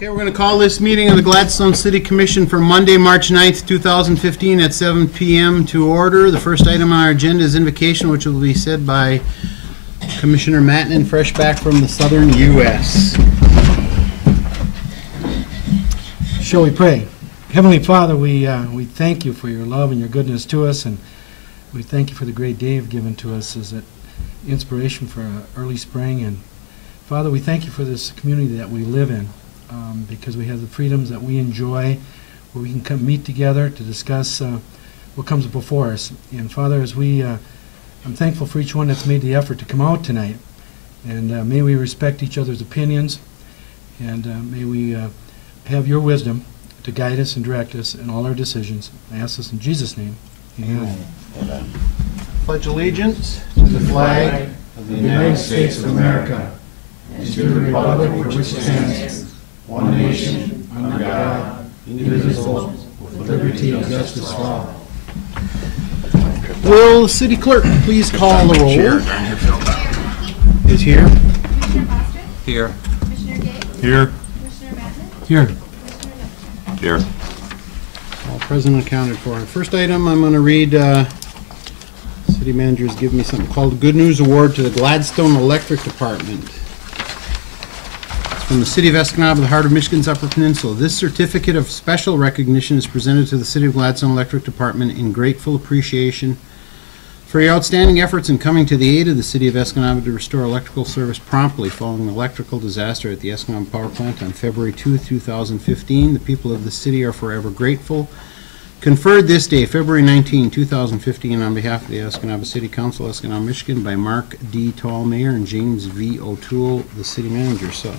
Okay, we're going to call this meeting of the Gladstone City Commission for Monday, March 9th, 2015 at 7 p.m. to order. The first item on our agenda is invocation, which will be said by Commissioner Mattinen, fresh back from the southern U.S. Shall we pray? Heavenly Father, we thank you for your love and your goodness to us, and we thank you for the great day you've given to us as an inspiration for early spring. And Father, we thank you for this community that we live in. Because we have the freedoms that we enjoy, where we can come meet together to discuss what comes before us. And Father, as I'm thankful for each one that's made the effort to come out tonight. And may we respect each other's opinions, and may we have your wisdom to guide us and direct us in all our decisions. I ask this in Jesus' name. Amen. Amen. Pledge allegiance to the flag of the United States of America and to the republic for which it stands, one nation, under God, indivisible, with liberty and justice for all. Will the city clerk please call the roll? Is here. Commissioner Foster? Here. Commissioner Gay? Here. Commissioner Mattinen? Here. Commissioner Ness? Here. All present and accounted for. First item, I'm going to read, city manager's given me something called Good News Award to the Gladstone Electric Department. From the City of Escanaba, the heart of Michigan's Upper Peninsula. This certificate of special recognition is presented to the City of Gladstone Electric Department in grateful appreciation for your outstanding efforts in coming to the aid of the City of Escanaba to restore electrical service promptly following an electrical disaster at the Escanaba Power Plant on February 2, 2015. The people of the city are forever grateful. Conferred this day, February 19, 2015, on behalf of the Escanaba City Council, Escanaba, Michigan, by Mark D. Tall, Mayor, and James V. O'Toole, the City Manager. So.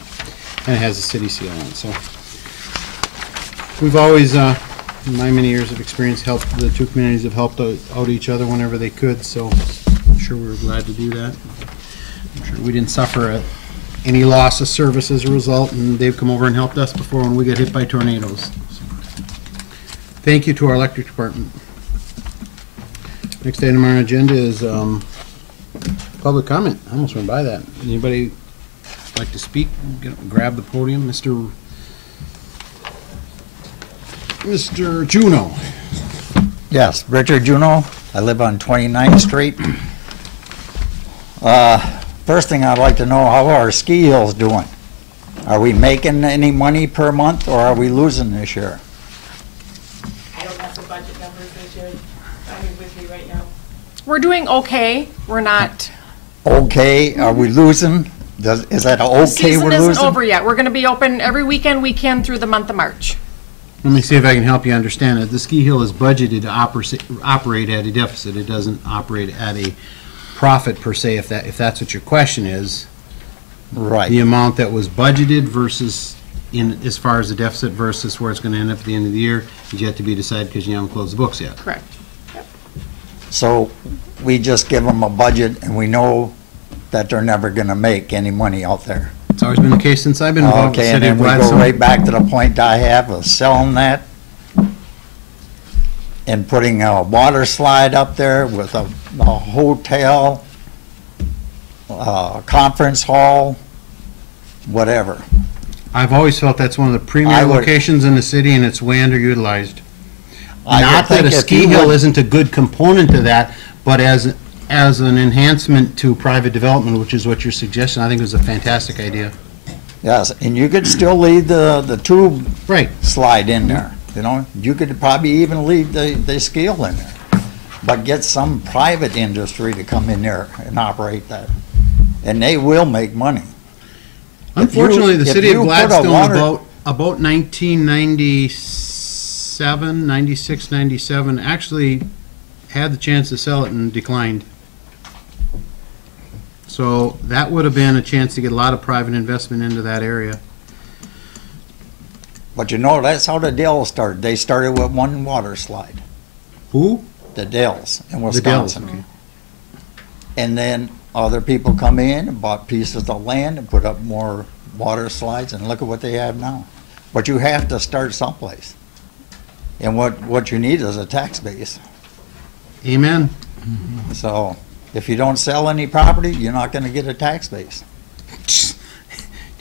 And it has a city seal on it. So we've always, in my many years of experience, helped the two communities have helped out each other whenever they could. So I'm sure we were glad to do that. I'm sure we didn't suffer any loss of service as a result, and they've come over and helped us before when we got hit by tornadoes. So, thank you to our electric department. Next item on our agenda is public comment. I almost went by that. Anybody like to speak? Grab the podium, Mr. Juno. Yes, Richard Juno. I live on 29th Street. First thing I'd like to know, how are our ski hills doing? Are we making any money per month, or are we losing this year? I don't have the budget numbers this year. I mean, with me right now. We're doing okay. We're not. Okay, are we losing? Is that The okay season we're isn't losing? over yet. We're going to be open every weekend we can through the month of March. Let me see if I can help you understand it. The ski hill is budgeted to operate at a deficit. It doesn't operate at a profit per se, if that's what your question is. Right. The amount that was budgeted versus as far as the deficit versus where it's going to end up at the end of the year is yet to be decided because you haven't closed the books yet. Correct. So we just give them a budget and we know that they're never going to make any money out there. It's always been the case since I've been involved with Okay, the and city of then we go Gladstone. right back to the point I have of selling that and putting a water slide up there with a hotel, conference hall, whatever. I've always felt that's one of the premier I would- locations in the city, and it's way underutilized. I Not would that a think if ski you hill would- isn't a good component to that, but as an enhancement to private development, which is what you're suggesting, I think it was a fantastic idea. Yes, and you could still leave the tube Right. slide in there, you know? You could probably even leave the scale in there, but get some private industry to come in there and operate that, and they will make money. Unfortunately, the if city you of put a Gladstone, water- about 1997, 96, 97, actually had the chance to sell it and declined. So that would have been a chance to get a lot of private investment into that area. But you know, that's how the Dells started. They started with one water slide, Who? the Dells in The Dells, Wisconsin. okay. And then other people come in and bought pieces of land and put up more water slides, and look at what they have now. But you have to start someplace. And what you need is a tax base. Amen. So if you don't sell any property, you're not gonna get a tax base.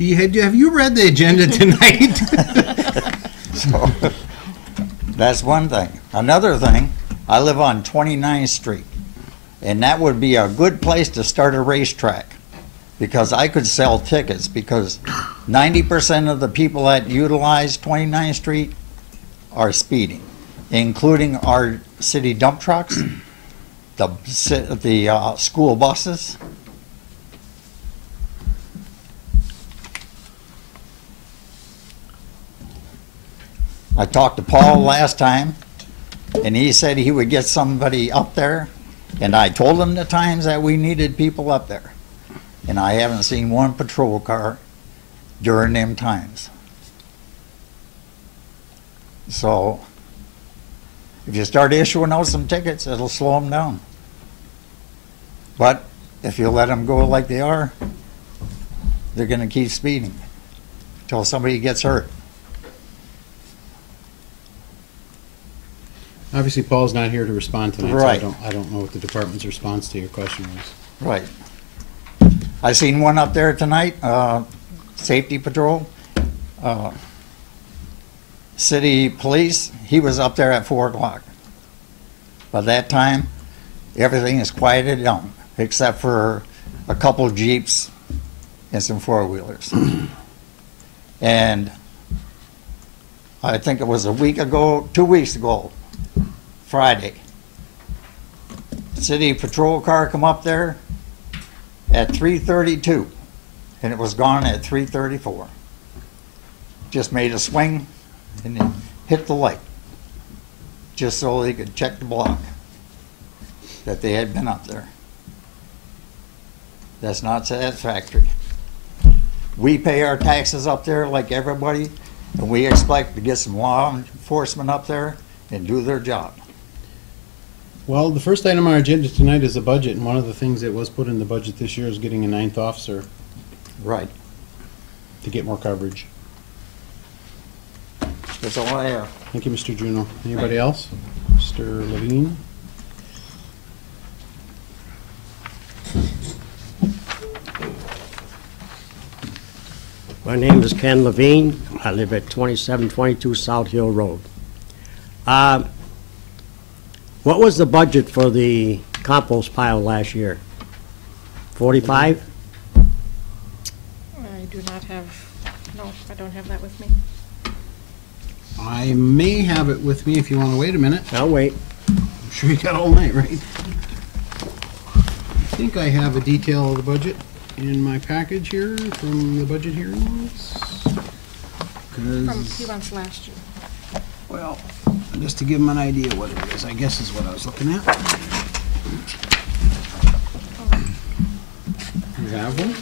Have you read the agenda tonight? So, that's one thing. Another thing, I live on 29th Street, and that would be a good place to start a racetrack, because I could sell tickets, because 90% of the people that utilize 29th Street are speeding, including our city dump trucks, the school buses. I talked to Paul last time, and he said he would get somebody up there, and I told him the times that we needed people up there. And I haven't seen one patrol car during them times. So, if you start issuing out some tickets, it'll slow them down. But if you let them go like they are, they're gonna keep speeding until somebody gets hurt. Obviously, Paul's not here to respond tonight, Right. so I don't know what the department's response to your question was. Right. I seen one up there tonight, safety patrol, city police, he was up there at 4 o'clock. By that time, everything is quieted down, except for a couple Jeeps and some four-wheelers. And I think it was a week ago, 2 weeks ago, Friday, city patrol car come up there at 3:32, and it was gone at 3:34. Just made a swing and then hit the light, just so they could check the block that they had been up there. That's not satisfactory. We pay our taxes up there like everybody, and we expect to get some law enforcement up there and do their job. Well, the first item on our agenda tonight is the budget, and one of the things that was put in the budget this year is getting a 9th officer Right. to get more coverage. That's all I have. Thank you, Mr. Juno. Anybody else? Mr. Levine? My name is Ken Levine. I live at 2722 South Hill Road. What was the budget for the compost pile last year? 45? I do not have, no, I don't have that with me. I may have it with me if you want to wait a minute. I'll wait. I'm sure you got all night, right? I think I have a detail of the budget in my package here from the budget hearings. From, 'Cause- he wants last year. well, just to give them an idea what it is, I guess is what I was looking at. You have one?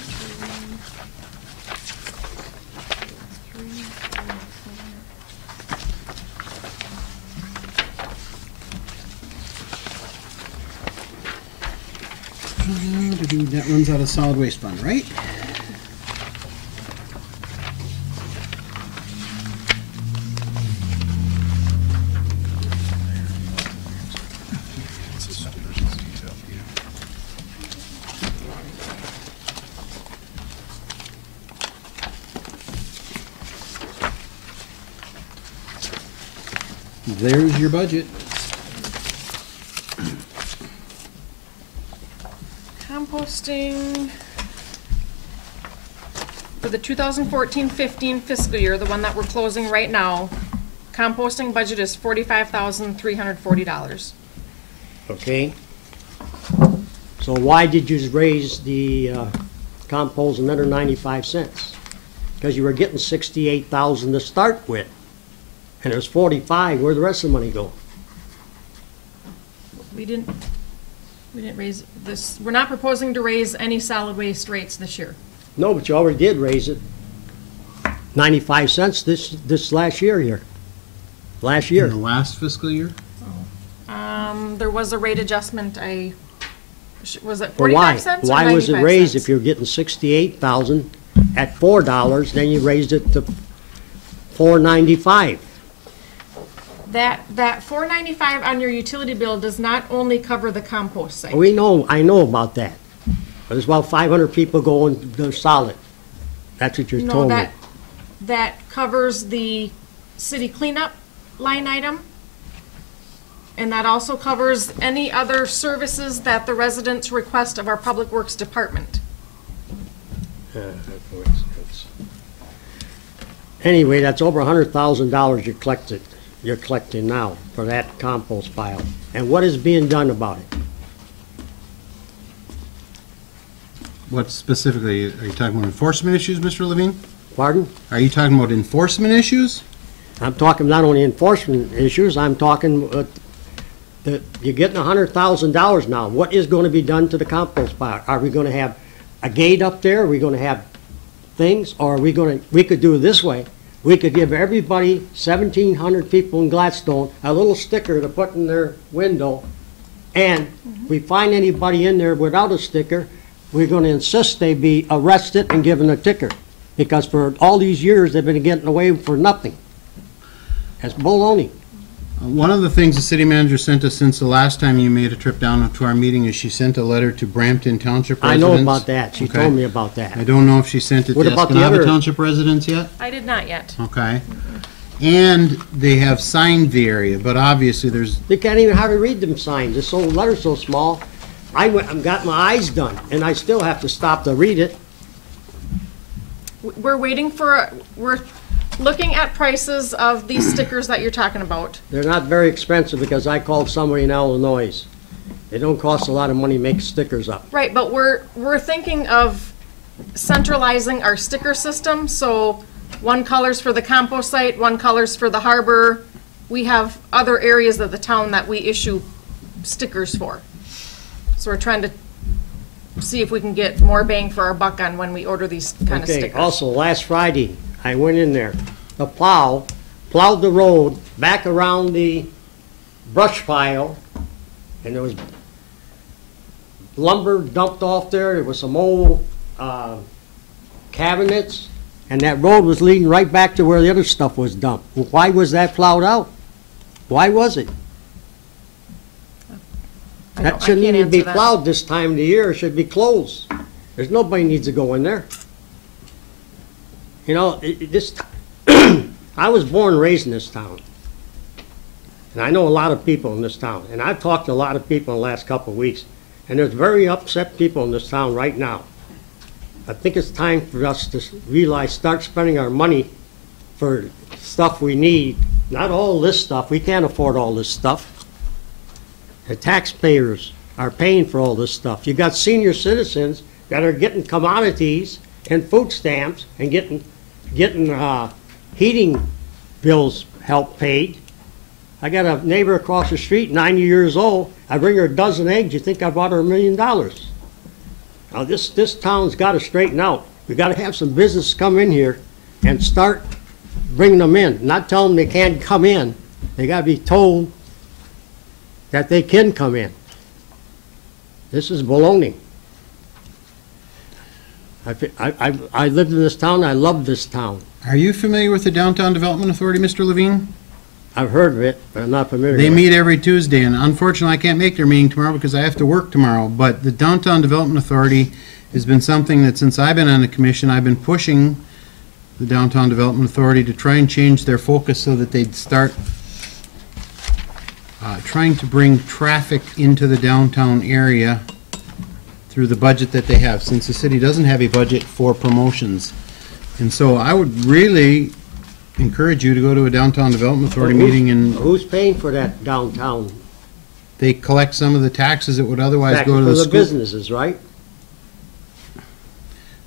That runs out of solid waste fund, right? There's your budget. Composting for the 2014-15 fiscal year, the one that we're closing right now, composting budget is $45,340. Okay. So why did you raise the compost another 95 cents? Because you were getting 68,000 to start with. And it was 45, where'd the rest of the money go? We didn't raise this, we're not proposing to raise any solid waste rates this year. No, but you already did raise it 95 cents this last year here. Last In year. the last fiscal year? There was a rate adjustment, was it But why? 45 cents or Why was it 95 raised cents? if you're getting 68,000 at $4, then you raised it to $4.95? That $4.95 on your utility bill does not only cover the compost site. I know about that. But there's about 500 people going to solid. That's what you No, told me. that covers the city cleanup line item. And that also covers any other services that the residents request of our Public Works Department. Anyway, that's over $100,000 you're collecting now for that compost pile. And what is being done about it? What specifically, are you talking about enforcement issues, Mr. Levine? Pardon? Are you talking about enforcement issues? I'm talking not only enforcement issues, I'm talking, you're getting $100,000 now. What is going to be done to the compost pile? Are we going to have a gate up there? Are we going to have things? Or are we could do it this way. We could give everybody, 1,700 people in Gladstone, a little sticker to put in their window. And if we find anybody in there without a sticker, we're going to insist they be arrested and given a ticket. Because for all these years, they've been getting away for nothing. That's baloney. One of the things the city manager sent us since the last time you made a trip down to our meeting is she sent a letter to Brampton Township I residents. know about that. She Okay. told me about I that. don't know if she sent it to What about the Escanaba other- Township residents yet? I did not yet. Okay. And they have signed the area, but obviously there's, They can't even hardly read them signs. The letter's so small. I've got my eyes done, and I still have to stop to read it. We're we're looking at prices of these stickers that you're talking about. They're not very expensive because I called somebody in Illinois. They don't cost a lot of money to make stickers up. Right, but we're thinking of centralizing our sticker system, so one color's for the compost site, one color's for the harbor. We have other areas of the town that we issue stickers for. So we're trying to see if we can get more bang for our buck on when we order these kind of Okay, stickers. also, last Friday, I went in there. The plow plowed the road back around the brush pile, and there was lumber dumped off there. There was some old cabinets, and that road was leading right back to where the other stuff was dumped. Why was that plowed out? Why was it? I That shouldn't can't even be answer that. plowed this time of the year. It should be closed. There's nobody needs to go in there. You know, I was born and raised in this town. And I know a lot of people in this town. And I've talked to a lot of people in the last couple of weeks. And there's very upset people in this town right now. I think it's time for us to realize, start spending our money for stuff we need. Not all this stuff. We can't afford all this stuff. The taxpayers are paying for all this stuff. You got senior citizens that are getting commodities and food stamps and getting heating bills help paid. I got a neighbor across the street, 90 years old. I bring her a dozen eggs. You think I bought her $1 million? Now this town's got to straighten out. We got to have some business come in here and start bringing them in. Not tell them they can't come in. They got to be told that they can come in. This is baloney. I lived in this town. I love this town. are you familiar with the Downtown Development Authority, Mr. Levine? I've heard of it, but I'm not familiar They with it. meet every Tuesday, and unfortunately, I can't make their meeting tomorrow because I have to work tomorrow. But the Downtown Development Authority has been something that since I've been on the commission, I've been pushing the Downtown Development Authority to try and change their focus so that they'd start trying to bring traffic into the downtown area through the budget that they have, since the city doesn't have a budget for promotions. And so I would really encourage you to go to a Downtown Development Authority meeting, and Who's paying for that downtown? they collect some of the taxes that would otherwise Back go to for the the school. businesses, right?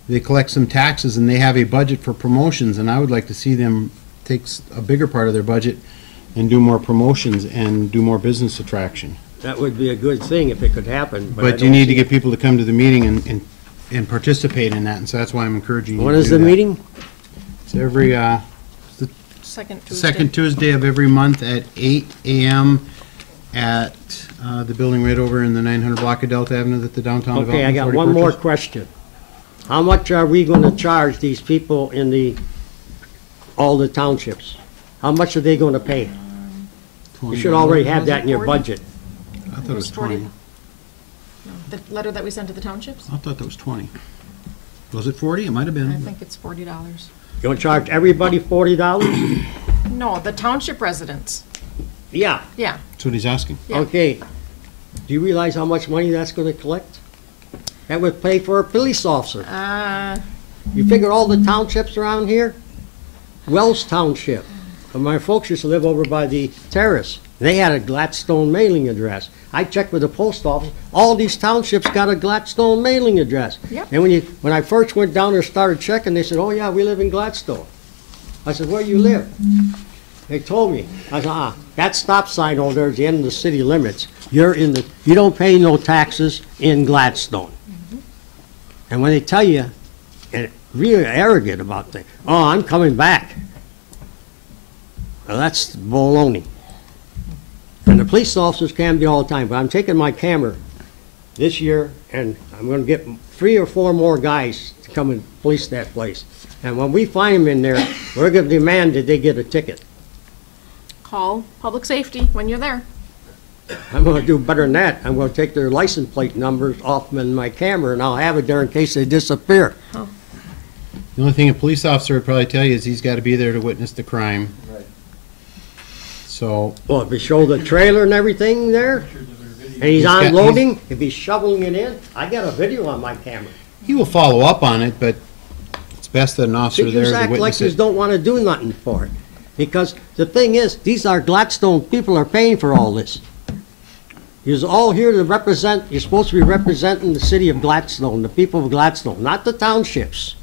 They collect some taxes, and they have a budget for promotions, and I would like to see them take a bigger part of their budget and do more promotions and do more business attraction. That would be a good thing if it could happen. I But you don't need to see get it. people to come to the meeting and participate in that, and so that's why I'm encouraging you to When do is the that. meeting? It's every, Second Tuesday. second Tuesday of every month at 8 a.m. at the building right over in the 900 block of Delta Avenue that the Downtown Okay, Development I got Authority one more purchased. question. How much are we going to charge these people in all the townships? How much are they going to pay? You should already have that in your 40? budget. I thought it was 20. The letter that we sent to the townships? I thought that was 20. Was it 40? It might have I been. think it's $40. You gonna charge everybody $40? No, the township residents. Yeah, Yeah. That's what he's asking. Yeah. okay. Do you realize how much money that's gonna collect? That would pay for a police officer. You figure all the townships around here? Wells Township. And my folks used to live over by the terrace. They had a Gladstone mailing address. I checked with the post office. All these townships got a Gladstone mailing address. Yep. And when I first went down there and started checking, they said, "Oh yeah, we live in Gladstone." I said, "Where you live?" They told me. I said, that stop sign over there is the end of the city limits. You don't pay no taxes in Gladstone. And when they tell you, and really arrogant about things, "Oh, I'm coming back." Well, that's baloney. And the police officers can be all the time, but I'm taking my camera this year, and I'm gonna get 3 or 4 more guys to come and police that place. And when we find them in there, we're gonna demand that they get a ticket. Call public safety when you're there. I'm gonna do better than that. I'm gonna take their license plate numbers off them in my camera, and I'll have it there in case they disappear. The only thing a police officer would probably tell you is he's got to be there to witness the crime. Right. So, Well, if they show the trailer and everything there, and he's got- unloading, if he's shoveling it in, I got a video on my camera. he will follow up on it, but it's best that an officer See, there you to act like witness you it. don't want to do nothing for it. Because the thing is, these are Gladstone people are paying for all this. You're all here to represent, you're supposed to be representing the city of Gladstone, the people of Gladstone, not the townships.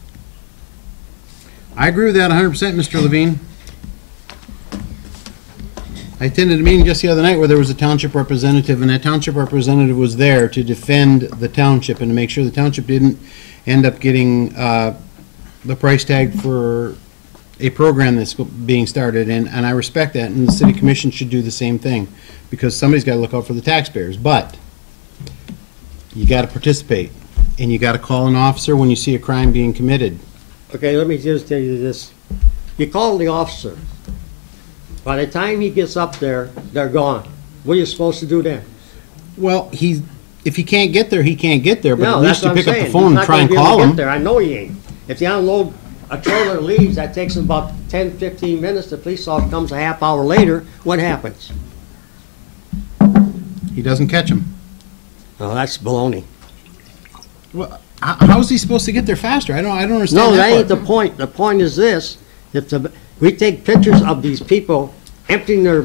I agree with that 100%, Mr. Levine. I attended a meeting just the other night where there was a township representative, and that township representative was there to defend the township and to make sure the township didn't end up getting the price tag for a program that's being started, and I respect that, and the city commission should do the same thing, because somebody's got to look out for the taxpayers, but you got to participate, and you got to call an officer when you see a crime being committed. Okay, let me just tell you this. You call the officer. By the time he gets up there, they're gone. What are you supposed to do then? Well, if he can't get there, he can't get there, but No, at least that's you what I'm pick up saying. the phone He's and not try gonna and be able to call get him. there. I know he ain't. If you unload a trailer leaves, that takes him about 10, 15 minutes. The police officer comes a half hour later. What happens? He doesn't catch him. Oh, that's baloney. Well, how is he supposed to get there faster? I don't understand No, that that ain't the part. point. The point is this. We take pictures of these people emptying their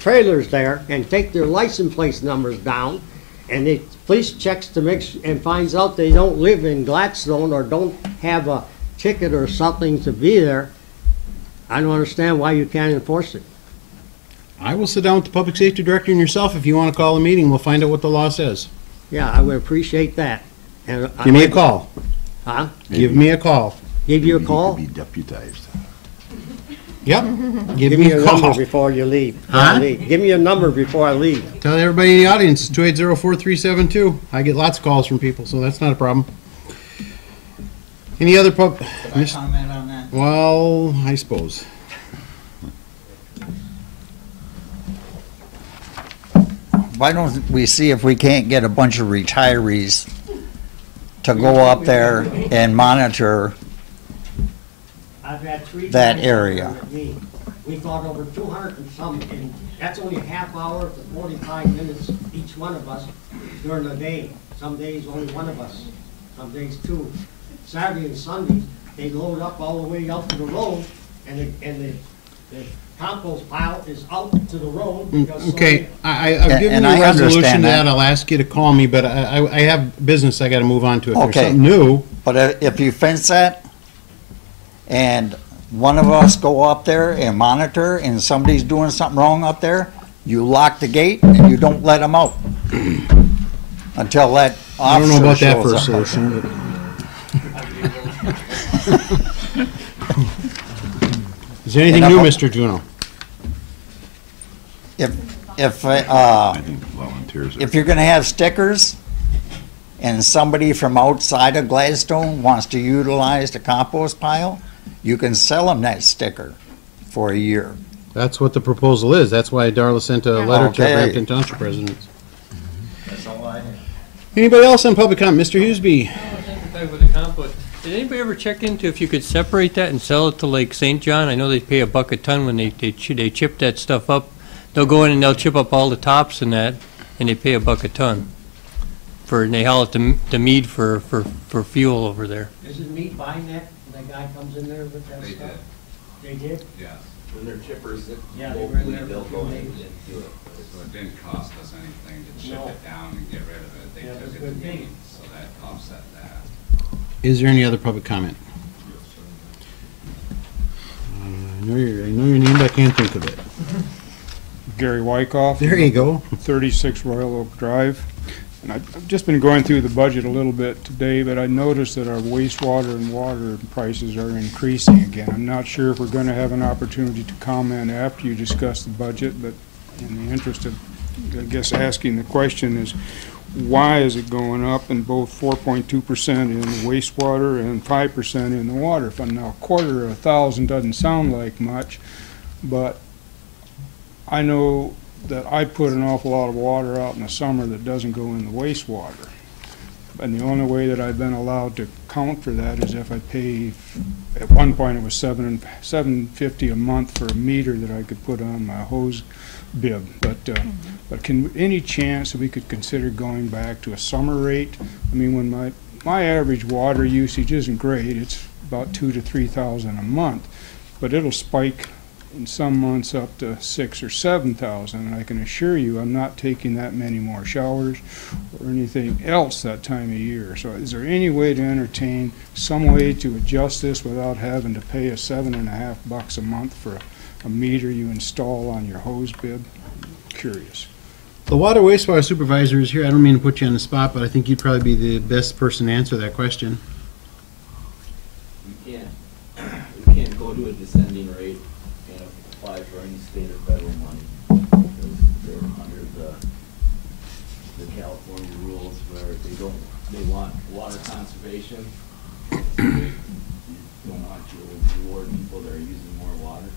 trailers there and take their license plate numbers down, and the police checks to and finds out they don't live in Gladstone or don't have a ticket or something to be there. I don't understand why you can't enforce it. I will sit down with the public safety director and yourself if you want to call a meeting. We'll find out what the law says. Yeah, I would appreciate that. And Give me a call. Huh? Give me a call. Give you a call? Be deputized. Yep. Give Give me me a your number call. before you leave. Huh? Give me your number before I leave. Tell everybody in the audience, it's 280-4372. I get lots of calls from people, so that's not a problem. Any other Can I comment on that? Well, I suppose. Why don't we see if we can't get a bunch of retirees to go up there and monitor? I've had 3 That guys area. with me. We fought over 200 and some, and that's only a half hour to 45 minutes each one of us during the day. Some days only one of us, some days 2. Saturday and Sunday, they load up all the way out to the road, and the compost pile is out to the road because. so Okay, I've given And you a I resolution understand to that. that. I'll ask you to call me, but I have business I got to move on to. If there's Okay. something new, But if you fence that, and one of us go up there and monitor, and somebody's doing something wrong up there, you lock the gate and you don't let them out until that I don't know about officer that shows first up. solution, but. Is there anything And new, I'm- Mr. Juno? I think volunteers are. If you're gonna have stickers, and somebody from outside of Gladstone wants to utilize the compost pile, you can sell them that sticker for a year. That's what the proposal is. That's why Darla sent a letter to Okay. Brampton Township residents. That's all I have. Anybody else on public comment? Mr. Hughesby? With the compost but did anybody ever check into if you could separate that and sell it to Lake St. John? I know they pay $1 a ton when they chip that stuff up. They'll go in and they'll chip up all the tops and that, and they pay $1 a ton. And they haul it to Mead for fuel over there. Is it Mead buying that? That guy comes in there with that stuff? They did? Yes. When they're chippers, Yeah, they were in there they'll for go a in few days. and do it. So it didn't cost us anything to chip No. it down and get rid of it. They Yeah, took that's it a good to thing. Mead, so that offset that. Is there any other public comment? I know your name, but I can't think of it. Gary Wyckoff. There you go. 36 Royal Oak Drive. And I've just been going through the budget a little bit today, but I noticed that our wastewater and water prices are increasing again. I'm not sure if we're going to have an opportunity to comment after you discuss the budget, but in the interest of, I guess, asking the question is, why is it going up in both 4.2% in the wastewater and 5% in the water fund? Now, a quarter of $1,000 doesn't sound like much, but I know that I put an awful lot of water out in the summer that doesn't go in the wastewater. And the only way that I've been allowed to count for that is if I pay, at one point it was $7.50 a month for a meter that I could put on my hose bib. But can, any chance that we could consider going back to a summer rate? I mean, when my average water usage isn't great, it's about 2,000 to 3,000 a month, but it'll spike in some months up to 6,000 or 7,000, and I can assure you I'm not taking that many more showers or anything else that time of year. So is there any way to entertain some way to adjust this without having to pay a $7.50 a month for a meter you install on your hose bib? Curious. The water wastewater supervisor is here. I don't mean to put you on the spot, but I think you'd probably be the best person to answer that question. We can't go to a descending rate and apply for any state or federal money because they're under the California rules where they want water conservation. So they don't want to reward people that are using more water.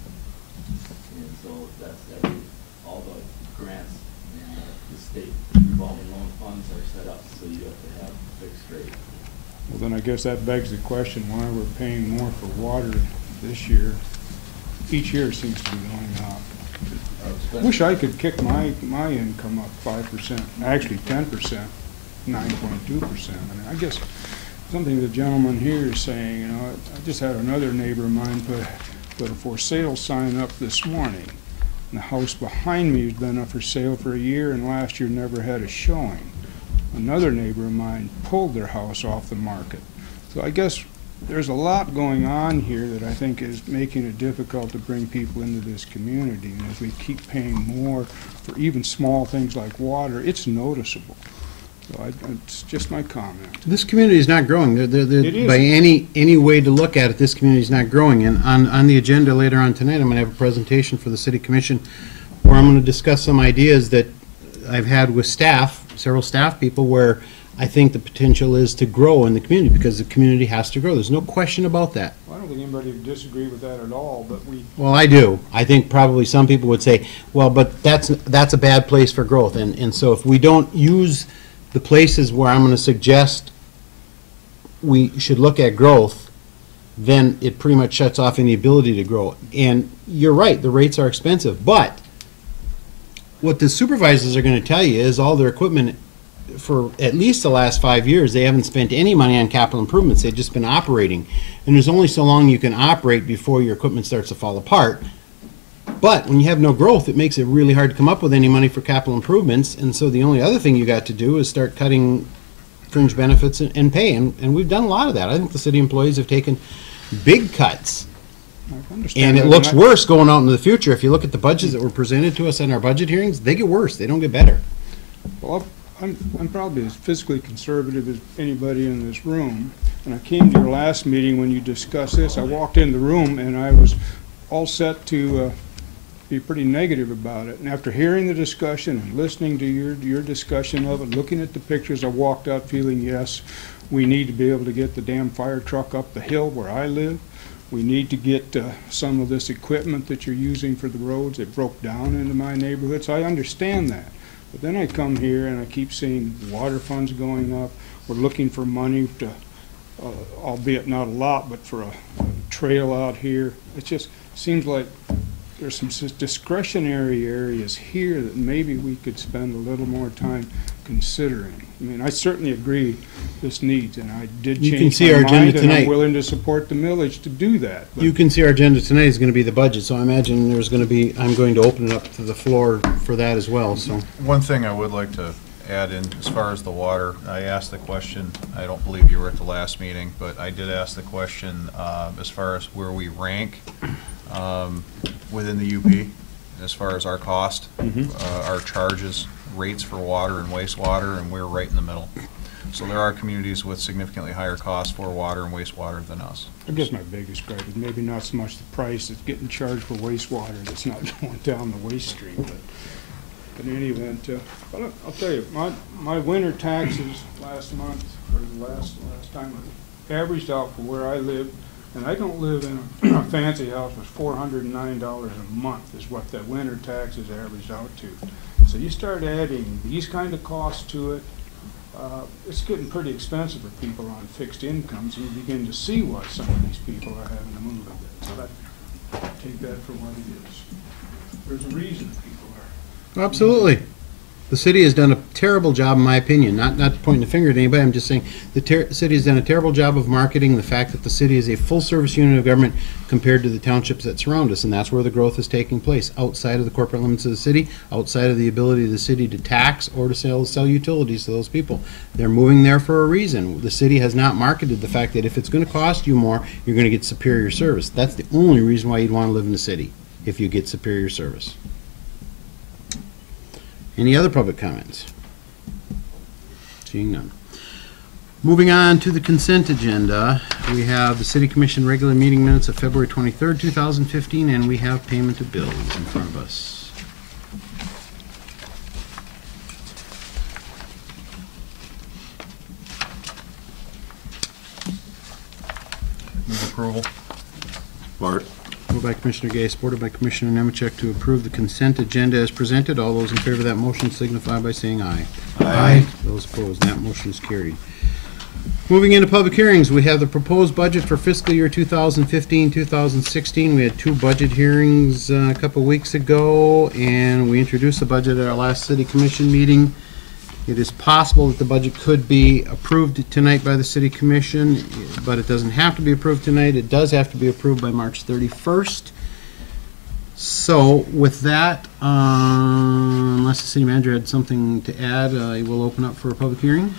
And so that's all the grants and the state revolving loan funds are set up so you have to have a fixed rate. Well, then I guess that begs the question why we're paying more for water this year. Each year seems to be going up. Wish I could kick my income up 5%, actually 10%, 9.2%. I mean, I guess something the gentleman here is saying, you know, I just had another neighbor of mine put a for sale sign up this morning. And the house behind me has been up for sale for a year and last year never had a showing. Another neighbor of mine pulled their house off the market. So I guess there's a lot going on here that I think is making it difficult to bring people into this community. And as we keep paying more for even small things like water, it's noticeable. So it's just my comment. This community is not growing. It is. By any way to look at it, this community is not growing. And on the agenda later on tonight, I'm going to have a presentation for the City Commission where I'm going to discuss some ideas that I've had with staff, several staff people, where I think the potential is to grow in the community because the community has to grow. There's no question about that. Well, I don't think anybody would disagree with that at all, but Well, I do. I think probably some people would say, well, but that's a bad place for growth. And so if we don't use the places where I'm going to suggest we should look at growth, then it pretty much shuts off any ability to grow. And you're right, the rates are expensive. But what the supervisors are going to tell you is all their equipment, for at least the last 5 years, they haven't spent any money on capital improvements. They've just been operating. And there's only so long you can operate before your equipment starts to fall apart. But when you have no growth, it makes it really hard to come up with any money for capital improvements. And so the only other thing you got to do is start cutting fringe benefits and pay. And we've done a lot of that. I think the city employees have taken big cuts. I understand And it that, looks and worse going out into the future. If you look at the budgets that were presented to us in our budget hearings, they get worse. They don't get better. Well, I'm probably as fiscally conservative as anybody in this room. And I came to your last meeting when you discussed this. I walked in the room and I was all set to be pretty negative about it. And after hearing the discussion and listening to your discussion of it, looking at the pictures, I walked out feeling, yes, we need to be able to get the damn fire truck up the hill where I live. We need to get some of this equipment that you're using for the roads. It broke down into my neighborhood, so I understand that. But then I come here and I keep seeing water funds going up. We're looking for money to albeit not a lot, but for a trail out here. It just seems like there's some discretionary areas here that maybe we could spend a little more time considering. I mean, I certainly agree this needs, and I did You can change see my our agenda mind, and tonight. I'm willing to support the millage to do that. But You can see our agenda tonight is going to be the budget, so I imagine there's going to be, I'm going to open it up to the floor for that as well, so. One thing I would like to add in, as far as the water, I asked the question, I don't believe you were at the last meeting, but I did ask the question as far as where we rank within the UP, as far as our cost, our charges, rates for water and wastewater, and we're right in the middle. So there are communities with significantly higher costs for water and wastewater than us. I guess my biggest gripe is maybe not so much the price, it's getting charged for wastewater that's not going down the waste stream. But in any event, but I'll tell you, my winter taxes last month, or the last time, averaged out for where I live, and I don't live in a fancy house, was $409 a month is what that winter taxes averaged out to. So you start adding these kind of costs to it, it's getting pretty expensive for people on fixed incomes, and you begin to see why some of these people are having to move a bit. So that, take that for what it is. There's a reason people are. Absolutely. The city has done a terrible job, in my opinion, not pointing the finger at anybody, I'm just saying the city has done a terrible job of marketing the fact that the city is a full-service unit of government compared to the townships that surround us, and that's where the growth is taking place, outside of the corporate limits of the city, outside of the ability of the city to tax or to sell utilities to those people. They're moving there for a reason. The city has not marketed the fact that if it's going to cost you more, you're going to get superior service. That's the only reason why you'd want to live in the city, if you get superior service. Any other public comments? Seeing none. Moving on to the consent agenda, we have the City Commission regular meeting minutes of February 23rd, 2015, and we have payment of bills in front of us. Move approval. Bart? Moved by Commissioner Gay, supported by Commissioner Nemechek to approve the consent agenda as presented. All those in favor of that motion signify by saying aye. Aye. Those opposed, that motion is carried. Moving into public hearings, we have the proposed budget for fiscal year 2015-2016. We had two budget hearings a couple weeks ago, and we introduced the budget at our last City Commission meeting. It is possible that the budget could be approved tonight by the City Commission, but it doesn't have to be approved tonight. It does have to be approved by March 31st. So with that, unless the city manager had something to add, I will open up for a public hearing.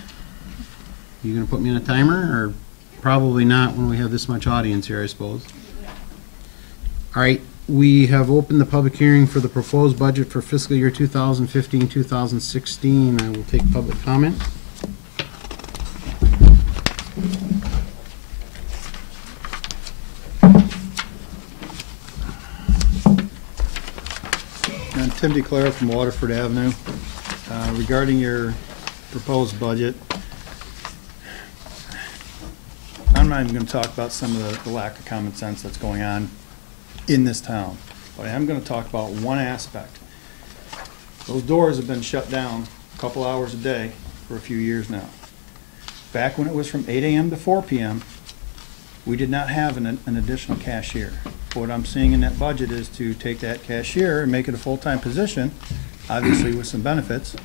You gonna put me on a timer, or probably not when we have this much audience here, I suppose? All right. We have opened the public hearing for the proposed budget for fiscal year 2015-2016. I will take public comment. I'm Tim DeClaire from Waterford Avenue. Regarding your proposed budget, I'm not even going to talk about some of the lack of common sense that's going on in this town, but I am going to talk about one aspect. Those doors have been shut down a couple hours a day for a few years now. Back when it was from 8 a.m. to 4 p.m., we did not have an additional cashier. What I'm seeing in that budget is to take that cashier and make it a full-time position, obviously with some benefits,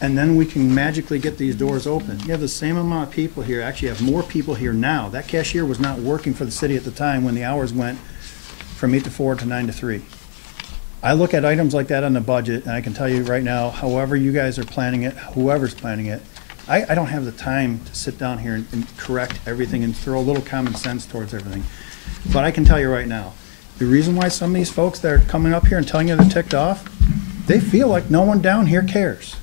and then we can magically get these doors open. You have the same amount of people here, actually you have more people here now. That cashier was not working for the city at the time when the hours went from 8 to 4 to 9 to 3. I look at items like that on the budget, and I can tell you right now, however you guys are planning it, whoever's planning it, I don't have the time to sit down here and correct everything and throw a little common sense towards everything. But I can tell you right now, the reason why some of these folks that are coming up here and telling you they're ticked off, they feel like no one down here cares.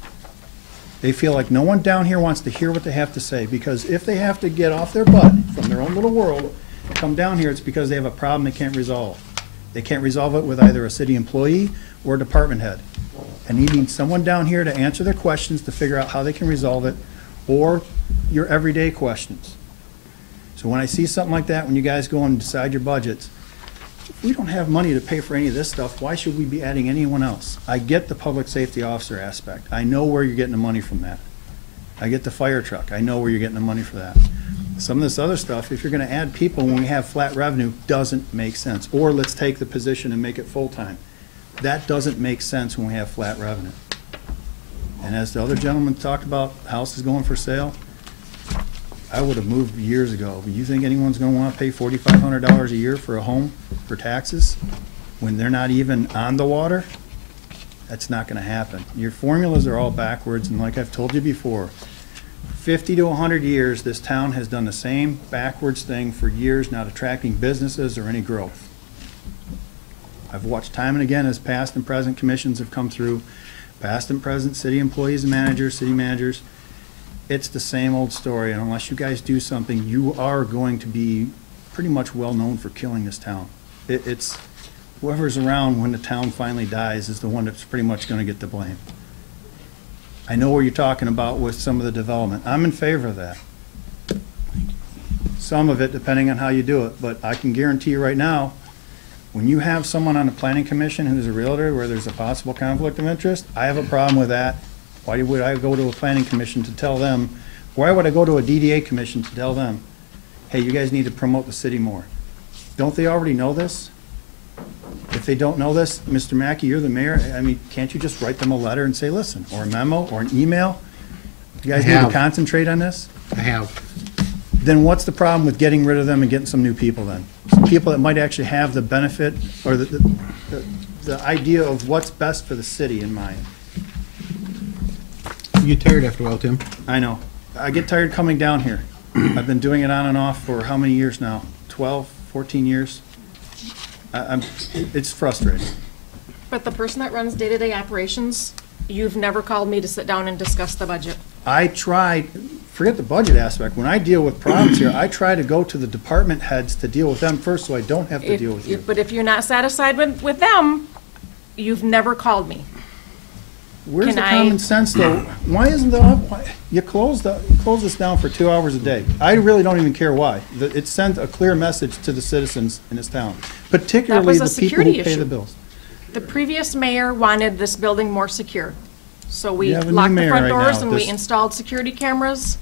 They feel like no one down here wants to hear what they have to say, because if they have to get off their butt from their own little world, come down here, it's because they have a problem they can't resolve. They can't resolve it with either a city employee or a department head. And needing someone down here to answer their questions to figure out how they can resolve it, or your everyday questions. So when I see something like that, when you guys go and decide your budgets, if we don't have money to pay for any of this stuff, why should we be adding anyone else? I get the public safety officer aspect. I know where you're getting the money from that. I get the fire truck. I know where you're getting the money for that. Some of this other stuff, if you're gonna add people when we have flat revenue, doesn't make sense. Or let's take the position and make it full-time. That doesn't make sense when we have flat revenue. And as the other gentleman talked about, houses going for sale, I would have moved years ago. You think anyone's gonna wanna pay $4,500 a year for a home for taxes when they're not even on the water? That's not gonna happen. Your formulas are all backwards, and like I've told you before, 50 to 100 years, this town has done the same backwards thing for years, not attracting businesses or any growth. I've watched time and again as past and present commissions have come through, past and present city employees and managers, city managers. It's the same old story, and unless you guys do something, you are going to be pretty much well-known for killing this town. It's whoever's around when the town finally dies is the one that's pretty much gonna get the blame. I know what you're talking about with some of the development. I'm in favor of that. Some of it, depending on how you do it, but I can guarantee you right now, when you have someone on the planning commission who's a realtor where there's a possible conflict of interest, I have a problem with that. Why would I go to a planning commission to tell them, why would I go to a DDA commission to tell them, hey, you guys need to promote the city more? Don't they already know this? If they don't know this, Mr. Mackey, you're the mayor, I mean, can't you just write them a letter and say, listen, or a memo, or an email? You guys need to concentrate on this? I have. Then what's the problem with getting rid of them and getting some new people then? Some people that might actually have the benefit, or the idea of what's best for the city in mind. You get tired after a while, Tim. I know. I get tired coming down here. I've been doing it on and off for how many years now? 12, 14 years? It's frustrating. But the person that runs day-to-day operations, you've never called me to sit down and discuss the budget. I try, forget the budget aspect, when I deal with problems here, I try to go to the department heads to deal with them first so I don't have to deal with you. But if you're not satisfied with them, you've never called me. Where's the common sense though? Why isn't you close this down for 2 hours a day? I really don't even care why. It sent a clear message to the citizens in this town, particularly the people who pay the bills. The previous mayor wanted this building more secure. So we You have a new locked the mayor front right doors now. and we This- installed security cameras.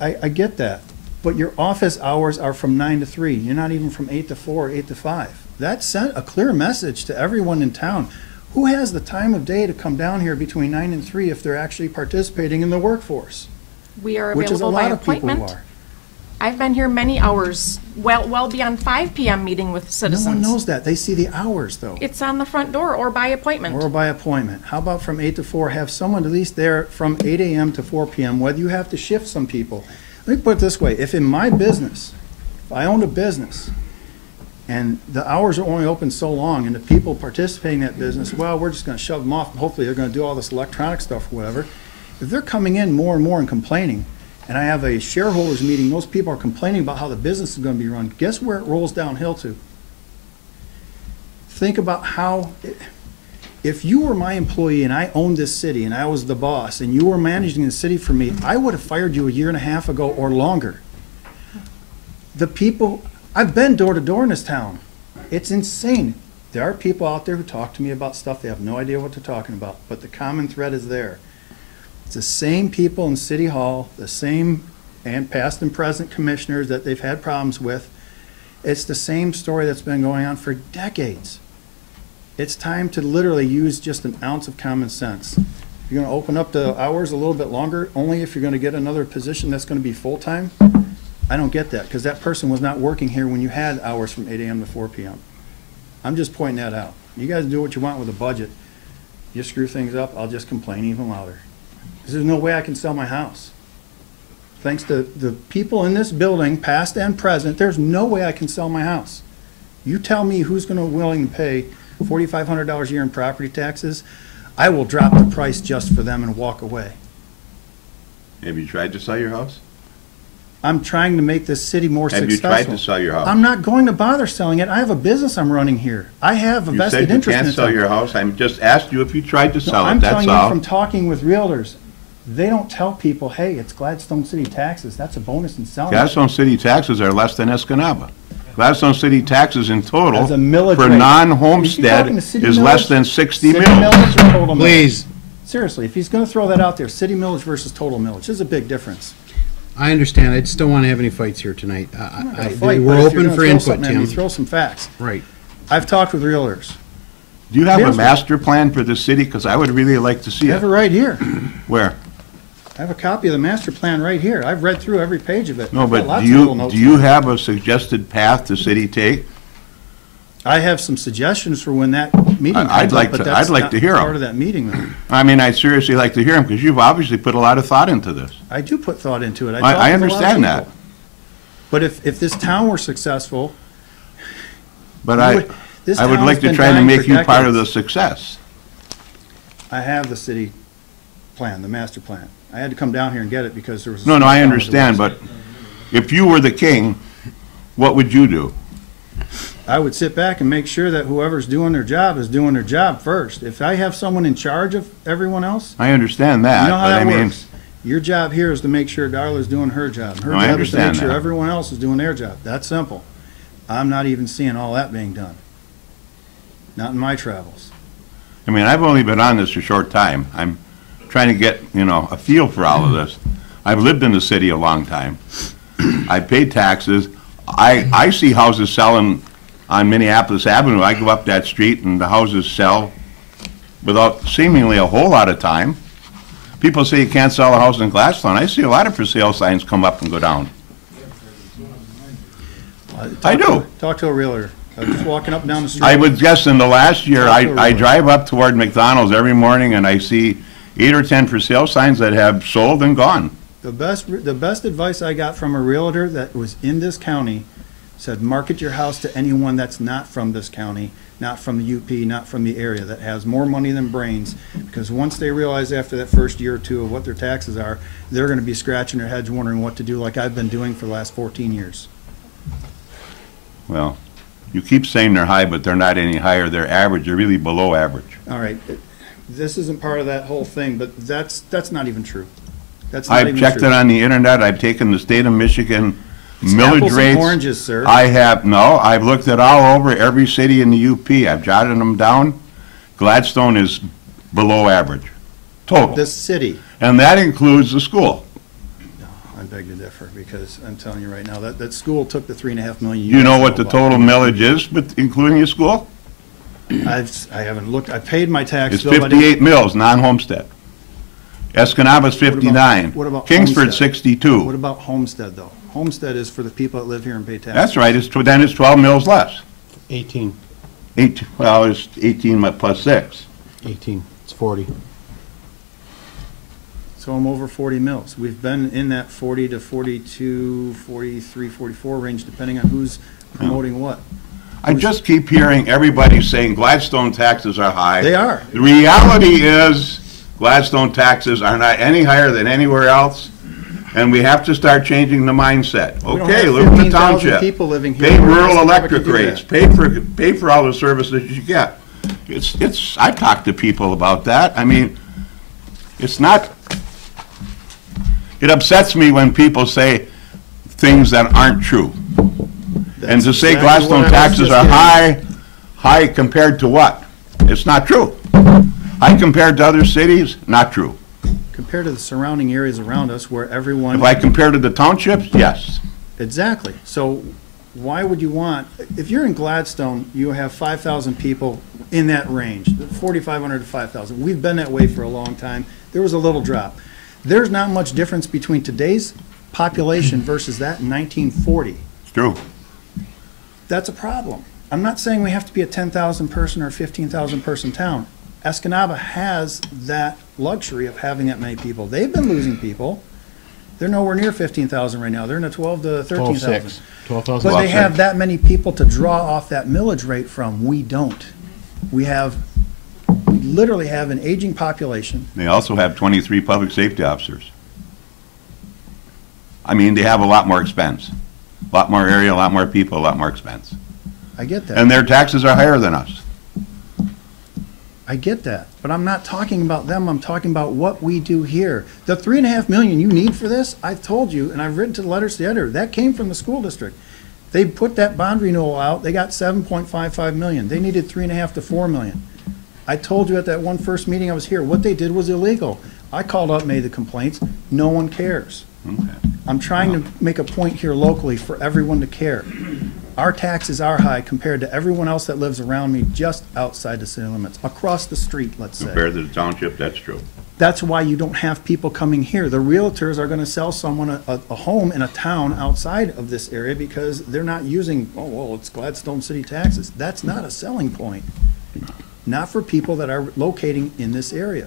I get that, but your office hours are from 9 to 3. You're not even from 8 to 4 or 8 to 5. That sent a clear message to everyone in town. Who has the time of day to come down here between 9 and 3 if they're actually participating in the workforce? We are Which is a available by lot of people who appointment. are. I've been here many hours, well beyond 5 PM meeting with No citizens. one knows that. They see the hours though. It's on the front door or by appointment. Or by appointment. How about from 8 to 4, have someone at least there from 8 AM to 4 PM, whether you have to shift some people. Let me put it this way, if in my business, if I owned a business, and the hours are only open so long, and the people participating in that business, well, we're just gonna shove them off, and hopefully they're gonna do all this electronic stuff or whatever. If they're coming in more and more and complaining, and I have a shareholders meeting, those people are complaining about how the business is gonna be run, guess where it rolls downhill to? Think about how, if you were my employee and I owned this city and I was the boss and you were managing the city for me, I would have fired you a year and a half ago or longer. The people, I've been door to door in this town. It's insane. There are people out there who talk to me about stuff, they have no idea what they're talking about, but the common thread is there. It's the same people in City Hall, the same and past and present commissioners that they've had problems with. It's the same story that's been going on for decades. It's time to literally use just an ounce of common sense. You're gonna open up the hours a little bit longer, only if you're gonna get another position that's gonna be full-time? I don't get that, because that person was not working here when you had hours from 8 AM to 4 PM. I'm just pointing that out. You guys do what you want with the budget. You screw things up, I'll just complain even louder. Because there's no way I can sell my house. Thanks to the people in this building, past and present, there's no way I can sell my house. You tell me who's gonna willing to pay $4,500 a year in property taxes, I will drop the price just for them and walk away. Have you tried to sell your house? I'm trying to make this city more Have successful. you tried to sell your house? I'm not going to bother selling it. I have a business I'm running here. I have a You vested said you interest in can't it. sell your house. I'm just asked you if you tried to No, sell I'm it, that's telling you all. from talking with realtors, they don't tell people, hey, it's Gladstone City taxes. That's a bonus in selling. Gladstone City taxes are less than Escanaba. Gladstone City taxes in total As a millage for rate. non-homestead If you're talking to city is less millage- than 60 City mil. millage or total millage? Please. Seriously, if he's gonna throw that out there, city millage versus total millage, there's a big difference. I understand. I just don't want to have any fights here tonight. We're open for input, Tim. Throw some facts. Right. I've talked with realtors. Do you have a Yes, sir. master plan for the city? Because I would really like to see I have it it. right here. Where? I have a copy of the master plan right here. I've read through every page of it. No, I've got but lots do of little you, notes. do you have a suggested path the city take? I have some suggestions for when that meeting comes I'd up, like but to- that's I'd like not to hear 'em. part of that meeting, though. I mean, I'd seriously like to hear them, because you've obviously put a lot of thought into this. I do put thought into it. I talk with a lot of understand that. people. But if this town were successful, But You would- this I would town's like to been try to dying make for you part of the decades. success. I have the city plan, the master plan. I had to come down here and get it because there was. a No, small I town with a understand, website. but if you were the king, what would you do? I would sit back and make sure that whoever's doing their job is doing their job first. If I have someone in charge of everyone else, I understand you that, know how but I that mean, works. Your job here is to make sure Darla's doing her job. and Her No, I job is to make understand sure that. everyone else is doing their job. That's simple. I'm not even seeing all that being done. Not in my travels. I mean, I've only been on this a short time. I'm trying to get, a feel for all of this. I've lived in the city a long time. I pay taxes. I see houses selling on Minneapolis Avenue. I go up that street and the houses sell without seemingly a whole lot of time. People say you can't sell a house in Gladstone. I see a lot of for sale signs come up and go down. I do. Talk to a realtor. Just walking up and down the street. I would guess in the last year, Talk to a I realtor. drive up toward McDonald's every morning and I see 8 or 10 for sale signs that have sold and gone. The best advice I got from a realtor that was in this county said, market your house to anyone that's not from this county, not from the UP, not from the area, that has more money than brains. Because once they realize after that first year or two of what their taxes are, they're gonna be scratching their heads wondering what to do, like I've been doing for the last 14 years. Well, you keep saying they're high, but they're not any higher. They're average. They're really below average. All right, this isn't part of that whole thing, but that's not even true. That's not I've even checked true. it on the internet. I've taken the state of Michigan It's millage apples and rates. oranges, sir. I've looked at all over every city in the UP. I've jotted them down. Gladstone is below average, total. This city. And that includes the school. I beg to differ, because I'm telling you right now, that school took the $3.5 million. You know guys what the about. total millage is, but including the school? I haven't looked, I paid my tax It's bill. I didn't- 58 mills, non-homestead. Escanaba's 59. what about Kingsford, Homestead? 62. What about Homestead, though? Homestead is for the people that live here and pay taxes. That's right, then it's 12 mills less. 18. Well, it's 18 plus 6. 18. It's 40. So I'm over 40 mills. We've been in that 40 to 42, 43, 44 range, depending on who's promoting what. I just keep hearing everybody saying Gladstone taxes are high. They are. The reality is Gladstone taxes are not any higher than anywhere else, and we have to start changing the mindset. We don't Okay, have live in the 15,000 township. people living here. Pay We're rural just not electric gonna do rates, that. pay for all the services you get. I've talked to people about that. I mean, it's not, it upsets me when people say things that aren't true. And to That's say exactly Gladstone what I was taxes just are getting high compared to what? It's not true. High compared to other cities, not true. Compared to the surrounding areas around us where everyone. If I compare to the townships, yes. Exactly. So why would you want, if you're in Gladstone, you have 5,000 people in that range, 4,500 to 5,000. We've been that way for a long time. There was a little drop. There's not much difference between today's population versus that in 1940. It's true. That's a problem. I'm not saying we have to be a 10,000 person or 15,000 person town. Escanaba has that luxury of having that many people. They've been losing people. They're nowhere near 15,000 right now. They're in the 12 to 13,000. 12,000. But they have that many people to draw off that millage rate from. We don't. We literally have an aging population. They also have 23 public safety officers. I mean, they have a lot more expense. A lot more area, a lot more people, a lot more expense. I get that. And their taxes are higher than us. I get that, but I'm not talking about them, I'm talking about what we do here. The $3.5 million you need for this, I've told you, and I've written to the letters to the editor, that came from the school district. They put that bond renewal out, they got $7.55 million. They needed $3.5 to $4 million. I told you at that one first meeting I was here, what they did was illegal. I called up, made the complaints, no one cares. I'm trying to make a point here locally for everyone to care. Our taxes are high compared to everyone else that lives around me just outside the city limits, across the street, let's say. Compared to the township, that's true. That's why you don't have people coming here. The realtors are gonna sell someone a home in a town outside of this area because they're not using, oh, well, it's Gladstone City taxes. That's not a selling point. Not for people that are locating in this area.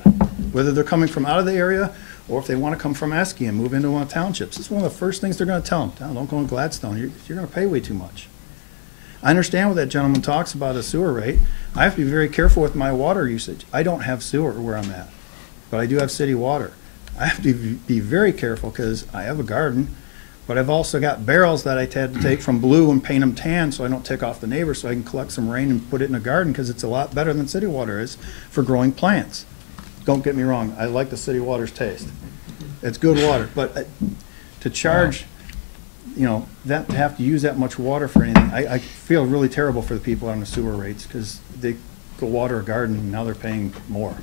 Whether they're coming from out of the area or if they wanna come from Esky and move into one of the townships. This is one of the first things they're gonna tell them. Don't go to Gladstone, you're gonna pay way too much. I understand what that gentleman talks about a sewer rate. I have to be very careful with my water usage. I don't have sewer where I'm at, but I do have city water. I have to be very careful because I have a garden, but I've also got barrels that I had to take from blue and paint them tan so I don't tick off the neighbors, so I can collect some rain and put it in a garden because it's a lot better than city water is for growing plants. Don't get me wrong, I like the city water's taste. It's good water, but to charge, you know, that to have to use that much water for anything, I feel really terrible for the people on the sewer rates because they go water a garden and now they're paying more.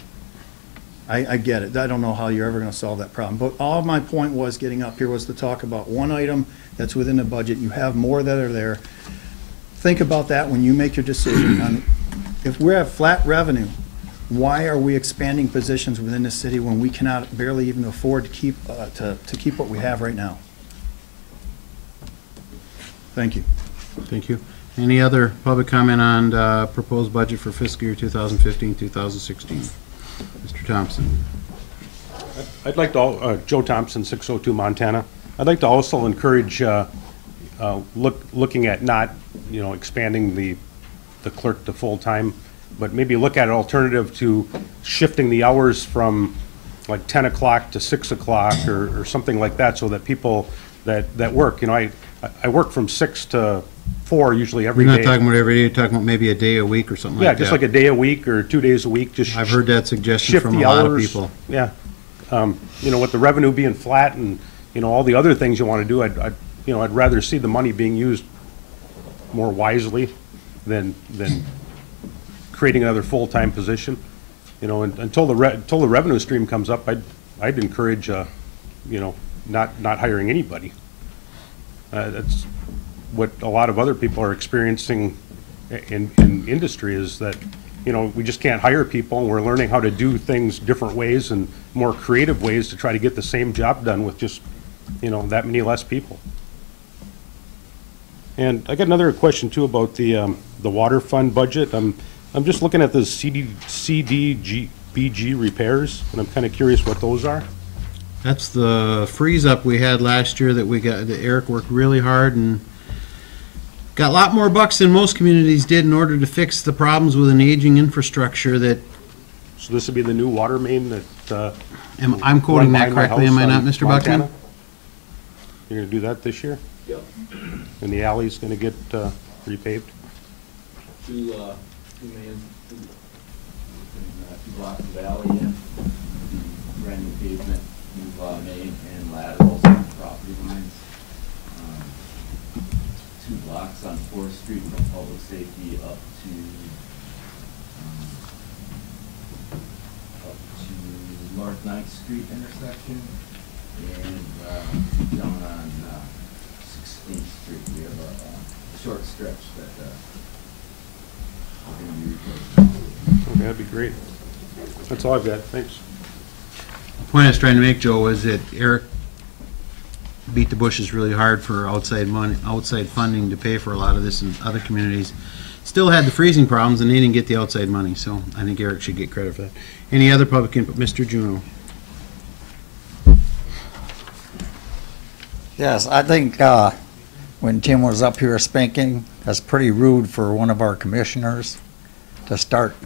I get it. I don't know how you're ever going to solve that problem. But all my point was getting up here was to talk about one item that's within the budget. You have more that are there. Think about that when you make your decision on, if we're at flat revenue, why are we expanding positions within the city when we cannot barely even afford to keep what we have right now? Thank you. Thank you. Any other public comment on proposed budget for fiscal year 2015-2016? Mr. Thompson. I'd like to, Joe Thompson, 602 Montana. I'd like to also encourage looking at not, expanding the clerk to full-time, but maybe look at an alternative to shifting the hours from like 10 o'clock to 6 o'clock or something like that so that people that work, I work from 6 to 4 usually every day. You're not talking about every day, you're talking about maybe a day a week or something like that. Yeah, just like a day a week or 2 days a week, just I've heard that suggestion shift from the a lot of hours. people. Yeah. With the revenue being flat and, all the other things you want to do, I'd rather see the money being used more wisely than creating another full-time position. Until the revenue stream comes up, I'd encourage, not hiring anybody. That's what a lot of other people are experiencing in industry is that, we just can't hire people, and we're learning how to do things different ways and more creative ways to try to get the same job done with just, that many less people. And I got another question too about the water fund budget. I'm just looking at the CDBG repairs, and I'm kind of curious what those are. That's the freeze up we had last year that Eric worked really hard and got a lot more bucks than most communities did in order to fix the problems with an aging infrastructure that. So this would be the new water main that. I'm quoting that correctly, am I not, Mr. Buckman? You're gonna do that this year? Yep. And the alley's gonna get repaved? Two main, two blocks of alley and brand new pavement, new main and laterals on property lines. 2 blocks on 4th Street from public safety up to North 9th Street intersection and down on 16th Street. We have a short stretch that we're going to be replacing. Okay, that'd be great. That's all I've got. Thanks. The point I was trying to make, Joe, was that Eric beat the bushes really hard for outside funding to pay for a lot of this, and other communities still had the freezing problems and they didn't get the outside money, so I think Eric should get credit for that. Any other public input? Mr. Juneau. Yes, I think when Tim was up here speaking, that's pretty rude for one of our commissioners to start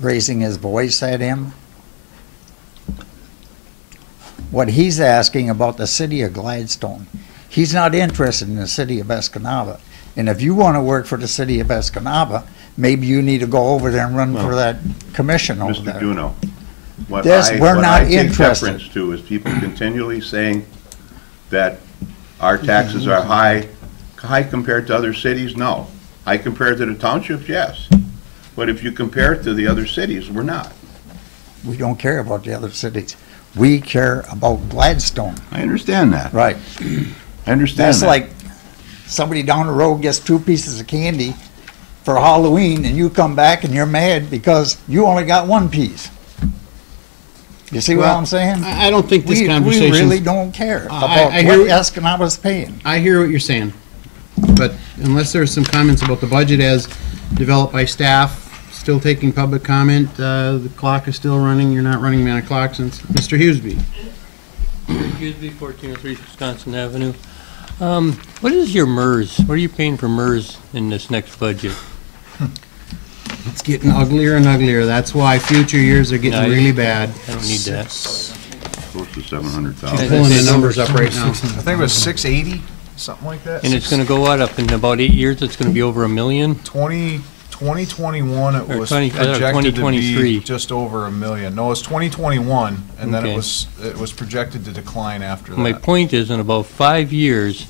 raising his voice at him. What he's asking about the city of Gladstone, he's not interested in the city of Escanaba. And if you want to work for the city of Escanaba, maybe you need to go over there and run for that commission over there. Mr. Juneau, what We're not I take interested. deference to is people continually saying that our taxes are high compared to other cities. No. High compared to the townships, yes. But if you compare it to the other cities, we're not. We don't care about the other cities. We care about Gladstone. I understand that. Right. I understand That's that. like somebody down the road gets 2 pieces of candy for Halloween, and you come back and you're mad because you only got 1 piece. You see what Well, I'm saying? I don't think this We conversation's- really don't care about I hear what what- Escanaba paying. I hear what you're saying, but unless there's some comments about the budget as developed by staff, still taking public comment, the clock is still running, you're not running man a clock since, Mr. Hughesby. Hughesby, 1403 Wisconsin Avenue. What is your MERS? What are you paying for MERS in this next budget? It's getting uglier and uglier, that's why future years are getting No, really bad. I don't need that. Close to 700,000. I'm pulling the numbers up right now. I think it was 680, something like that. And it's gonna go up in about 8 years, it's gonna be over $1 million? 2021, it Or was 20 I thought it was projected to 2023. be just over $1 million. No, it's 2021, and then Okay. it was projected to decline after My that. point is, in about 5 years,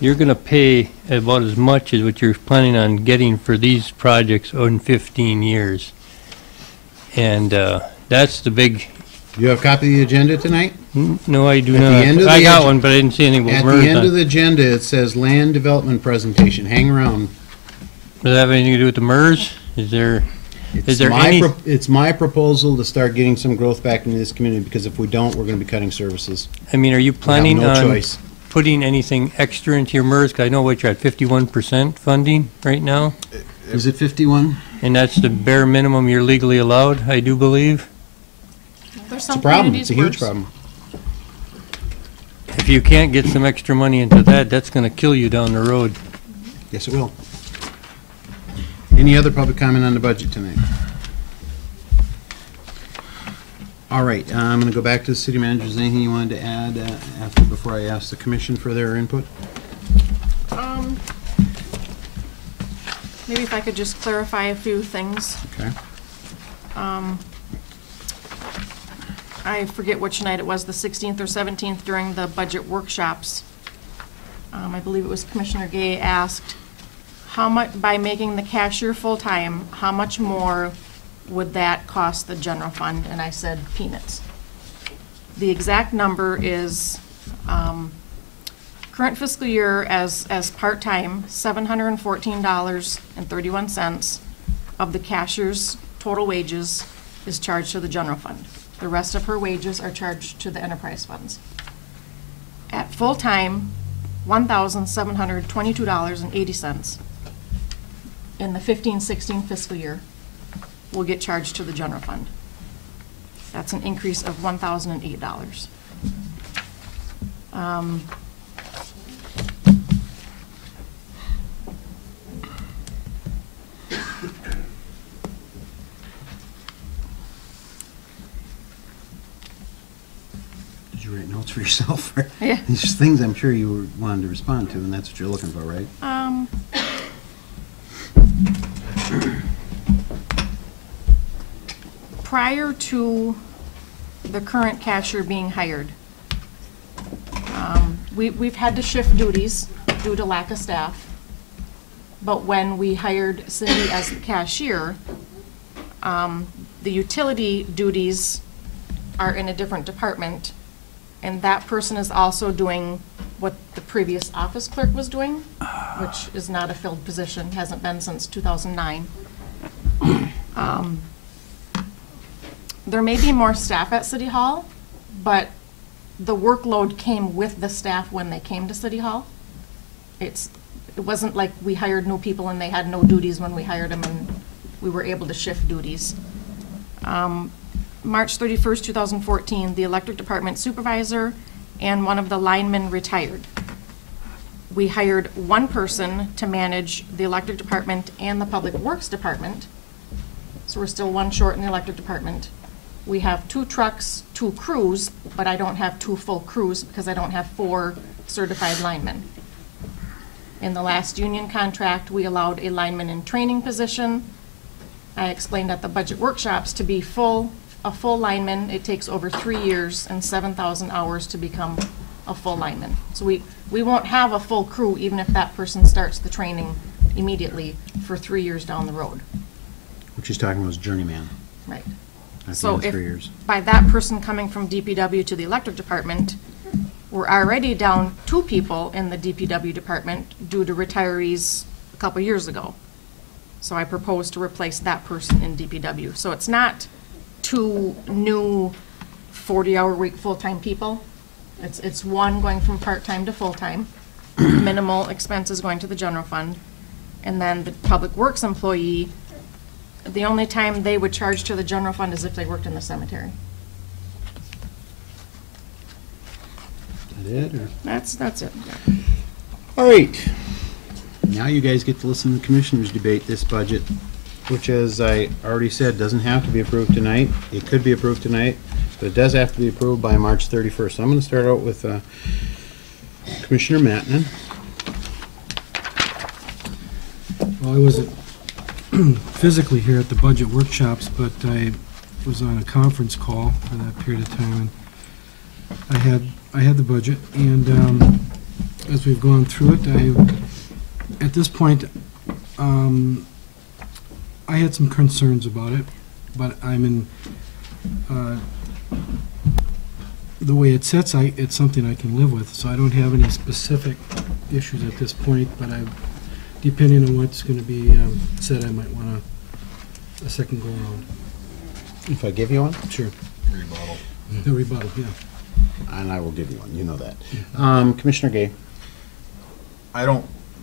you're gonna pay about as much as what you're planning on getting for these projects in 15 years. And that's the big, You have a copy of the agenda tonight? no, I do At the end of not. I the got ag- one, but I didn't see anything about At MERS the end on of it. the agenda, it says land development presentation, hang around. Does that have anything to do with the MERS? Is there any? It's my proposal to start getting some growth back into this community, because if we don't, we're gonna be cutting services. I mean, are you planning no on choice. putting anything extra into your MERS? 'Cause I know what you're at 51% funding right now, Is it 51? and that's the bare minimum you're legally allowed, I do believe. There's It's some a problem, communities it's a huge worse. problem. If you can't get some extra money into that, that's gonna kill you down the road. Yes, it will. Any other public comment on the budget tonight? All right, I'm gonna go back to the city manager. Is there anything you wanted to add before I ask the commission for their input? Maybe if I could just clarify a few things. Okay. I forget which night it was, the 16th or 17th during the budget workshops. I believe it was Commissioner Gay asked, how much, by making the cashier full-time, how much more would that cost the general fund? And I said peanuts. The exact number is, current fiscal year as part-time, $714.31 of the cashier's total wages is charged to the general fund. The rest of her wages are charged to the enterprise funds. At full-time, $1,722.80 in the 15-16 fiscal year will get charged to the general fund. That's an increase of $1,008. Did you write notes for yourself? Yeah. These are things I'm sure you were wanting to respond to, and that's what you're looking for, right? Prior to the current cashier being hired, we've had to shift duties due to lack of staff. But when we hired Cindy as the cashier, the utility duties are in a different department, and that person is also doing what the previous office clerk was doing, which is not a filled position, hasn't been since 2009. There may be more staff at City Hall, but the workload came with the staff when they came to City Hall. It wasn't like we hired new people and they had no duties when we hired them, and we were able to shift duties. March 31st, 2014, the electric department supervisor and one of the linemen retired. We hired one person to manage the electric department and the public works department, so we're still one short in the electric department. We have 2 trucks, 2 crews, but I don't have 2 full crews because I don't have 4 certified linemen. In the last union contract, we allowed a lineman in training position. I explained at the budget workshops, to be a full lineman, it takes over 3 years and 7,000 hours to become a full lineman. So we won't have a full crew even if that person starts the training immediately for 3 years down the road. What she's talking about is journeyman. Right. the So end of if, 3 years. by that person coming from DPW to the electric department, we're already down 2 people in the DPW department due to retirees a couple years ago. So I propose to replace that person in DPW. So it's not 2 new 40-hour-week full-time people. It's one going from part-time to full-time, minimal expenses going to the general fund. And then the public works employee, the only time they would charge to the general fund is if they worked in the cemetery. That it, or? That's it. All right. Now you guys get to listen to the commissioners debate this budget, which, as I already said, doesn't have to be approved tonight. It could be approved tonight, but it does have to be approved by March 31st. So I'm going to start out with Commissioner Mattinen. Well, I wasn't physically here at the budget workshops, but I was on a conference call for that period of time, and I had the budget, and as we've gone through it, at this point, I had some concerns about it, but I'm in, the way it sets, it's something I can live with, so I don't have any specific issues at this point, but depending on what's going to be said, I might want a second go around. If I give you one? Sure. Rebuttal. The rebuttal, yeah. And I will give you one, you know that. Commissioner Gay.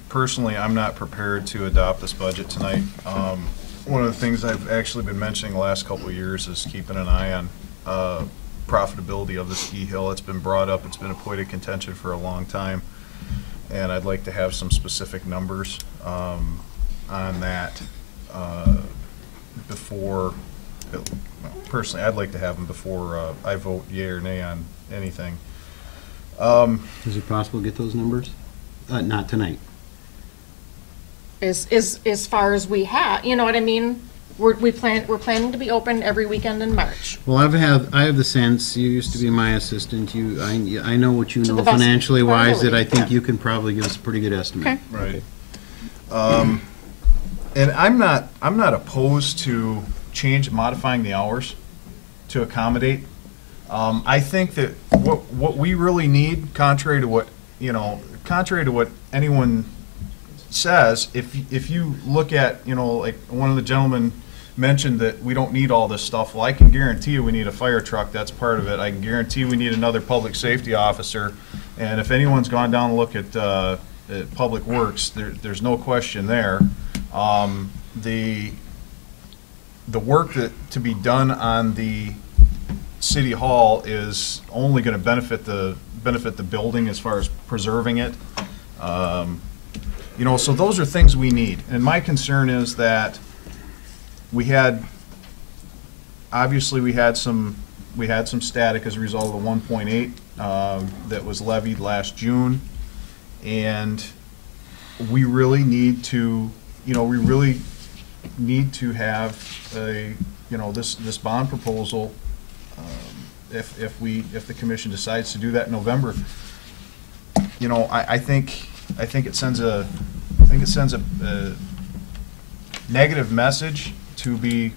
Personally, I'm not prepared to adopt this budget tonight. One of the things I've actually been mentioning the last couple of years is keeping an eye on profitability of the ski hill. It's been brought up, it's been a point of contention for a long time, and I'd like to have some specific numbers on that before, personally, I'd like to have them before I vote yea or nay on anything. Is it possible to get those numbers? Not tonight. As far as we have, you know what I mean? We're planning to be open every weekend in March. Well, I have the sense, you used to be my assistant, I know what you To know the best financially of our wise, that I ability, think yeah. you can probably give us a pretty good estimate. Okay. Right. And I'm not opposed to modifying the hours to accommodate. I think that what we really need, contrary to what anyone says, if you look at, like one of the gentlemen mentioned that we don't need all this stuff. Well, I can guarantee you we need a fire truck, that's part of it. I can guarantee we need another public safety officer. And if anyone's gone down and looked at Public Works, there's no question there. The work to be done on the City Hall is only going to benefit the building as far as preserving it. So those are things we need. And my concern is that we had some static as a result of the 1.8 that was levied last June, and we really need to have this bond proposal if the commission decides to do that in November. I think it sends a negative message to be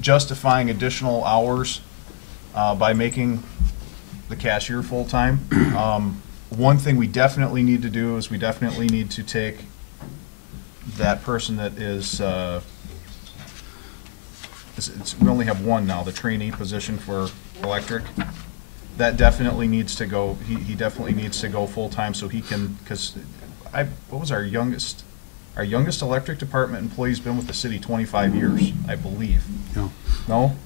justifying additional hours by making the cashier full-time. One thing we definitely need to do is we definitely need to take that person that is, we only have one now, the trainee position for electric. That definitely needs to go, he definitely needs to go full-time so he can, because what was our youngest electric department employee's been with the city 25 years, I believe. No. No?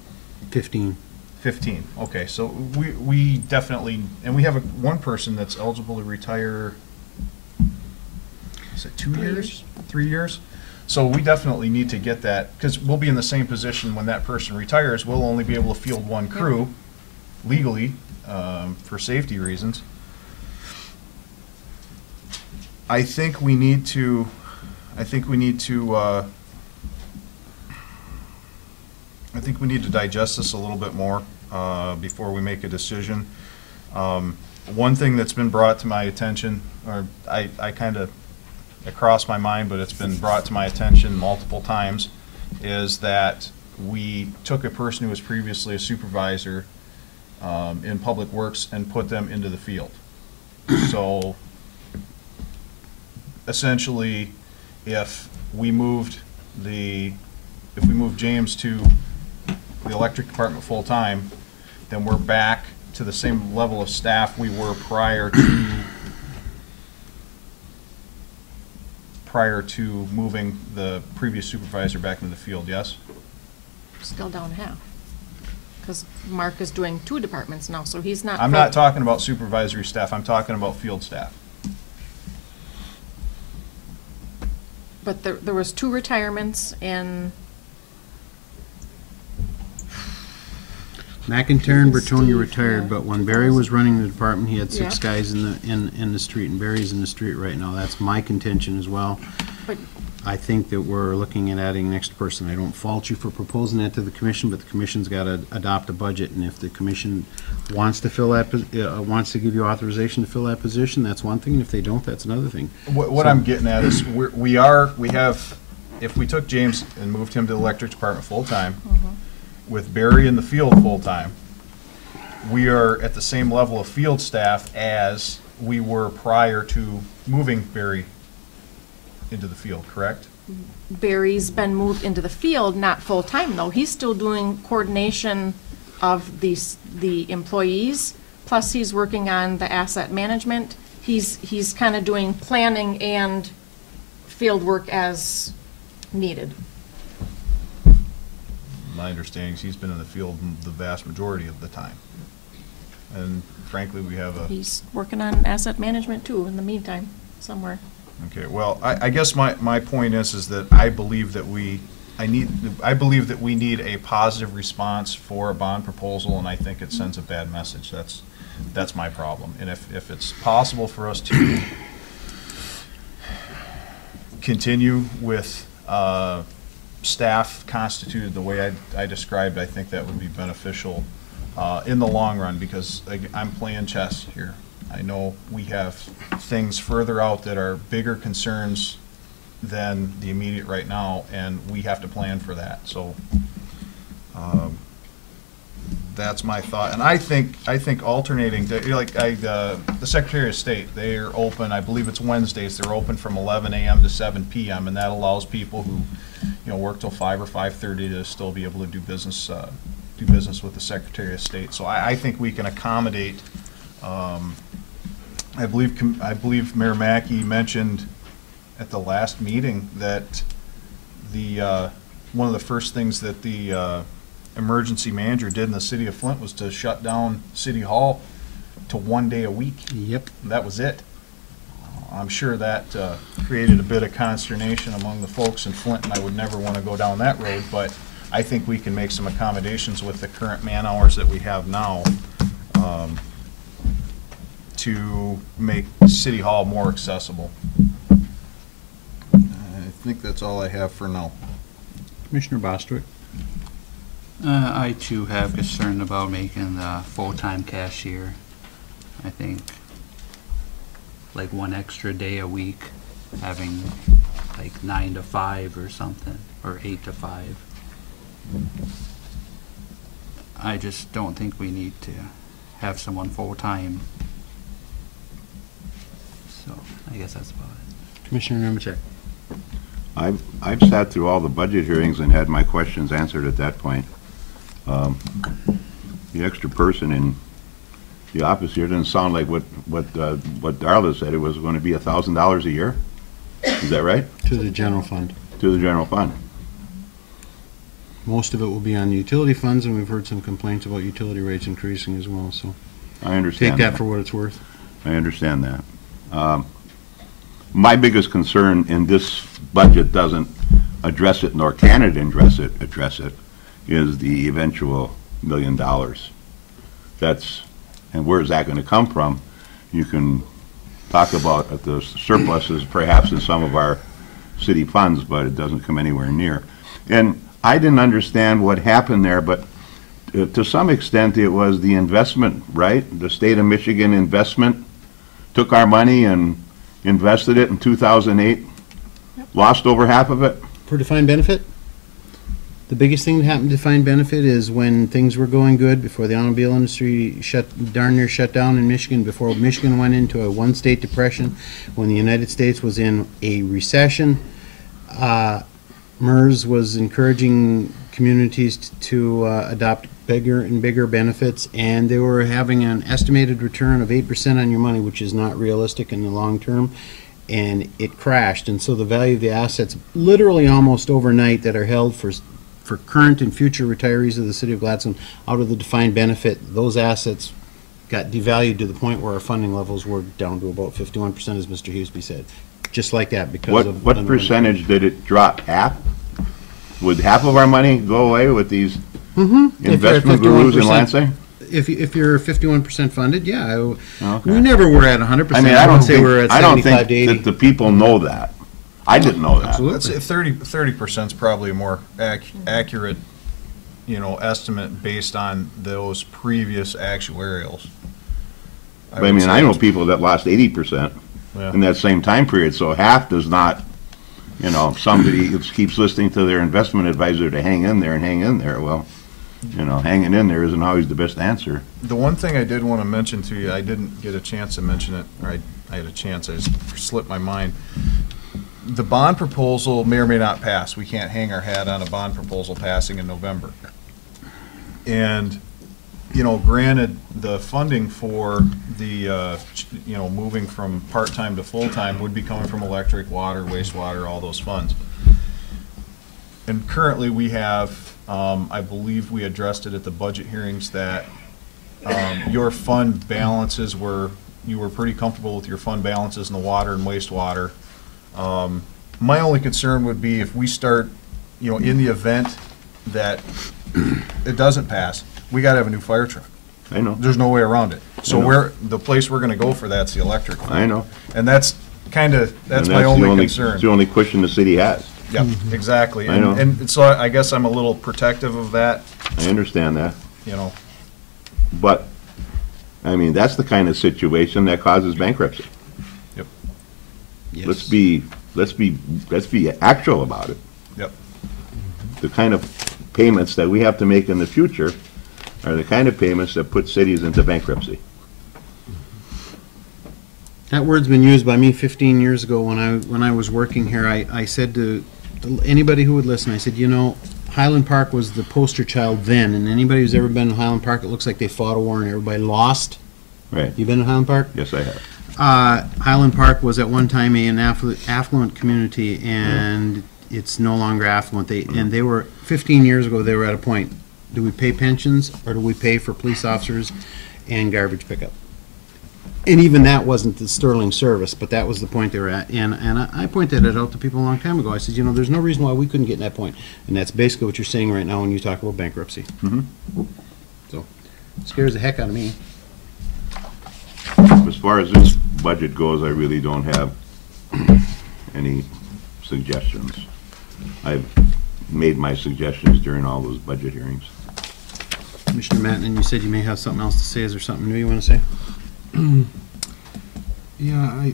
15. 15, okay, so we definitely, and we have one person that's eligible to retire, is it 2 years? 3 years? So we definitely need to get that, because we'll be in the same position when that person retires. We'll only be able to field one crew legally for safety reasons. I think we need to digest this a little bit more before we make a decision. One thing that's been brought to my attention, or it crossed my mind, but it's been brought to my attention multiple times, is that we took a person who was previously a supervisor in Public Works and put them into the field. So essentially, if we moved James to the electric department full-time, then we're back to the same level of staff we were prior to moving the previous supervisor back into the field, yes? Still down half. Because Mark is doing 2 departments now, so he's not. I'm not talking about supervisory staff, I'm talking about field staff. But there was 2 retirements in, McIntyre and Bertonia retired, but when Barry was running the department, he had 6 Yeah. guys in the street, and Barry's in the street right now. That's my contention as well. but I think that we're looking at adding an extra person. I don't fault you for proposing that to the commission, but the commission's got to adopt a budget, and if the commission wants to fill that, wants to give you authorization to fill that position, that's one thing, and if they don't, that's another thing. What So- I'm getting at is, if we took James and moved him to the electric department full-time, with Barry in the field full-time, we are at the same level of field staff as we were prior to moving Barry into the field, correct? Barry's been moved into the field, not full-time though. He's still doing coordination of the employees, plus he's working on the asset management. He's kind of doing planning and field work as needed. My understanding is he's been in the field the vast majority of the time. And frankly, we have a, He's working on asset management too in the meantime, somewhere. okay, well, I guess my point is that I believe that we need a positive response for a bond proposal, and I think it sends a bad message. That's my problem. And if it's possible for us to continue with staff constituted the way I described, I think that would be beneficial in the long run, because I'm playing chess here. I know we have things further out that are bigger concerns than the immediate right now, and we have to plan for that. So that's my thought. And I think alternating, the Secretary of State, they're open, I believe it's Wednesdays, they're open from 11 a.m. to 7 p.m., and that allows people who, work till 5 or 5:30 to still be able to do business with the Secretary of State. So I think we can accommodate, I believe Mayor Mackey mentioned at the last meeting that one of the first things that the emergency manager did in the city of Flint was to shut down City Hall to 1 day a week. Yep. That was it. I'm sure that created a bit of consternation among the folks in Flint, and I would never want to go down that road, but I think we can make some accommodations with the current man hours that we have now to make City Hall more accessible. I think that's all I have for now. Commissioner Bostwick? I too have concern about making the full-time cashier. I think like 1 extra day a week, having like 9 to 5 or something, or 8 to 5. I just don't think we need to have someone full-time. So I guess that's about it. Commissioner Nemecheck? I've sat through all the budget hearings and had my questions answered at that point. The extra person in the office here doesn't sound like what Darla said. It was going to be $1,000 a year. Is that right? To the general fund. To the general fund. Most of it will be on utility funds, and we've heard some complaints about utility rates increasing as well, so I understand take that for what it's worth. I understand that. My biggest concern in this budget doesn't address it, nor can it address it, is the eventual $1 million. And where is that going to come from? You can talk about the surpluses perhaps in some of our city funds, but it doesn't come anywhere near. And I didn't understand what happened there, but to some extent it was the investment, right? The state of Michigan investment took our money and invested it in 2008, lost over half of it. For defined benefit? The biggest thing that happened to defined benefit is when things were going good, before the automobile industry darn near shut down in Michigan, before Michigan went into a one-state depression, when the United States was in a recession, MERS was encouraging communities to adopt bigger and bigger benefits, and they were having an estimated return of 8% on your money, which is not realistic in the long term, and it crashed. And so the value of the assets, literally almost overnight, that are held for current and future retirees of the city of Gladstone out of the defined benefit, those assets got devalued to the point where our funding levels were down to about 51%, as Mr. Hughesby said. Just like that, because of... What percentage did it drop? Half? Would half of our money go away with these investment gurus in Lansing? If you're 51% funded, yeah. Okay. We never were at 100%. I mean, I don't say we're at 75 to 80. think that the people know that. I didn't know that. Let's say 30% is probably a more accurate, estimate based on those previous actuarials. But I mean, I know people that lost 80% Yeah. in that same time period, so half does not, somebody keeps listening to their investment advisor to hang in there and hang in there. Well, hanging in there isn't always the best answer. The one thing I did want to mention to you, I didn't get a chance to mention it, or I had a chance, I just slipped my mind. The bond proposal may or may not pass. We can't hang our hat on a bond proposal passing in November. And, granted, the funding for the, moving from part-time to full-time would be coming from electric, water, wastewater, all those funds. And currently, we have, I believe we addressed it at the budget hearings, that your fund balances you were pretty comfortable with your fund balances in the water and wastewater. My only concern would be if we start, in the event that it doesn't pass, we gotta have a new fire truck. I know. There's no way around it. So I know. the place we're gonna go for that's the electric fund. I know. And that's And my only concern. It's the only cushion the city has. Yep, exactly. I know. And so I guess I'm a little protective of that, I understand that. you know. But, I mean, that's the kind of situation that causes bankruptcy. Yep. Let's be actual about it. Yep. The kind of payments that we have to make in the future are the kind of payments that put cities into bankruptcy. That word's been used by me 15 years ago when I was working here. I said to anybody who would listen, I said, Highland Park was the poster child then, and anybody who's ever been in Highland Park, it looks like they fought a war and everybody lost. Right. You been in Highland Park? Yes, I have. Highland Park was at one time an affluent community, and it's no longer affluent. They were 15 years ago. They were at a point: do we pay pensions or do we pay for police officers and garbage pickup? And even that wasn't the sterling service, but that was the point they were at. And I pointed it out to people a long time ago. I said, there's no reason why we couldn't get in that point. And that's basically what you're saying right now when you talk about bankruptcy. So, it scares the heck out of me. As far as this budget goes, I really don't have any suggestions. I've made my suggestions during all those budget hearings. Commissioner Mattinen, you said you may have something else to say. Is there something new you want to say? Yeah,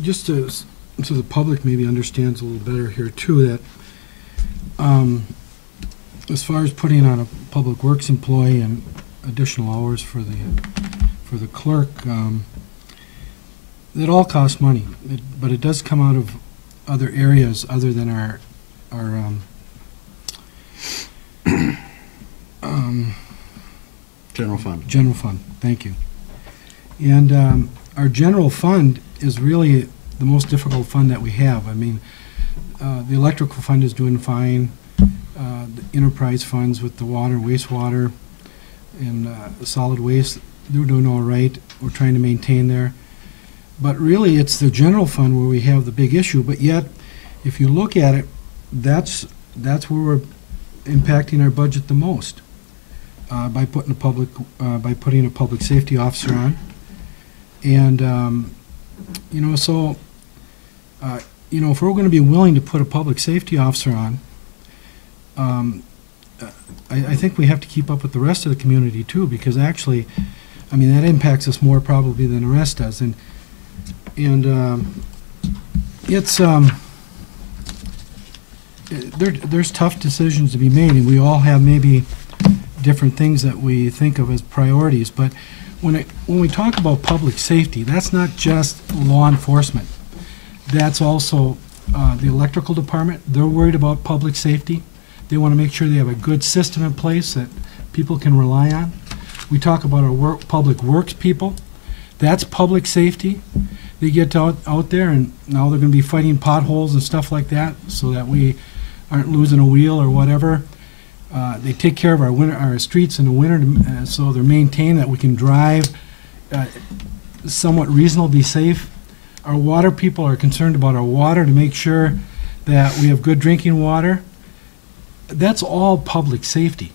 just so the public maybe understands a little better here too, that as far as putting on a public works employee and additional hours for the clerk, it all costs money, but it does come out of other areas other than our General fund. General fund, thank you. And our general fund is really the most difficult fund that we have. I mean, the electrical fund is doing fine. The enterprise funds with the water, wastewater, and solid waste, they're doing all right. We're trying to maintain there. But really, it's the general fund where we have the big issue. But yet, if you look at it, that's where we're impacting our budget the most by putting a public safety officer on. And, so, if we're going to be willing to put a public safety officer on, I think we have to keep up with the rest of the community too, because actually, that impacts us more probably than the rest does. And there's tough decisions to be made, and we all have maybe different things that we think of as priorities, but when we talk about public safety, that's not just law enforcement. That's also the electrical department. They're worried about public safety. They want to make sure they have a good system in place that people can rely on. We talk about our public works people. That's public safety. They get out there, and now they're going to be fighting potholes and stuff like that so that we aren't losing a wheel or whatever. They take care of our streets in the winter, so they're maintained that we can drive somewhat reasonably safe. Our water people are concerned about our water to make sure that we have good drinking water. That's all public safety.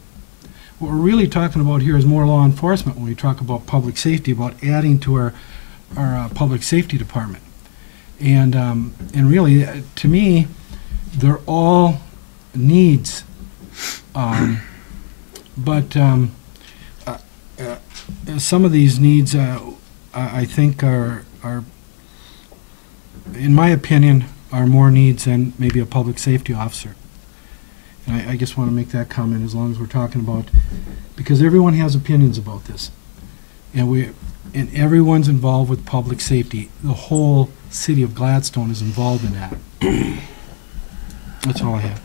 What we're really talking about here is more law enforcement when we talk about public safety, about adding to our public safety department. And really, to me, they're all needs. But some of these needs, I think, are, in my opinion, are more needs than maybe a public safety officer. And I just want to make that comment as long as we're talking about, because everyone has opinions about this. And everyone's involved with public safety. The whole city of Gladstone is involved in that. That's all I have.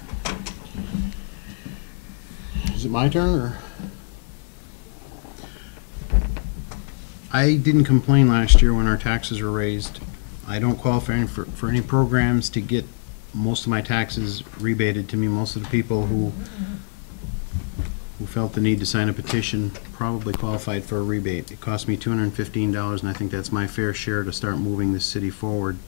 Is it my turn, or? I didn't complain last year when our taxes were raised. I don't qualify for any programs to get most of my taxes rebated to me. Most of the people who felt the need to sign a petition probably qualified for a rebate. It cost me $215, and I think that's my fair share to start moving this city forward.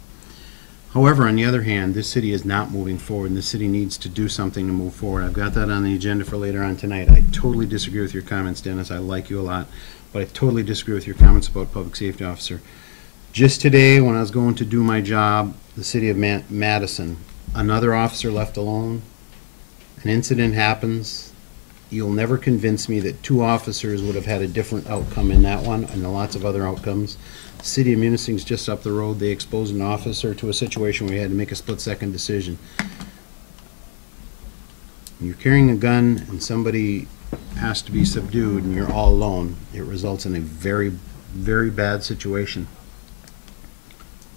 However, on the other hand, this city is not moving forward, and this city needs to do something to move forward. I've got that on the agenda for later on tonight. I totally disagree with your comments, Dennis. I like you a lot, but I totally disagree with your comments about public safety officer. Just today, when I was going to do my job, the city of Madison, another officer left alone. An incident happens. You'll never convince me that two officers would have had a different outcome in that one and lots of other outcomes. The city of Munising's just up the road. They exposed an officer to a situation where he had to make a split-second decision. When you're carrying a gun and somebody has to be subdued and you're all alone, it results in a very, very bad situation.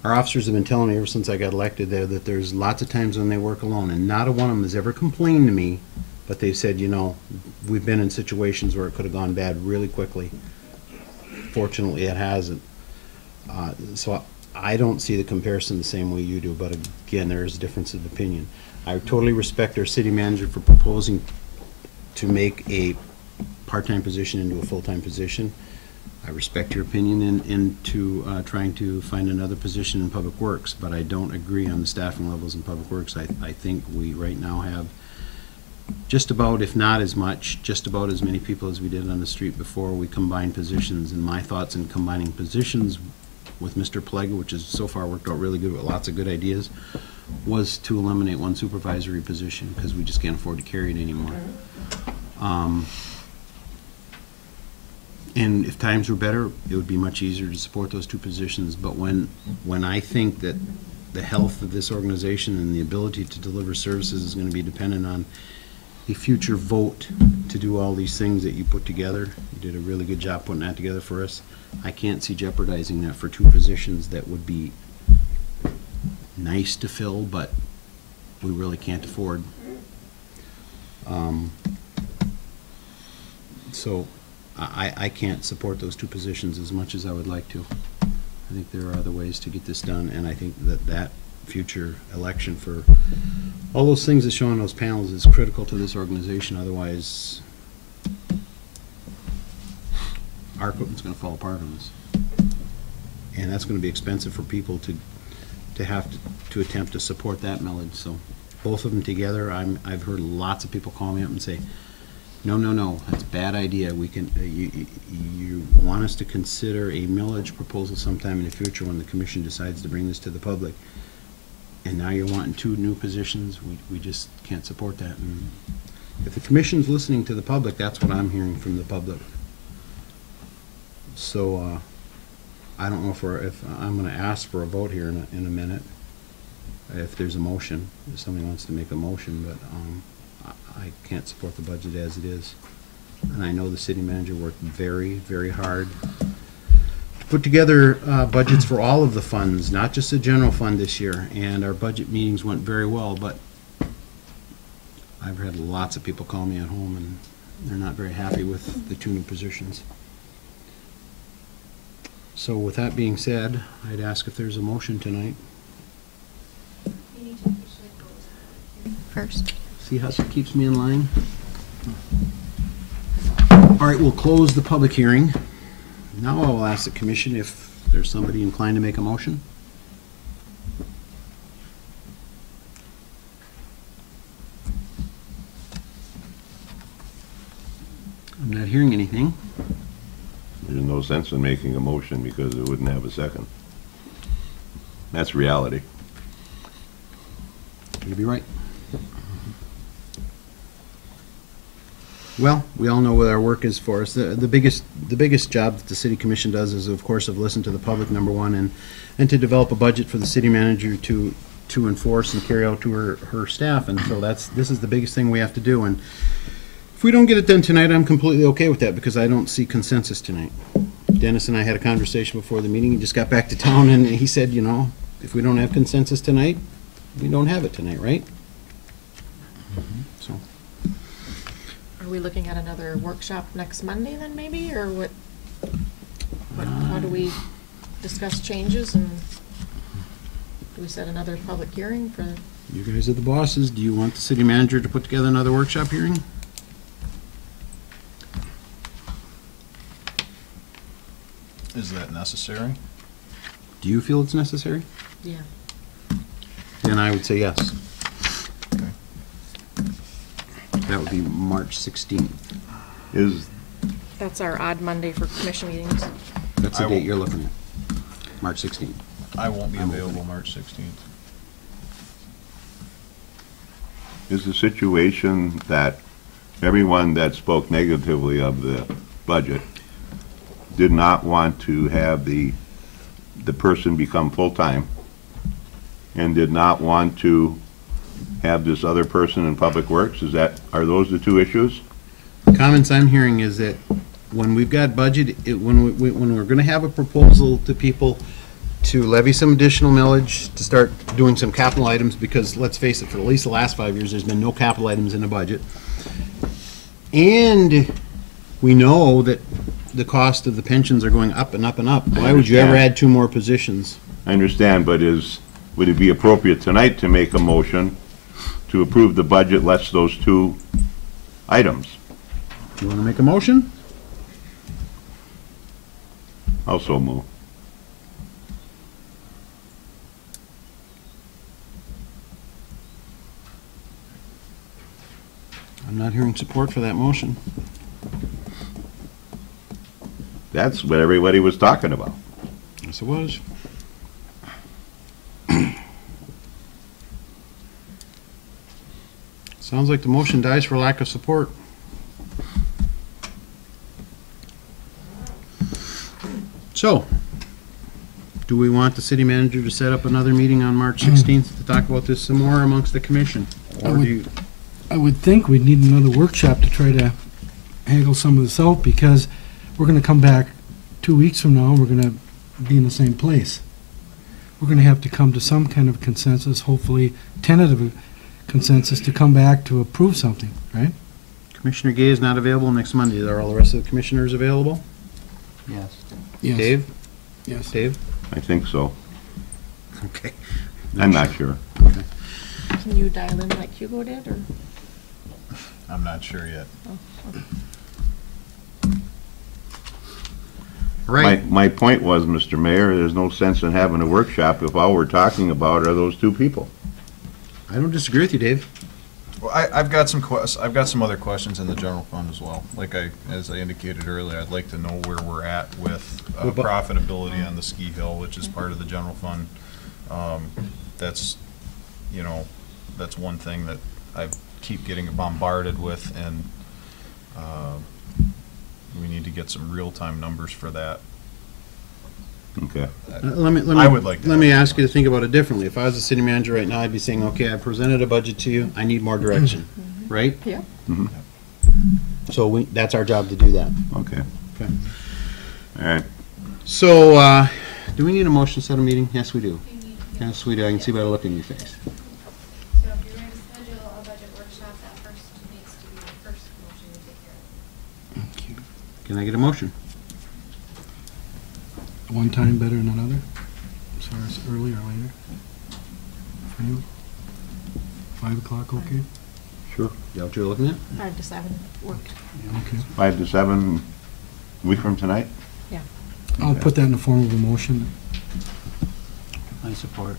Our officers have been telling me ever since I got elected there that there's lots of times when they work alone, and not a one of them has ever complained to me, but they said, you know, we've been in situations where it could have gone bad really quickly. Fortunately, it hasn't. So I don't see the comparison the same way you do, but again, there is a difference of opinion. I totally respect our city manager for proposing to make a part-time position into a full-time position. I respect your opinion into trying to find another position in Public Works, but I don't agree on the staffing levels in Public Works. I think we right now have just about, if not as much, just about as many people as we did on the street before we combined positions. And my thoughts in combining positions with Mr. Plega, which has so far worked out really good with lots of good ideas, was to eliminate one supervisory position because we just can't afford to carry it anymore. And if times were better, it would be much easier to support those two positions. But when I think that the health of this organization and the ability to deliver services is going to be dependent on a future vote to do all these things that you put together, you did a really good job putting that together for us. I can't see jeopardizing that for two positions that would be nice to fill, but we really can't afford. So I can't support those two positions as much as I would like to. I think there are other ways to get this done, and I think that future election for all those things that show on those panels is critical to this organization. Otherwise, our equipment's going to fall apart on us, and that's going to be expensive for people to have to attempt to support that millage. So both of them together, I've heard lots of people call me up and say, no, that's a bad idea. We can, you want us to consider a millage proposal sometime in the future when the commission decides to bring this to the public. And now you're wanting two new positions. We just can't support that. And if the commission's listening to the public, that's what I'm hearing from the public. So I don't know if I'm going to ask for a vote here in a minute. if there's a motion, if somebody wants to make a motion, but I can't support the budget as it is. And I know the city manager worked very, very hard to put together budgets for all of the funds, not just the general fund this year. And our budget meetings went very well, but I've had lots of people call me at home, and they're not very happy with the two new positions. So with that being said, I'd ask if there's a motion tonight. You need to officially close First. See how she keeps me in line? All right, we'll close the public hearing. Now I will ask the commission if there's somebody inclined to make a motion. I'm not hearing anything. There's no sense in making a motion because it wouldn't have a second. That's reality. You'd be right. Well, we all know what our work is for us. The biggest job that the city commission does is, of course, of listen to the public, number one, and to develop a budget for the city manager to enforce and carry out to her staff. And so this is the biggest thing we have to do. And if we don't get it done tonight, I'm completely okay with that because I don't see consensus tonight. Dennis and I had a conversation before the meeting. He just got back to town and he said, you know, if we don't have consensus tonight, we don't have it tonight, right? So. Are we looking at another workshop next Monday then maybe, or what? How do we discuss changes, and do we set another public hearing for? You guys are the bosses. Do you want the city manager to put together another workshop hearing? Is that necessary? Do you feel it's necessary? Yeah. Then I would say yes. Okay. That would be March 16th. That's our odd Monday for commission meetings. That's the date you're looking at, March 16th. I won't be available March 16th. Is the situation that everyone that spoke negatively of the budget did not want to have the person become full-time and did not want to have this other person in Public Works? Are those the two issues? The comments I'm hearing is that when we've got budget, when we're gonna have a proposal to people to levy some additional millage, to start doing some capital items, because let's face it, for at least the last 5 years, there's been no capital items in the budget. And we know that the cost of the pensions are going up and up and up. Why would you ever add 2 more positions? I understand, but would it be appropriate tonight to make a motion to approve the budget less those 2 items? You wanna make a motion? Also move. I'm not hearing support for that motion. That's what everybody was talking about. Yes, it was. Sounds like the motion dies for lack of support. So, do we want the city manager to set up another meeting on March 16th to talk about this some more amongst the commission? Or do you? I would think we'd need another workshop to try to haggle some of this out, because we're gonna come back 2 weeks from now, we're gonna be in the same place. We're gonna have to come to some kind of consensus, hopefully tentative consensus, to come back to approve something, right? Commissioner Gay is not available next Monday. Are all the rest of the commissioners available? Yes. Yes. Dave? Yes. Dave? I think so. Okay. I'm not sure. Can you dial in like Hugo did, or? I'm not sure yet. Oh, okay. Right. My point was, Mr. Mayor, there's no sense in having a workshop if all we're talking about are those 2 people. I don't disagree with you, Dave. Well, I've got some other questions in the general fund as well. As I indicated earlier, I'd like to know where we're at with profitability on the ski hill, which is part of the general fund. That's one thing that I keep getting bombarded with, and we need to get some real-time numbers for that. Okay. I would like to Let me have ask you to think about it differently. If I was the city manager right now, I'd be saying, okay, I presented a budget to you, I need more direction, right? Yeah. So that's our job to do that. Okay. Okay. All right. So, do we need a motion to set a meeting? Yes, we do. You need, Yes, we do. I can see by the look in your face. so if you're going to schedule a budget workshop, that first needs to be the first motion you take care of. Can I get a motion? One time better than another, as far as early or later? For you? 5 o'clock, okay? Sure. Is that what you're looking at? 5 to 7 worked. Okay. 5 to 7, week from tonight? Yeah. I'll put that in the form of a motion. I support.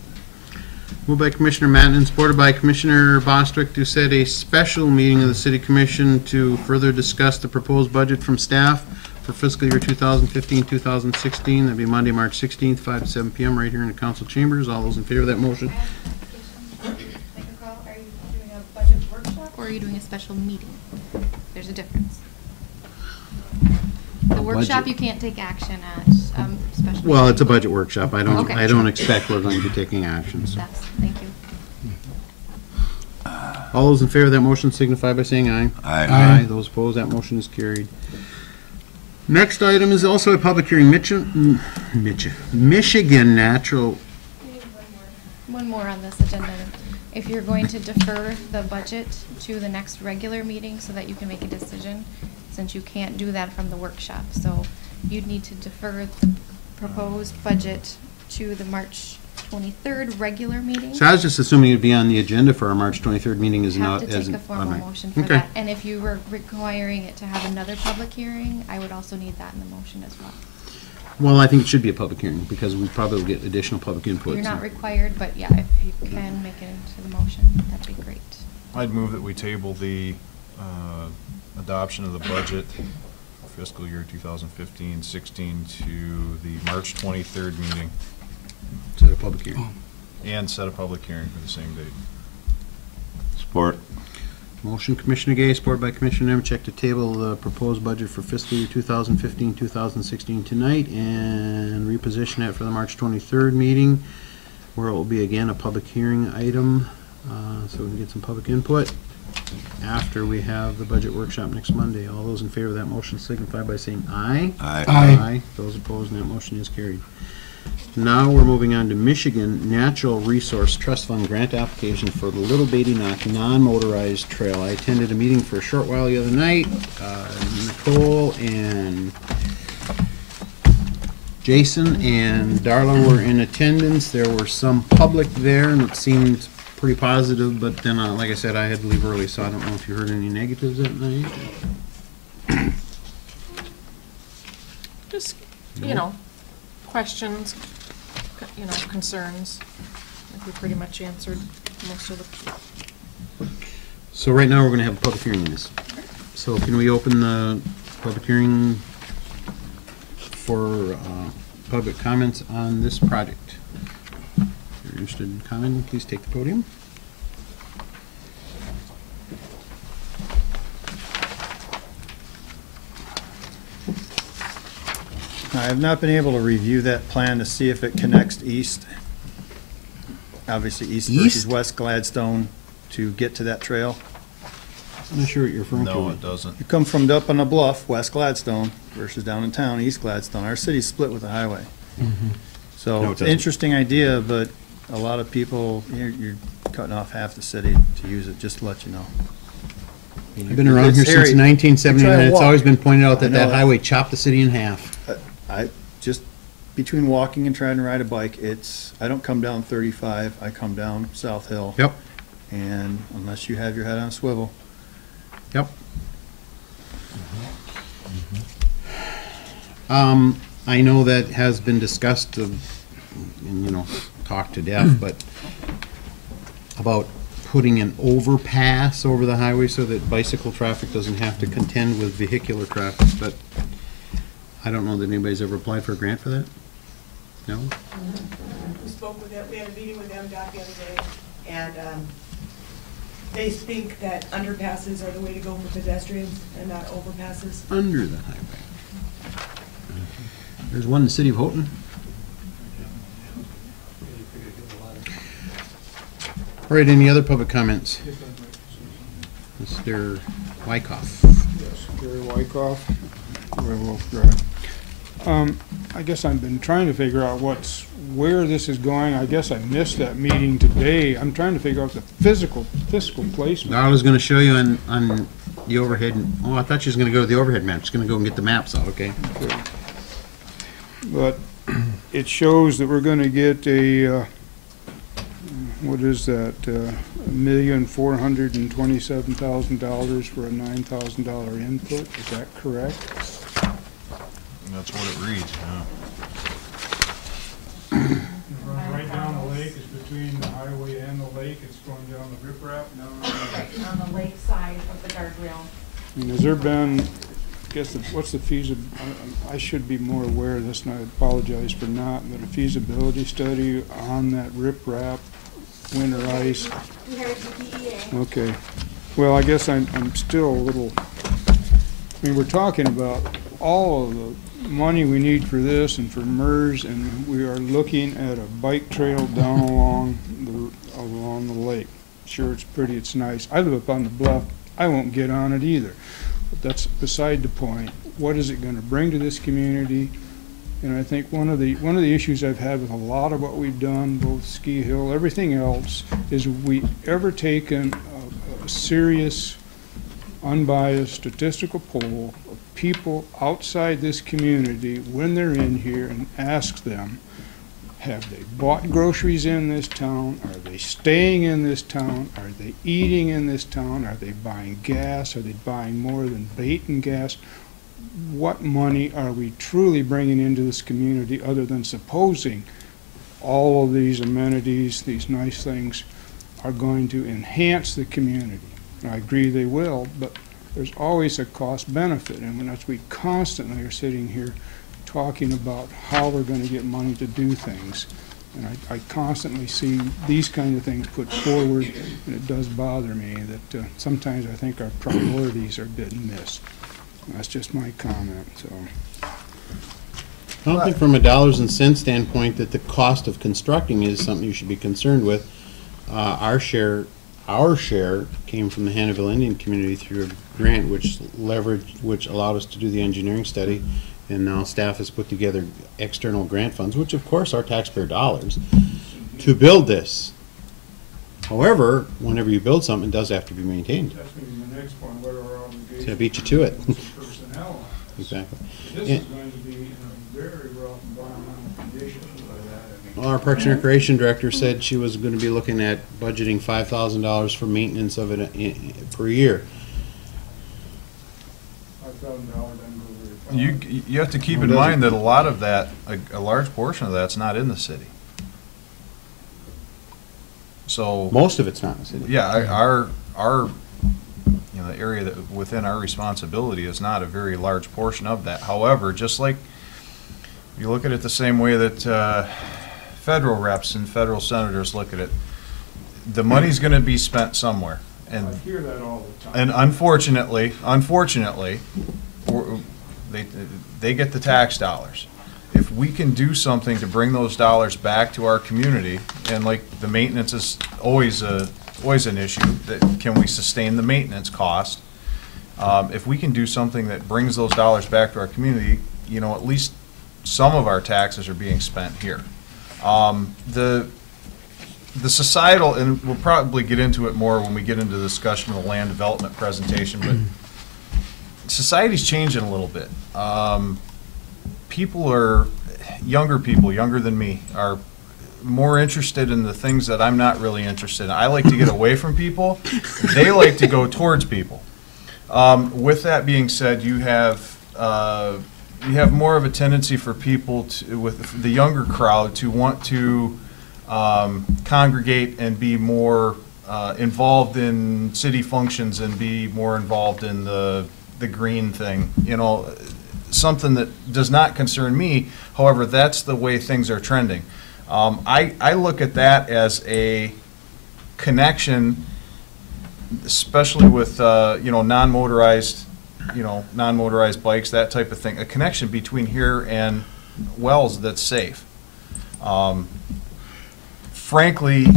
Moved by Commissioner Mattson, supported by Commissioner Bostwick to set a special meeting of the City Commission to further discuss the proposed budget from staff for fiscal year 2015-2016. That'd be Monday, March 16th, 5 to 7 p.m. right here in the council chambers. All those in favor of that motion? I have a clarification. Make a call. Are you doing a budget workshop or are you doing a special meeting? There's a difference. The workshop, Budget. you can't take action at, special. Well, meeting. it's a budget workshop. I don't, Okay. I don't expect we're going to be taking actions. That's, thank you. All those in favor of that motion signify by saying aye. Aye. Aye. Those opposed, that motion is carried. Next item is also a public hearing, Michigan Natural, We need one more on this agenda. If you're going to defer the budget to the next regular meeting so that you can make a decision, since you can't do that from the workshop. So you'd need to defer the proposed budget to the March 23rd regular meeting. so I was just assuming it'd be on the agenda for our March 23rd meeting is Have not to as. take a formal motion for Okay. that. And if you were requiring it to have another public hearing, I would also need that in the motion as well. Well, I think it should be a public hearing because we probably will get additional public input. You're so. not required, but yeah, if you can make it into the motion, that'd be great. I'd move that we table the adoption of the budget for fiscal year 2015-16 to the March 23rd meeting Set a public hearing. and set a public hearing for the same date. Support. Motion Commissioner Gay, supported by Commissioner Nemechek to table the proposed budget for fiscal year 2015-2016 tonight and reposition it for the March 23rd meeting, where it will be again a public hearing item, so we can get some public input after we have the budget workshop next Monday. All those in favor of that motion signify by saying aye. Aye. Aye. Those opposed, and that motion is carried. Now we're moving on to Michigan Natural Resource Trust Fund grant application for the Little Beatty Knock non-motorized trail. I attended a meeting for a short while the other night. Nicole and Jason and Darla were in attendance. There were some public there, and it seemed pretty positive, but then, like I said, I had to leave early, so I don't know if you heard any negatives that night. Just, you know, questions, you know, concerns. I think we pretty much answered most of the. So right now, we're going to have a public hearing on this. So can we open the public hearing for public comments on this project? If you're interested in commenting, please take the podium. I have not been able to review that plan to see if it connects east, obviously east versus west Gladstone, to get to that trail. I'm not sure what you're referring to. No, it doesn't. You come from up on the bluff, west Gladstone, versus down in town, east Gladstone. Our city's split with the highway. So No, it it's an doesn't. interesting idea, but a lot of people, you're cutting off half the city to use it, just to let you know. I've been around here It's since hairy. 1979, You try to and it's walk. always been pointed out I that know that it. highway chopped the city in half. I just, between walking and trying to ride a bike, I don't come down 35, I come down South Hill. Yep. And unless you have your head on a swivel. Yep. I know that has been discussed and, you know, talked to death, but about putting an overpass over the highway so that bicycle traffic doesn't have to contend with vehicular traffic, but I don't know that anybody's ever applied for a grant for that? No? We spoke with them, we had a meeting with MDOT the other day, and they think that underpasses are the way to go for pedestrians and not overpasses. Under the highway. There's one in the city of Houghton. All right, any other public comments? Mr. Wykoff. Yes, Gary Wykoff, Wolf Drive. I guess I've been trying to figure out where this is going. I guess I missed that meeting today. I'm trying to figure out the fiscal placement. I was gonna show you on the overhead, oh, I thought you was gonna go to the overhead map, just gonna go and get the maps out, okay? Okay. But it shows that we're gonna get a, what is that, $1,427,000 for a $9,000 input, is that correct? That's what it reads, yeah. Right down the lake, it's between the highway and the lake, it's going down the riprap, down On the lake side of the guardrail. And has there been, I guess, what's the I should be more aware of this, and I apologize for not, but a feasibility study on that riprap, winter ice? We hired the DEA. Okay. Well, I guess I'm still a little, I mean, we're talking about all of the money we need for this and for MERS, and we are looking at a bike trail down along the lake. Sure, it's pretty, it's nice. I live up on the bluff. I won't get on it either. But that's beside the point. What is it going to bring to this community? And I think one of the issues I've had with a lot of what we've done, both Ski Hill, everything else, is we ever taken a serious, unbiased statistical poll of people outside this community when they're in here and ask them, have they bought groceries in this town? Are they staying in this town? Are they eating in this town? Are they buying gas? Are they buying more than bait and gas? What money are we truly bringing into this community other than supposing all of these amenities, these nice things, are going to enhance the community? And I agree they will, but there's always a cost benefit, and as we constantly are sitting here talking about how we're going to get money to do things, and I constantly see these kind of things put forward, and it does bother me that sometimes I think our priorities are being missed. That's just my comment. So I don't think from a dollars and cents standpoint that the cost of constructing is something you should be concerned with. Our share came from the Hannahville Indian community through a grant which allowed us to do the engineering study, and now staff has put together external grant funds, which of course are taxpayer dollars, to build this. However, whenever you build something, it does have to be maintained. that's going to be the next one. What are our obligations? So I beat you to it. Personnel. Exactly. This Yeah. is going to be in a very rough environmental conditions by that. I mean, Well, our Parks and Recreation Director said she was going to be looking at budgeting $5,000 for maintenance of it per year. $5,000 doesn't go very far. You have to keep Well, in does mind it? that a lot of that, a large portion of that's not in the city. So. Most of it's not in the city. Yeah, our, the area that within our responsibility is not a very large portion of that. However, just like you look at it the same way that federal reps and federal senators look at it, the money's going to be spent somewhere. And I hear that all the time. and unfortunately, they get the tax dollars. If we can do something to bring those dollars back to our community, and like the maintenance is always an issue, that can we sustain the maintenance cost? If we can do something that brings those dollars back to our community, at least some of our taxes are being spent here. The societal, and we'll probably get into it more when we get into the discussion of the land development presentation, but society's changing a little bit. Younger people, younger than me, are more interested in the things that I'm not really interested in. I like to get away from people. They like to go towards people. With that being said, you have more of a tendency for people with the younger crowd to want to congregate and be more involved in city functions and be more involved in the green thing. Something that does not concern me. However, that's the way things are trending. I look at that as a connection, especially with non-motorized bikes, that type of thing. A connection between here and Wells that's safe. Frankly,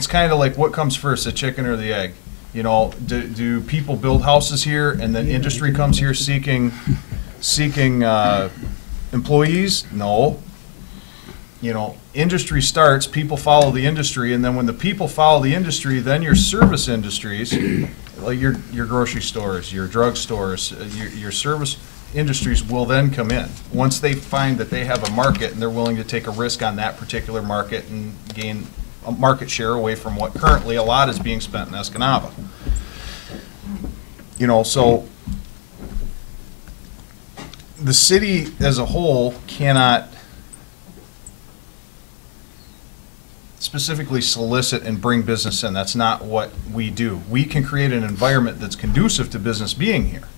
it's kind of like what comes first, the chicken or the egg? You know, do people build houses here and then industry comes here seeking employees? No. You know, industry starts, people follow the industry, and then when the people follow the industry, then your service industries, like your grocery stores, your drug stores, your service industries will then come in. Once they find that they have a market and they're willing to take a risk on that particular market and gain a market share away from what currently a lot is being spent in Escanaba. You know, so the city as a whole cannot specifically solicit and bring business in. That's not what we do. We can create an environment that's conducive to business being here.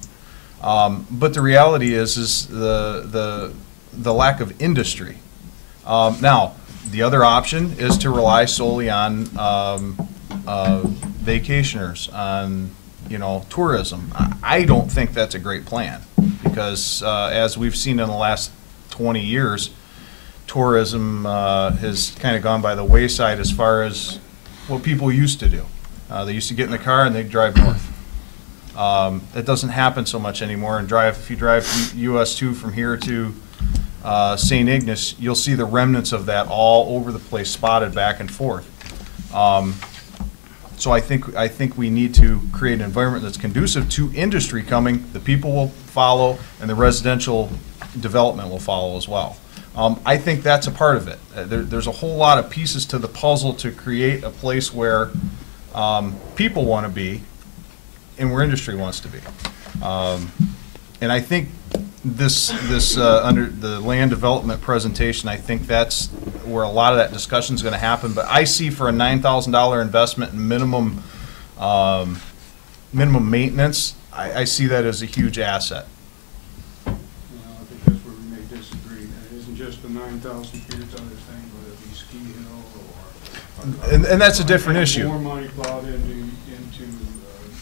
But the reality is the lack of industry. Now, the other option is to rely solely on vacationers, on tourism. I don't think that's a great plan because as we've seen in the last 20 years, tourism has kind of gone by the wayside as far as what people used to do. They used to get in the car and they'd drive north. That doesn't happen so much anymore. And if you drive US 2 from here to St. Ignace, you'll see the remnants of that all over the place, spotted back and forth. So I think we need to create an environment that's conducive to industry coming. The people will follow, and the residential development will follow as well. I think that's a part of it. There's a whole lot of pieces to the puzzle to create a place where people want to be and where industry wants to be. And I think this under the land development presentation, I think that's where a lot of that discussion is going to happen. But I see for a $9,000 investment in minimum maintenance, I see that as a huge asset. I think that's where we may disagree. It isn't just the 9,000 feet, it's other things, whether it be Ski Hill or... And that's a different issue. More money plowed into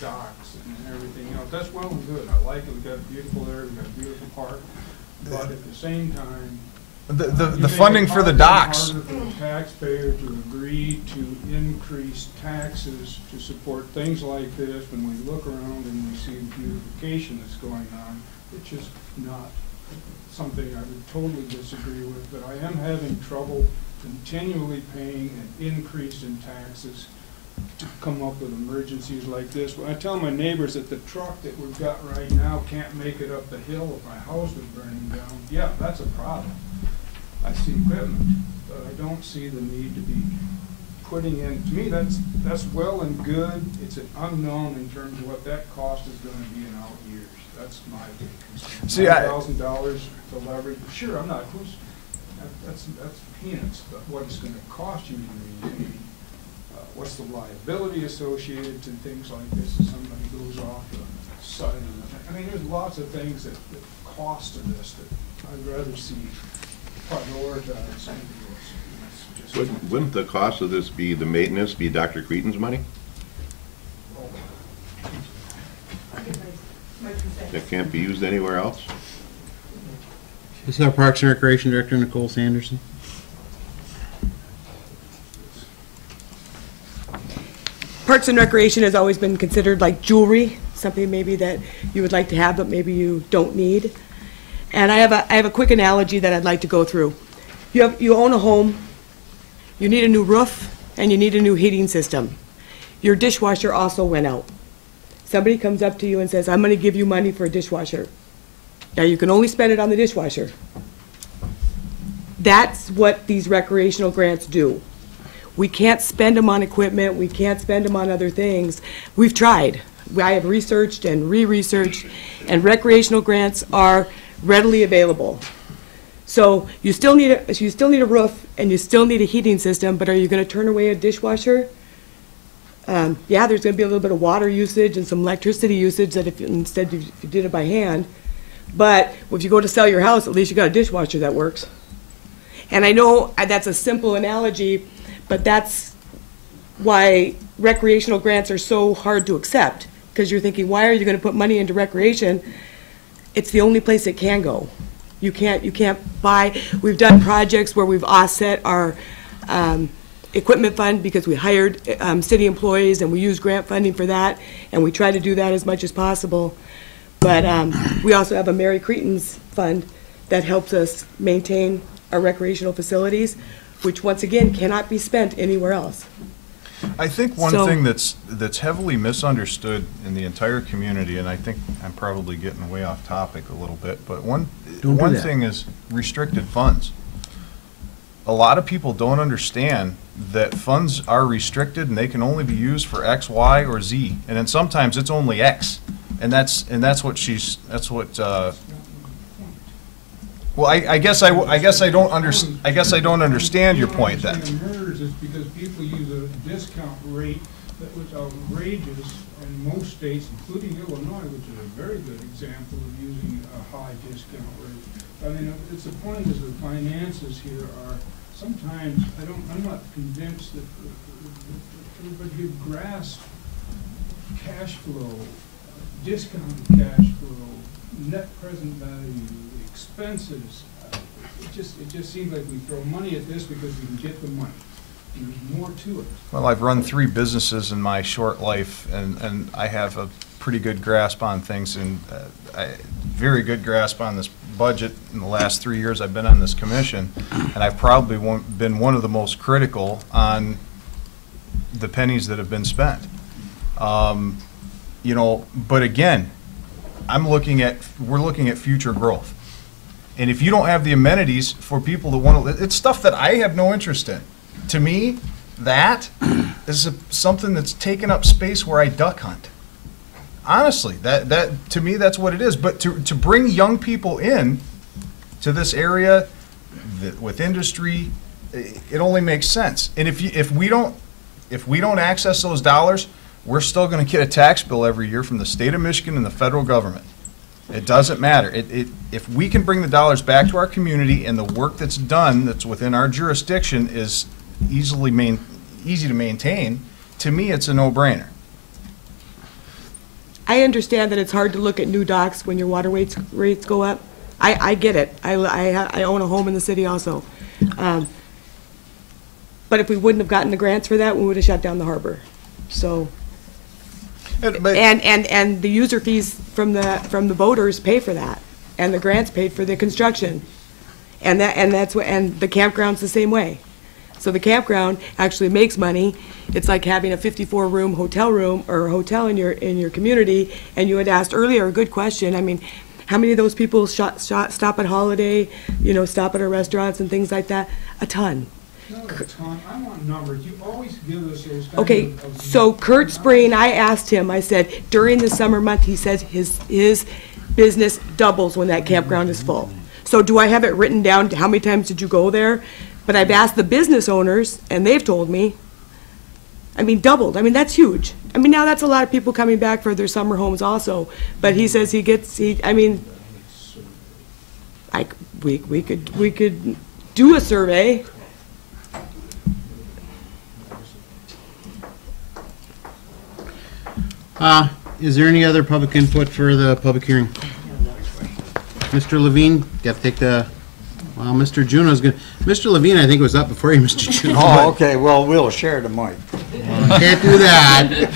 docks and everything else. That's well and good. I like it. We've got a beautiful area, we've got a beautiful park. But at the same time... The funding for the docks. It's harder for the taxpayer to agree to increase taxes to support things like this when we look around and we see the beautification that's going on, which is not something I would totally disagree with, but I am having trouble continually paying an increase in taxes to come up with emergencies like this. When I tell my neighbors that the truck that we've got right now can't make it up the hill if my house was burning down, yeah, that's a problem. I see equipment, but I don't see the need to be putting in, to me, that's well and good. It's an unknown in terms of what that cost is going to be in out years. That's my big concern. See, $9,000 to leverage, sure, I'm not, that's peanuts, but what it's going to cost you to maintain, what's the liability associated to things like this if somebody goes off the side of the, I mean, there's lots of things that cost to this that I'd rather see prioritized. Wouldn't the cost of this be the maintenance, be Dr. Cretin's money? That can't be used anywhere else? This is our Parks and Recreation Director, Nicole Sanderson. Parks and Recreation has always been considered like jewelry, something maybe that you would like to have, but maybe you don't need. And I have a quick analogy that I'd like to go through. You own a home, you need a new roof, and you need a new heating system. Your dishwasher also went out. Somebody comes up to you and says, I'm going to give you money for a dishwasher. Now you can only spend it on the dishwasher. That's what these recreational grants do. We can't spend them on equipment, we can't spend them on other things. We've tried. I have researched and re-researched, and recreational grants are readily available. So you still need a roof and you still need a heating system, but are you going to turn away a dishwasher? Yeah, there's going to be a little bit of water usage and some electricity usage that if you did it by hand. But if you go to sell your house, at least you got a dishwasher that works. And I know that's a simple analogy, but that's why recreational grants are so hard to accept, because you're thinking, why are you going to put money into recreation? It's the only place it can go. You can't buy. We've done projects where we've offset our equipment fund because we hired city employees and we use grant funding for that, and we try to do that as much as possible. But we also have a Mary Cretans fund that helps us maintain our recreational facilities, which once again cannot be spent anywhere else. I think one So- thing that's heavily misunderstood in the entire community, and I think I'm probably getting way off topic a little bit, but one Don't do that. thing is restricted funds. A lot of people don't understand that funds are restricted and they can only be used for X, Y, or Z, and then sometimes it's only X, and that's what. Well, I guess I don't understand your point then. MERS is because people use a discount rate that was outrageous in most states, including Illinois, which is a very good example of using a high discount rate. I mean, it's the point is the finances here are sometimes, I'm not convinced that everybody who grasps cash flow, discounted cash flow, net present value, expenses. It just seems like we throw money at this because we can get the money. And there's more to it. Well, I've run 3 businesses in my short life, and I have a pretty good grasp on things, and very good grasp on this budget in the last 3 years I've been on this commission, and I've probably been one of the most critical on the pennies that have been spent. You know, but again, we're looking at future growth. And if you don't have the amenities for people that want to, it's stuff that I have no interest in. To me, that is something that's taken up space where I duck hunt. Honestly, that to me, that's what it is. But to bring young people in to this area with industry, it only makes sense. And if we don't access those dollars, we're still going to get a tax bill every year from the state of Michigan and the federal government. It doesn't matter. If we can bring the dollars back to our community and the work that's done that's within our jurisdiction is easy to maintain, to me, it's a no-brainer. I understand that it's hard to look at new docks when your water rates go up. I get it. I own a home in the city also. But if we wouldn't have gotten the grants for that, we would have shut down the harbor. So, and the user fees from the boaters pay for that, and the grants paid for the construction, and the campground's the same way. So the campground actually makes money. It's like having a 54-room hotel room or a hotel in your community. And you had asked earlier a good question. I mean, how many of those people stop at Holiday, stop at our restaurants and things like that? A ton. Not a ton. I want numbers. You always give us those kinds Okay, so Kurt Spreen, I asked him, I said, during the summer month, he said his business doubles when that campground is full. So do I have it written down, how many times did you go there? But I've asked the business owners, and they've told me, doubled. That's huge. Now that's a lot of people coming back for their summer homes also. But he says we could do a survey. Is there any other public input for the public hearing? Mr. Levine, got to take the, well, Mr. Juno's good. Mr. Levine, I think, was up before you, Mr. Juno. Oh, okay, well, we'll share the mic. Well, can't do that.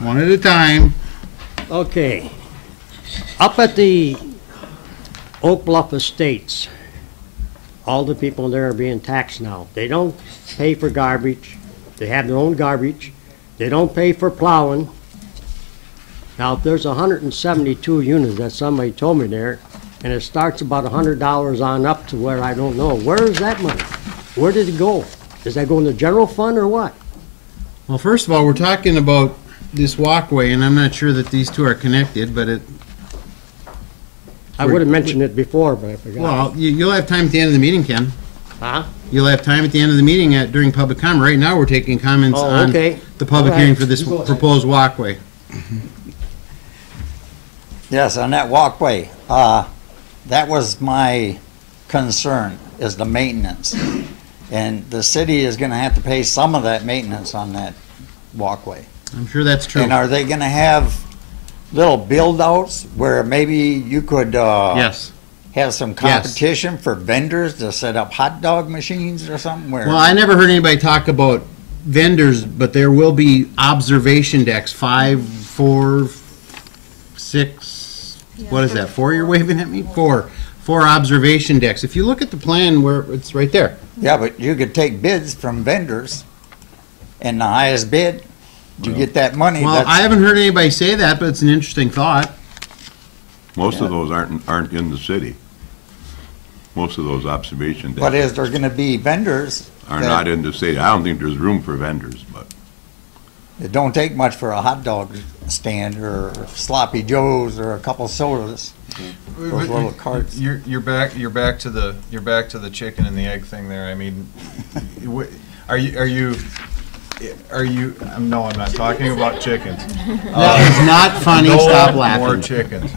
One at a time. Okay. Up at the Oak Bluff Estates, all the people there are being taxed now. They don't pay for garbage. They have their own garbage. They don't pay for plowing. Now, if there's 172 units that somebody told me there, and it starts about $100 on up to where I don't know, where is that money? Where did it go? Does that go in the general fund or what? Well, first of all, we're talking about this walkway, and I'm not sure that these two are connected, but it... I would have mentioned it before, but I forgot. Well, you'll have time at the end of the meeting, Ken. Huh? You'll have time at the end of the meeting during public comment. Right now, we're taking comments on okay. the public All right. hearing for this You go ahead. proposed walkway. Yes, on that walkway, that was my concern, is the maintenance. And the city is gonna have to pay some of that maintenance on that walkway. I'm sure that's true. And are they gonna have little build-outs where maybe you could, Yes. have some competition for vendors to set up hot dog machines or something where? Well, I never heard anybody talk about vendors, but there will be observation decks, 5, 4, 6, what is that, 4 you're waving at me? 4 observation decks. If you look at the plan where, it's right there. Yeah, but you could take bids from vendors, and the highest bid, you get that money. Well, I haven't heard anybody say that, but it's an interesting thought. Most of those aren't in the city. Most of those observation But decks is there gonna be vendors? are that- not in the city. I don't think there's room for vendors, but It don't take much for a hot dog stand or sloppy joes or a couple sodas. Those little carts. You're back to the chicken and the egg thing there. I mean, are you, no, I'm not talking about chickens. That is not funny, No stop more laughing. chickens.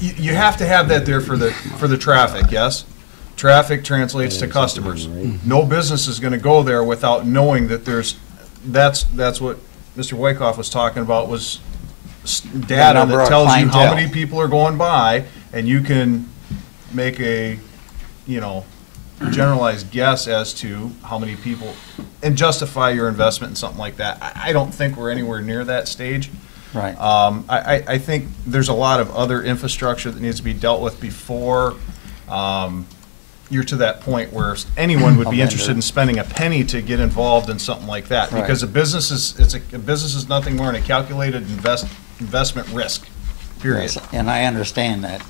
You have to have that there for the traffic, yes? Traffic translates to customers. No business is gonna go there without knowing that that's what Mr. Wyckoff was talking about, was data number that of tells you how clientele. many people are going by, and you can make a, generalized guess as to how many people, and justify your investment in something like that. I don't think we're anywhere near that stage. Right. I think there's a lot of other infrastructure that needs to be dealt with before you're to that point where anyone would be interested in spending a penny to get involved in something like that. Right. Because a business is nothing more than a calculated investment risk, period. Yes, and I understand that.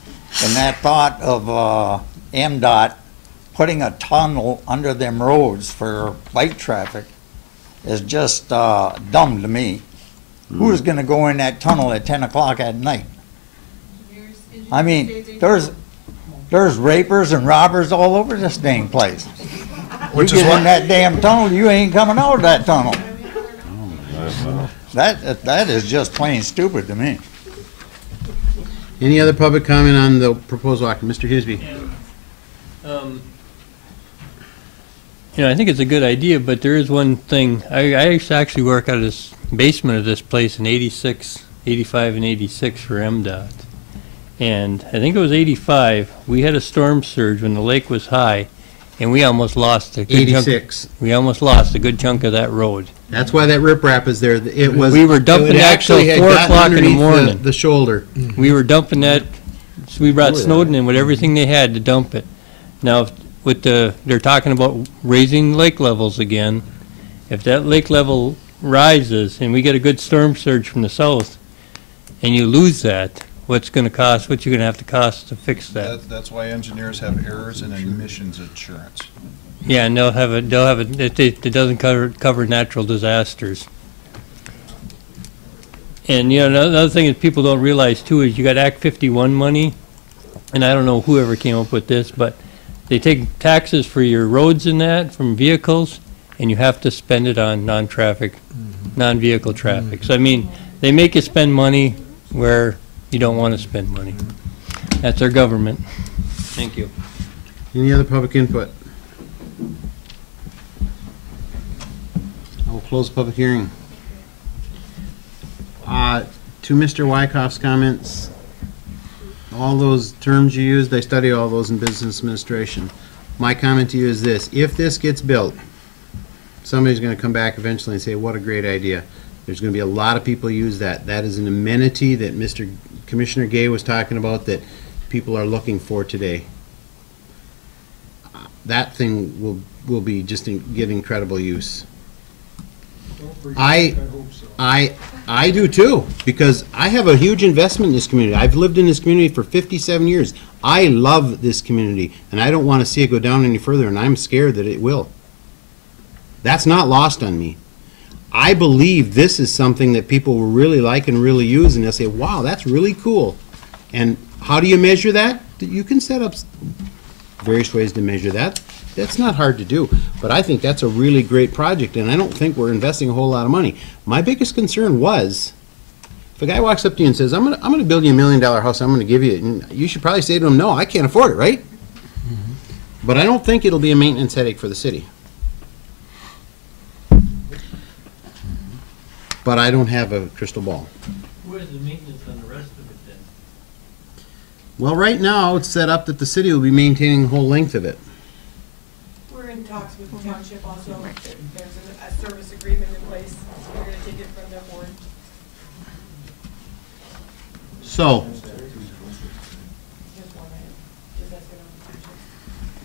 And that thought of MDOT putting a tunnel under them roads for light traffic is just dumb to me. Who's gonna go in that tunnel at 10 o'clock at night? I mean, there's rapers and robbers all over this dang place. Which You is get what- in that damn tunnel, you ain't coming out of that tunnel. That is just plain stupid to me. Any other public comment on the proposal act? Mr. Hisby? I think it's a good idea, but there is one thing. I used to actually work out of this basement of this place in 86, 85 and 86 for MDOT. And I think it was 85, we had a storm surge when the lake was high, and we almost lost a good chunk. 86. We almost lost a good chunk of that road. That's why that riprap is there. It was. We were dumping it that actually till had 4 gotten o'clock in the underneath morning. The shoulder. We were dumping that, so we brought Snowden in with everything they had to dump it. Now, they're talking about raising lake levels again. If that lake level rises and we get a good storm surge from the south, and you lose that, what you're gonna have to cost to fix that? That's why engineers have errors and emissions insurance. Yeah, and it doesn't cover natural disasters. And, another thing that people don't realize too is you got Act 51 money, and I don't know whoever came up with this, but they take taxes for your roads and that from vehicles, and you have to spend it on non-vehicle traffic. So, I mean, they make you spend money where you don't want to spend money. That's our government. Thank you. Any other public input? I will close the public hearing. To Mr. Wyckoff's comments, all those terms you used, I study all those in business administration. My comment to you is this: if this gets built, somebody's going to come back eventually and say, what a great idea. There's going to be a lot of people use that. That is an amenity that Commissioner Gay was talking about that people are looking for today. That thing will be just get incredible use. I do too, because I have a huge investment in this community. I've lived in this community for 57 years. I love this community, and I don't want to see it go down any further, and I'm scared that it will. That's not lost on me. I believe this is something that people will really like and really use, and they'll say, wow, that's really cool. And how do you measure that? You can set up various ways to measure that. That's not hard to do, but I think that's a really great project, and I don't think we're investing a whole lot of money. My biggest concern was, if a guy walks up to you and says, I'm gonna build you $1 million house, I'm gonna give you it, and you should probably say to him, no, I can't afford it, right? But I don't think it'll be a maintenance headache for the city. But I don't have a crystal ball. Where's the maintenance on the rest of it then? Well, right now, it's set up that the city will be maintaining the whole length of it. We're in talks with the township also. There's a service agreement in place. We're gonna take it from their board. So,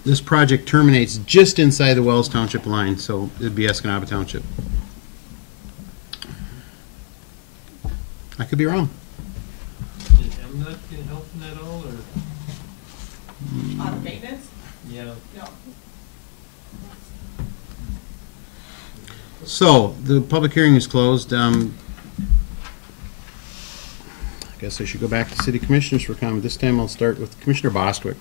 this project terminates just inside the Wells Township line, so it'd be Escanaba Township. I could be wrong. Is MDOT helping at all, or? On maintenance? Yeah. No. So, the public hearing is closed. I guess I should go back to city commissioners for comment. This time I'll start with Commissioner Bostwick.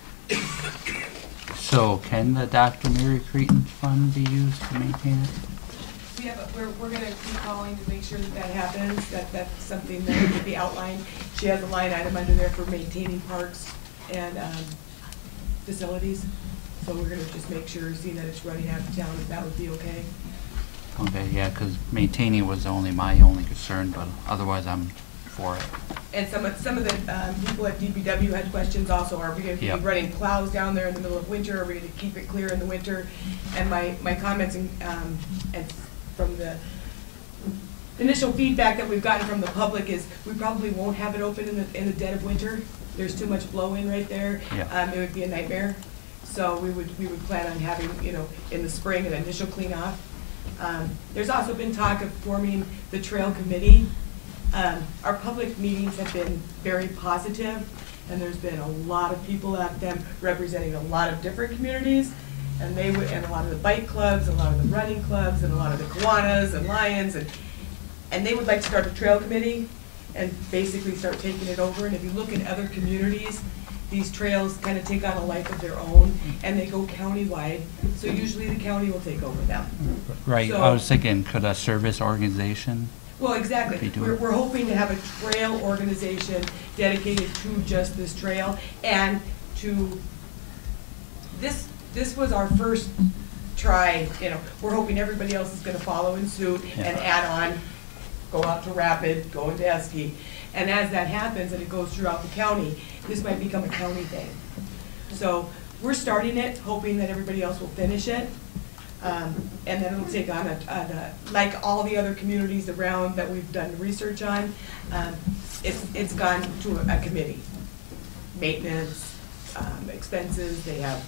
So can the Dr. Mary Cretin fund be used to maintain it? We're gonna be calling to make sure that that happens, that's something that could be outlined. She has a line item under there for maintaining parks and, facilities. So we're gonna just make sure, seeing that it's running out of town, if that would be okay. Okay, yeah, because maintaining was my only concern, but otherwise I'm for it. And some of the people at DPW had questions also, are we gonna be Yep. running plows down there in the middle of winter, are we gonna keep it clear in the winter? And my comments and from the initial feedback that we've gotten from the public is, we probably won't have it open in the dead of winter. There's too much blow-in right there. Yeah. It would be a nightmare. So we would plan on having, in the spring, an initial clean-off. There's also been talk of forming the trail committee. Our public meetings have been very positive, and there's been a lot of people at them representing a lot of different communities, and and a lot of the bike clubs, a lot of the running clubs, and a lot of the Kiwanis and Lions, and they would like to start a trail committee and basically start taking it over. And if you look at other communities, these trails kind of take on a life of their own, and they go countywide, so usually the county will take over them. Right, So- I was thinking, could a service organization? Well, exactly. Be doing- We're hoping to have a trail organization dedicated to just this trail, and to, this was our first try, we're hoping everybody else is gonna follow in suit and add on, go out to Rapid, go into Eski. And as that happens and it goes throughout the county, this might become a county thing. So we're starting it, hoping that everybody else will finish it. And then it'll take on like all the other communities around that we've done research on, it's gone to a committee. Maintenance, expenses, they have,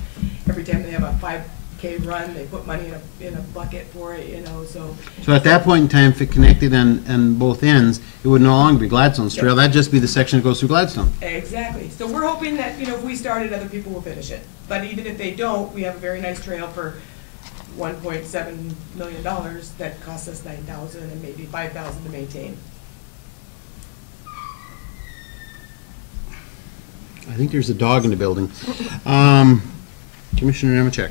every time they have a 5K run, they put money in a bucket for it, so. So at that point in time, if it connected on both ends, it would no longer be Gladstone's trail. That'd just be the section that goes through Gladstone. Exactly. So we're hoping that, if we start it, other people will finish it. But even if they don't, we have a very nice trail for $1.7 million that costs us $9,000 and maybe $5,000 to maintain. I think there's a dog in the building. Commissioner Nemechek.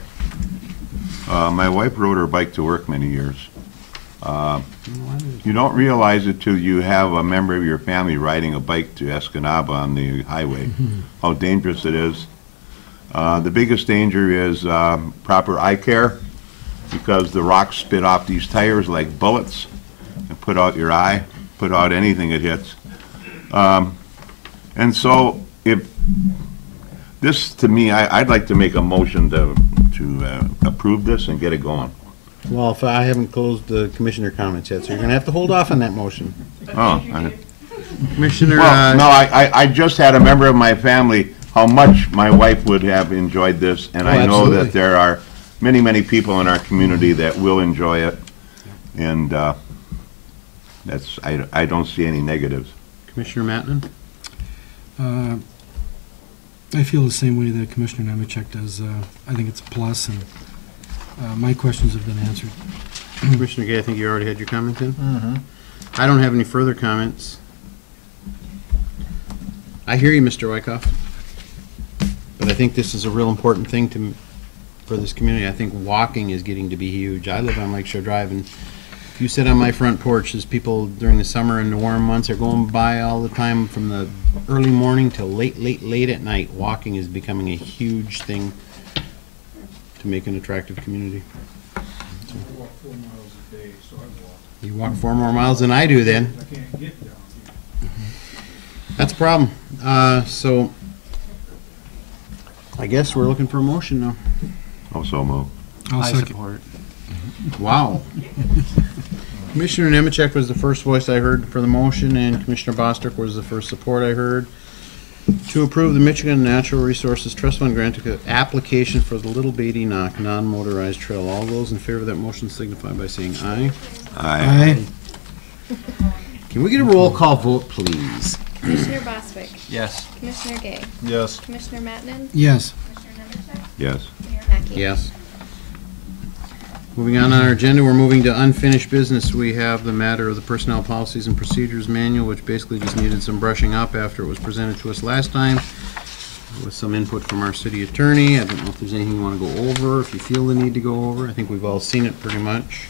My wife rode her bike to work many years. You don't realize it till you have a member of your family riding a bike to Escanaba on the highway, how dangerous it is. The biggest danger is proper eye care, because the rocks spit off these tires like bullets and put out your eye, put out anything it hits. And so if this, to me, I'd like to make a motion to approve this and get it going. Well, if I haven't closed the commissioner comments yet, so you're gonna have to hold off on that motion. Oh, Commissioner, well, no, I just had a member of my family, how much my wife would have enjoyed this, and I know absolutely. that there are many, many people in our community that will enjoy it, and I don't see any negatives. Commissioner Mattman? I feel the same way that Commissioner Nemechek does. I think it's a plus, and my questions have been answered. Commissioner Gay, I think you already had your comment in? Mm-hmm. I don't have any further comments. I hear you, Mr. Wyckoff. But I think this is a real important thing for this community. I think walking is getting to be huge. I live on Lakeshore Drive, and if you sit on my front porch, there's people during the summer and the warm months are going by all the time from the early morning till late at night. Walking is becoming a huge thing to make an attractive community. I walk 4 miles a day, so I walk. You walk 4 more miles than I do then. I can't get down here. That's a problem. So I guess we're looking for a motion now. Also move. I support. Wow. Commissioner Nemechek was the first voice I heard for the motion, and Commissioner Bostrick was the first support I heard. To approve the Michigan Natural Resources Trust Fund grant application for the Little Beatty Knock non-motorized trail. All those in favor of that motion signify by saying aye. Aye. Can we get a roll call vote, please? Commissioner Bostwick. Yes. Commissioner Gay. Yes. Commissioner Mattinen. Yes. Commissioner Nemechek. Yes. Mayor Mackey. Yes. Moving on our agenda, we're moving to unfinished business. We have the matter of the Personnel Policies and Procedures Manual, which basically just needed some brushing up after it was presented to us last time, with some input from our city attorney. I don't know if there's anything you want to go over, if you feel the need to go over. I think we've all seen it pretty much.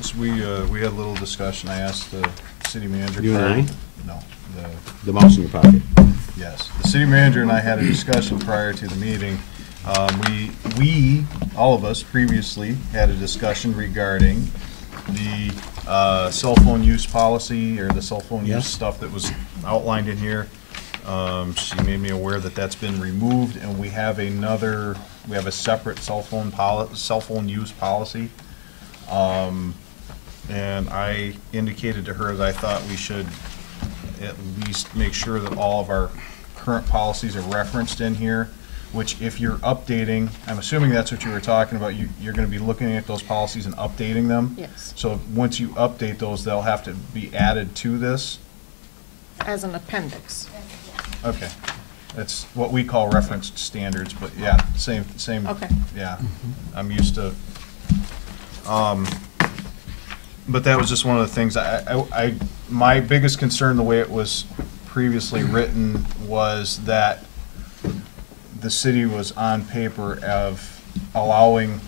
So we had a little discussion. I asked the city manager. You and I? No. The mouse in your pocket. Yes. The city manager and I had a discussion prior to the meeting. We, all of us previously had a discussion regarding the cell phone use policy, or the cell phone use stuff that was outlined in here. She made me aware that that's been removed, and we have a separate cell phone use policy. And I indicated to her that I thought we should at least make sure that all of our current policies are referenced in here, which if you're updating, I'm assuming that's what you were talking about, you're gonna be looking at those policies and updating them? Yes. So once you update those, they'll have to be added to this? As an appendix. Okay. That's what we call referenced standards, but yeah, same, Okay. yeah. I'm used to, but that was just one of the things, my biggest concern, the way it was previously written, was that the city was on paper of allowing,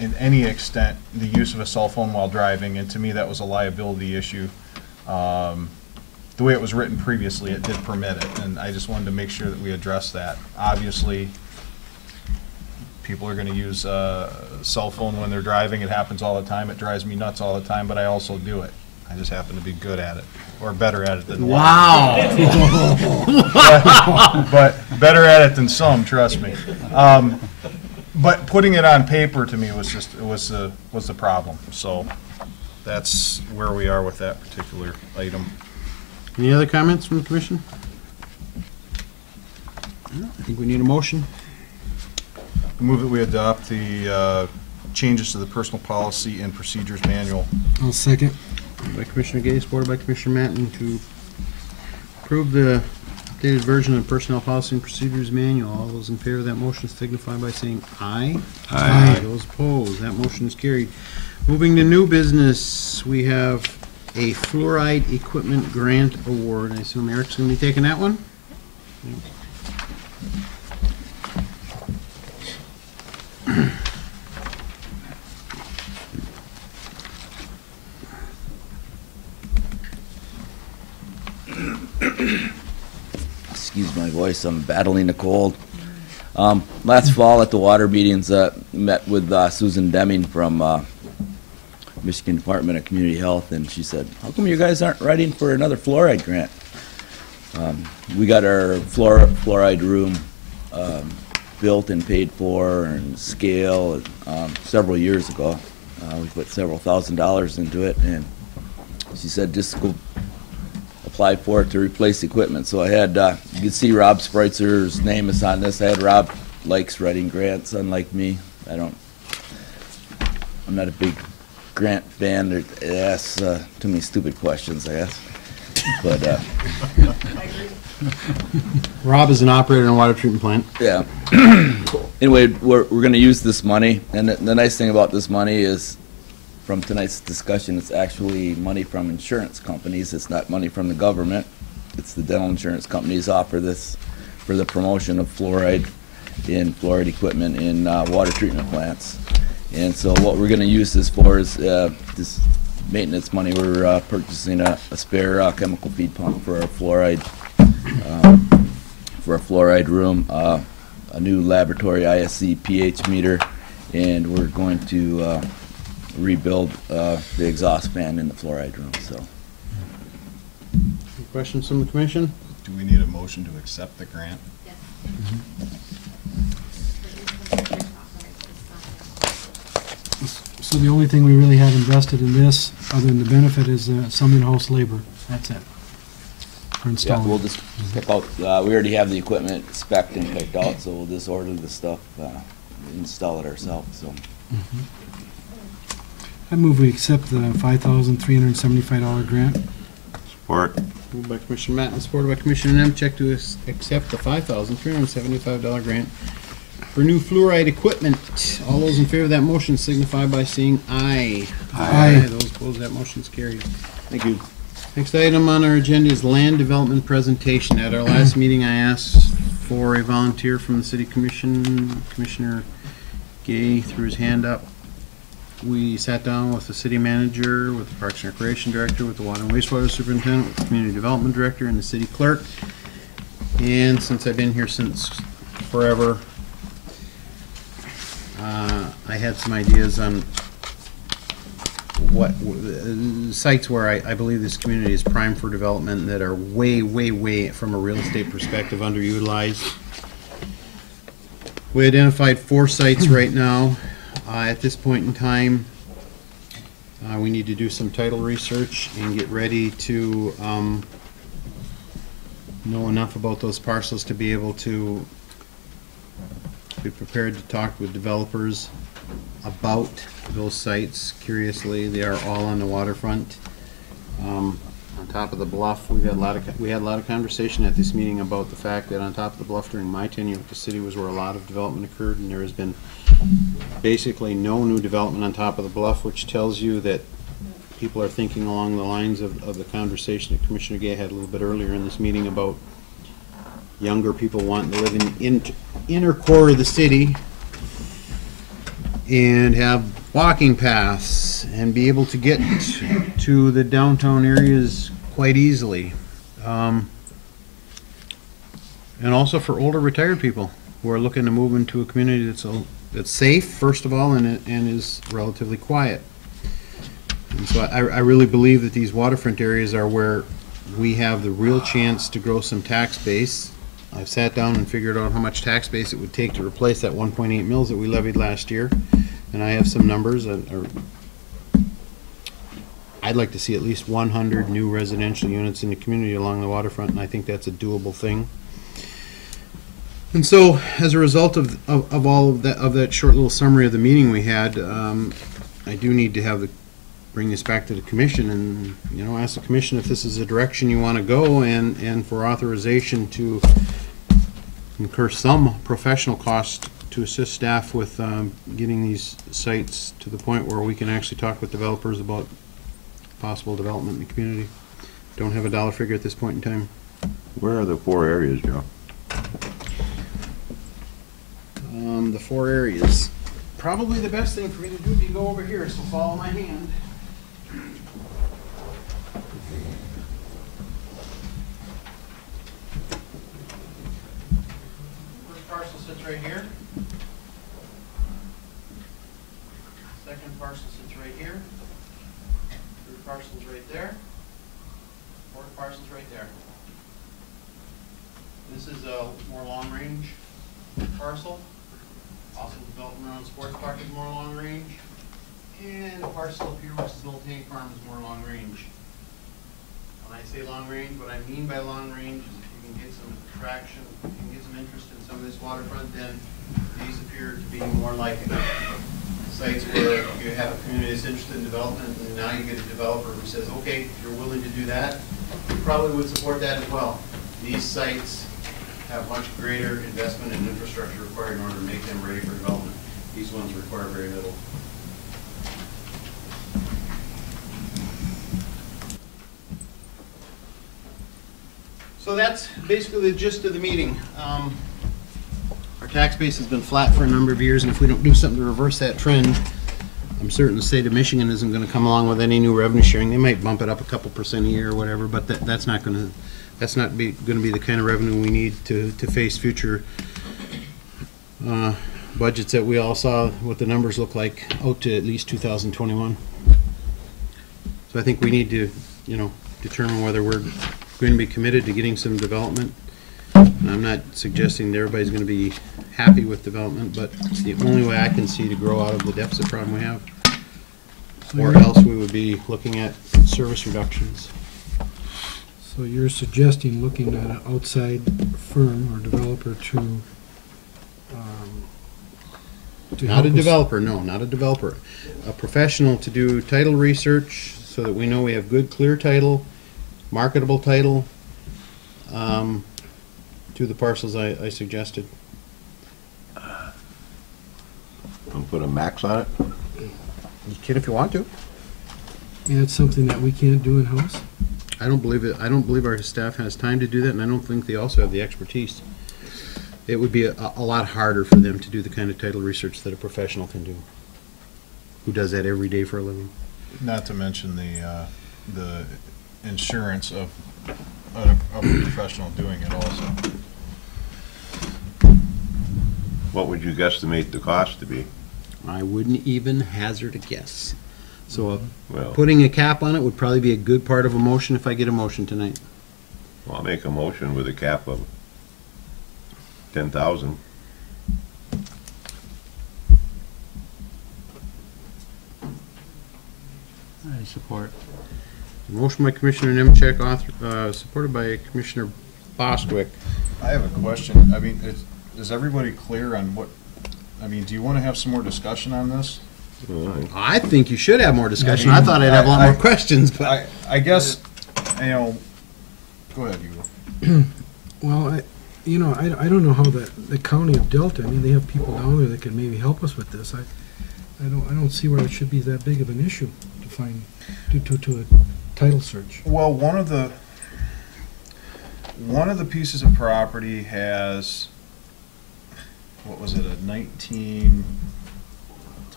in any extent, the use of a cell phone while driving, and to me, that was a liability issue. The way it was written previously, it did permit it, and I just wanted to make sure that we address that. Obviously, people are gonna use a cell phone when they're driving. It happens all the time. It drives me nuts all the time, but I also do it. I just happen to be good at it, or better at it than Wow. but better at it than some, trust me. But putting it on paper to me was the problem. So that's where we are with that particular item. Any other comments from the commission? No, I think we need a motion. Move that we adopt the changes to the personal policy and procedures manual. I'll second. By Commissioner Gay, supported by Commissioner Matten, to approve the updated version of Personnel Policy and Procedures Manual. All those in favor of that motion signify by saying aye. Aye. Those opposed, that motion is carried. Moving to new business, we have a fluoride equipment grant award. I assume Eric's going to be taking that one? Excuse my voice, I'm battling a cold. Last fall at the water meetings, met with Susan Deming from Michigan Department of Community Health, and she said, how come you guys aren't writing for another fluoride grant? We got our fluoride room built and paid for and scale several years ago. We put several $1,000s into it, and she said, just go apply for it to replace equipment. So I had, you can see Rob Spreitzer's name is on this. I had Rob likes writing grants, unlike me. I'm not a big grant fan. It asks too many stupid questions, I guess. But Rob is an operator in a water treatment plant. yeah. Anyway, we're going to use this money, and the nice thing about this money is, from tonight's discussion, it's actually money from insurance companies. It's not money from the government. It's the dental insurance companies offer this for the promotion of fluoride in fluoride equipment in water treatment plants. And so what we're going to use this for is this maintenance money. We're purchasing a spare chemical feed pump for our fluoride room, a new laboratory ISC pH meter, and we're going to rebuild the exhaust fan in the fluoride room. So, Any questions from the commission? Do we need a motion to accept the grant? Yes. So the only thing we really have invested in this, other than the benefit, is some in-house labor. That's it. For Yeah, installing. we'll just pick out, we already have the equipment spec'd and picked out, so we'll just order the stuff, install it ourselves, so. I move we accept the $5,375 grant. Support. Moved by Commissioner Matt and supported by Commissioner Nemchek to accept the $5,375 grant for new fluoride equipment. All those in favor of that motion signify by saying aye. Aye. Those opposed, that motion's carried. Thank you. Next item on our agenda is land development presentation. At our last meeting, I asked for a volunteer from the city commission. Commissioner Gay threw his hand up. We sat down with the city manager, with the Parks and Recreation director, with the water and wastewater superintendent, with the community development director, and the city clerk. And since I've been here since forever, I had some ideas on what sites where I believe this community is prime for development that are way, from a real estate perspective, underutilized. We identified 4 sites right now. At this point in time, we need to do some title research and get ready to know enough about those parcels to be able to be prepared to talk with developers about those sites. Curiously, they are all on the waterfront. On top of the bluff, we had a lot of conversation at this meeting about the fact that on top of the bluff during my tenure with the city was where a lot of development occurred, and there has been basically no new development on top of the bluff, which tells you that people are thinking along the lines of the conversation that Commissioner Gay had a little bit earlier in this meeting about younger people wanting to live in inner core of the city and have walking paths and be able to get to the downtown areas quite easily. And also for older retired people who are looking to move into a community that's safe, first of all, and is relatively quiet. And so I really believe that these waterfront areas are where we have the real chance to grow some tax base. I've sat down and figured out how much tax base it would take to replace that 1.8 mills that we levied last year, and I have some numbers. I'd like to see at least 100 new residential units in the community along the waterfront, and I think that's a doable thing. And so, as a result of all of that short little summary of the meeting we had, I do need to bring this back to the commission and, ask the commission if this is the direction you want to go, and for authorization to incur some professional cost to assist staff with getting these sites to the point where we can actually talk with developers about possible development in the community. Don't have a dollar figure at this point in time. Where are the 4 areas, Joe? The 4 areas. Probably the best thing for me to do would be go over here, so follow my hand. First parcel sits right here. Second parcel sits right here. Third parcel's right there. Fourth parcel's right there. This is a more long-range parcel. Also development around Sports Park is more long range. And the parcel up here, which is Old Tank Farm, is more long range. When I say long range, what I mean by long range is if you can get some traction, if you can get some interest in some of this waterfront, then these appear to be more like sites where you have a community that's interested in development, and now you get a developer who says, okay, if you're willing to do that, you probably would support that as well. These sites have much greater investment and infrastructure required in order to make them ready for development. These ones require very little. So that's basically the gist of the meeting. Our tax base has been flat for a number of years, and if we don't do something to reverse that trend, I'm certain the state of Michigan isn't going to come along with any new revenue sharing. They might bump it up a couple % a year or whatever, but that's not going to be the kind of revenue we need to face future budgets that we all saw what the numbers look like out to at least 2021. So I think we need to, determine whether we're going to be committed to getting some development. And I'm not suggesting that everybody's going to be happy with development, but it's the only way I can see to grow out of the deficit problem we have. or else we would be looking at service reductions. So you're suggesting looking at an outside firm or developer to Not help a us- developer, no, not a developer. A professional to do title research so that we know we have good, clear title, marketable title, to the parcels I suggested. And put a max on it? You can if you want to. And it's something that we can't do in-house? I don't believe it. I don't believe our staff has time to do that, and I don't think they also have the expertise. It would be a lot harder for them to do the kind of title research that a professional can do, who does that every day for a living. Not to mention the insurance of a professional doing it also. What would you guesstimate the cost to be? I wouldn't even hazard a guess. So Well, putting a cap on it would probably be a good part of a motion if I get a motion tonight. I'll make a motion with a cap of 10,000. I support. Motion by Commissioner Nemechek, supported by Commissioner Bostwick. I have a question. I mean, is everybody clear on what, I mean, do you want to have some more discussion on this? I think you should have more discussion. I thought I'd have a lot more questions, but. I guess, you know, go ahead, Hugo. Well, I don't know how the county of Delta, I mean, they have people down there that could maybe help us with this. I don't see where it should be that big of an issue to find, to a title search. Well, one of the pieces of property has, what was it,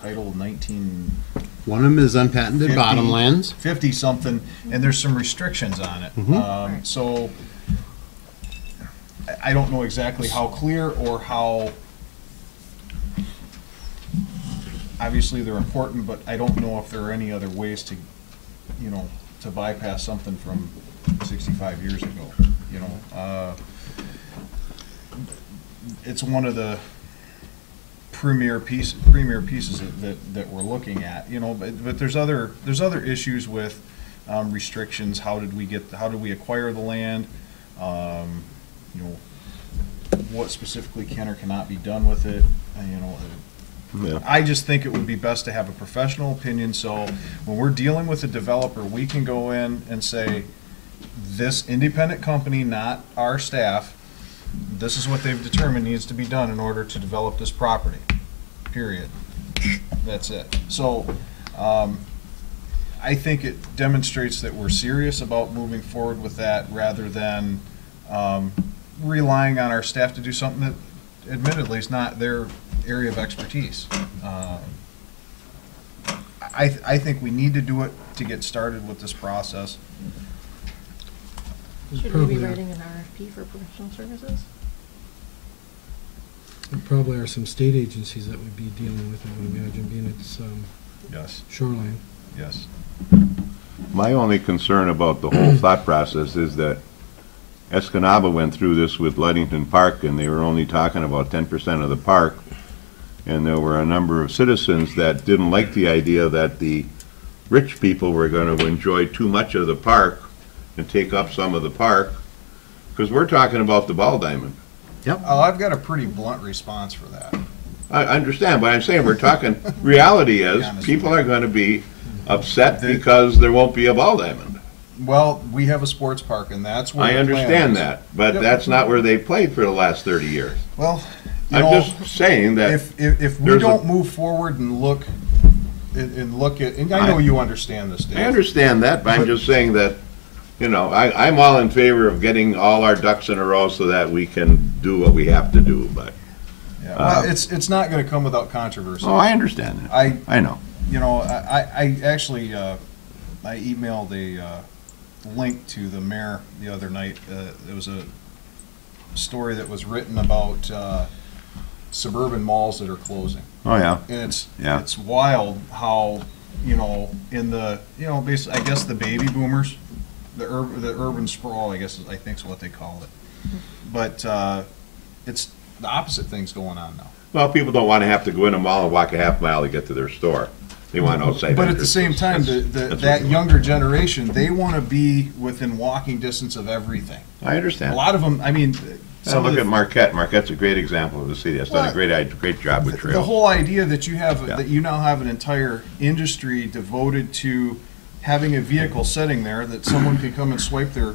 title 19. One of them is unpatented bottomlands. 50-something, and there's some restrictions on it. Mhm. So I don't know exactly how clear or how, obviously they're important, but I don't know if there are any other ways to, you know, to bypass something from 65 years ago, you know. It's one of the premier pieces that we're looking at, you know, but there's other issues with restrictions. How did we acquire the land? You know, what specifically can or cannot be done with it, you know. Yeah. I just think it would be best to have a professional opinion, so when we're dealing with a developer, we can go in and say, this independent company, not our staff, this is what they've determined needs to be done in order to develop this property, period. That's it. So, I think it demonstrates that we're serious about moving forward with that rather than relying on our staff to do something that admittedly is not their area of expertise. I think we need to do it to get started with this process. Should we be writing an RFP for professional services? There probably are some state agencies that would be dealing with it, I would imagine, being it's Yes. shoreline. Yes. My only concern about the whole thought process is that Escanaba went through this with Ludington Park, and they were only talking about 10% of the park. And there were a number of citizens that didn't like the idea that the rich people were going to enjoy too much of the park and take up some of the park, because we're talking about the ball diamond. Yep. Oh, I've got a pretty blunt response for that. I understand, but I'm saying we're talking, reality is, people are going to be upset because there won't be a ball diamond. Well, we have a sports park, and that's where I the plan understand is. that, but Yep. that's not where they played for the last 30 years. Well, you I'm know, just saying that if we there's a- don't move forward and look at, and I know you understand this, Dave. I understand that, but I'm just saying that, you know, I'm all in favor of getting all our ducks in a row so that we can do what we have to do, but. Yeah, well, it's not gonna come without controversy. Oh, I understand that. I know. You know, I actually, I emailed a link to the mayor the other night. It was a story that was written about suburban malls that are closing. Oh, yeah. And Yeah. it's wild how, you know, in the, you know, basically, I guess the baby boomers, the urban sprawl, I think is what they call it. But it's the opposite thing's going on now. Well, people don't want to have to go in a mall and walk a half mile to get to their store. They want outside But at the same time, entrances. That's what that they want. younger generation, they want to be within walking distance of everything. I understand. A lot of them, I mean, Now some of look the- at Marquette. Marquette's a great example of the city. It's done a great job with the trails. whole idea that you have, Yeah. that you now have an entire industry devoted to having a vehicle sitting there that someone can come and swipe their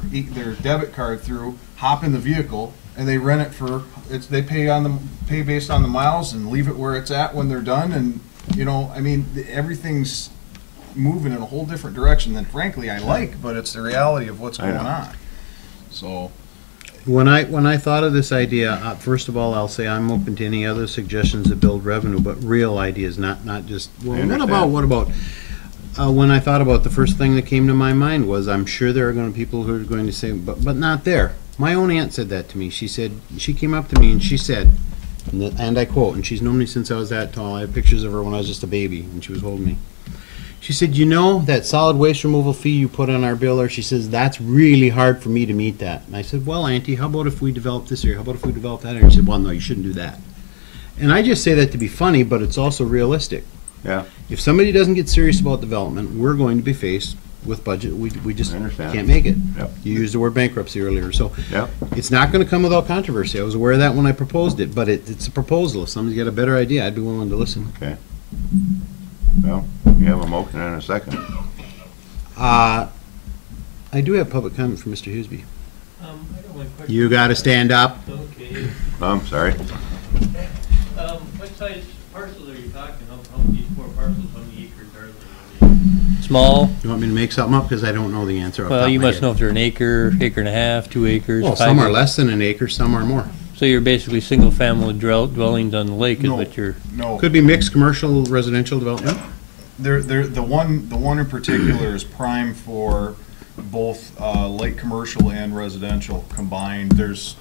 debit card through, hop in the vehicle, and they rent it for, they pay based on the miles and leave it where it's at when they're done, and, you know, I mean, everything's moving in a whole different direction than frankly I like, but it's the reality of what's I going know. on. So, When I thought of this idea, first of all, I'll say I'm open to any other suggestions that build revenue, but real ideas, not just, well, what about? When I thought about, the first thing that came to my mind was, I'm sure there are going to be people who are going to say, but not there. My own aunt said that to me. She said, she came up to me and she said, and I quote, and she's known me since I was that tall. I have pictures of her when I was just a baby and she was holding me. She said, you know, that solid waste removal fee you put on our bill there, she says, that's really hard for me to meet that. And I said, well, Auntie, how about if we develop this area? How about if we develop that area? She said, well, no, you shouldn't do that. And I just say that to be funny, but it's also realistic. Yeah. If somebody doesn't get serious about development, we're going to be faced with budget. We just understand. can't make it. Yep. You used the word bankruptcy earlier, so Yep. it's not going to come without controversy. I was aware of that when I proposed it, but it's a proposal. If somebody's got a better idea, I'd be willing to listen. Okay. Well, you have a motion in a second. I do have public comment from Mr. Huseby. I got one question. You got to stand up. Okay. I'm sorry. What size parcels are you talking? How many, 4 parcels, how many acres are they? Small? You want me to make something up? Because I don't know the answer. off the Well, top you of my must head. know if they're an acre, acre and a half, 2 acres, Well, 5 some are acres. less than an acre, some are more. So you're basically single-family dwellings on the lake is No. what you're... no. Could be mixed commercial, residential development. The one in particular is prime for both light commercial and residential combined. There's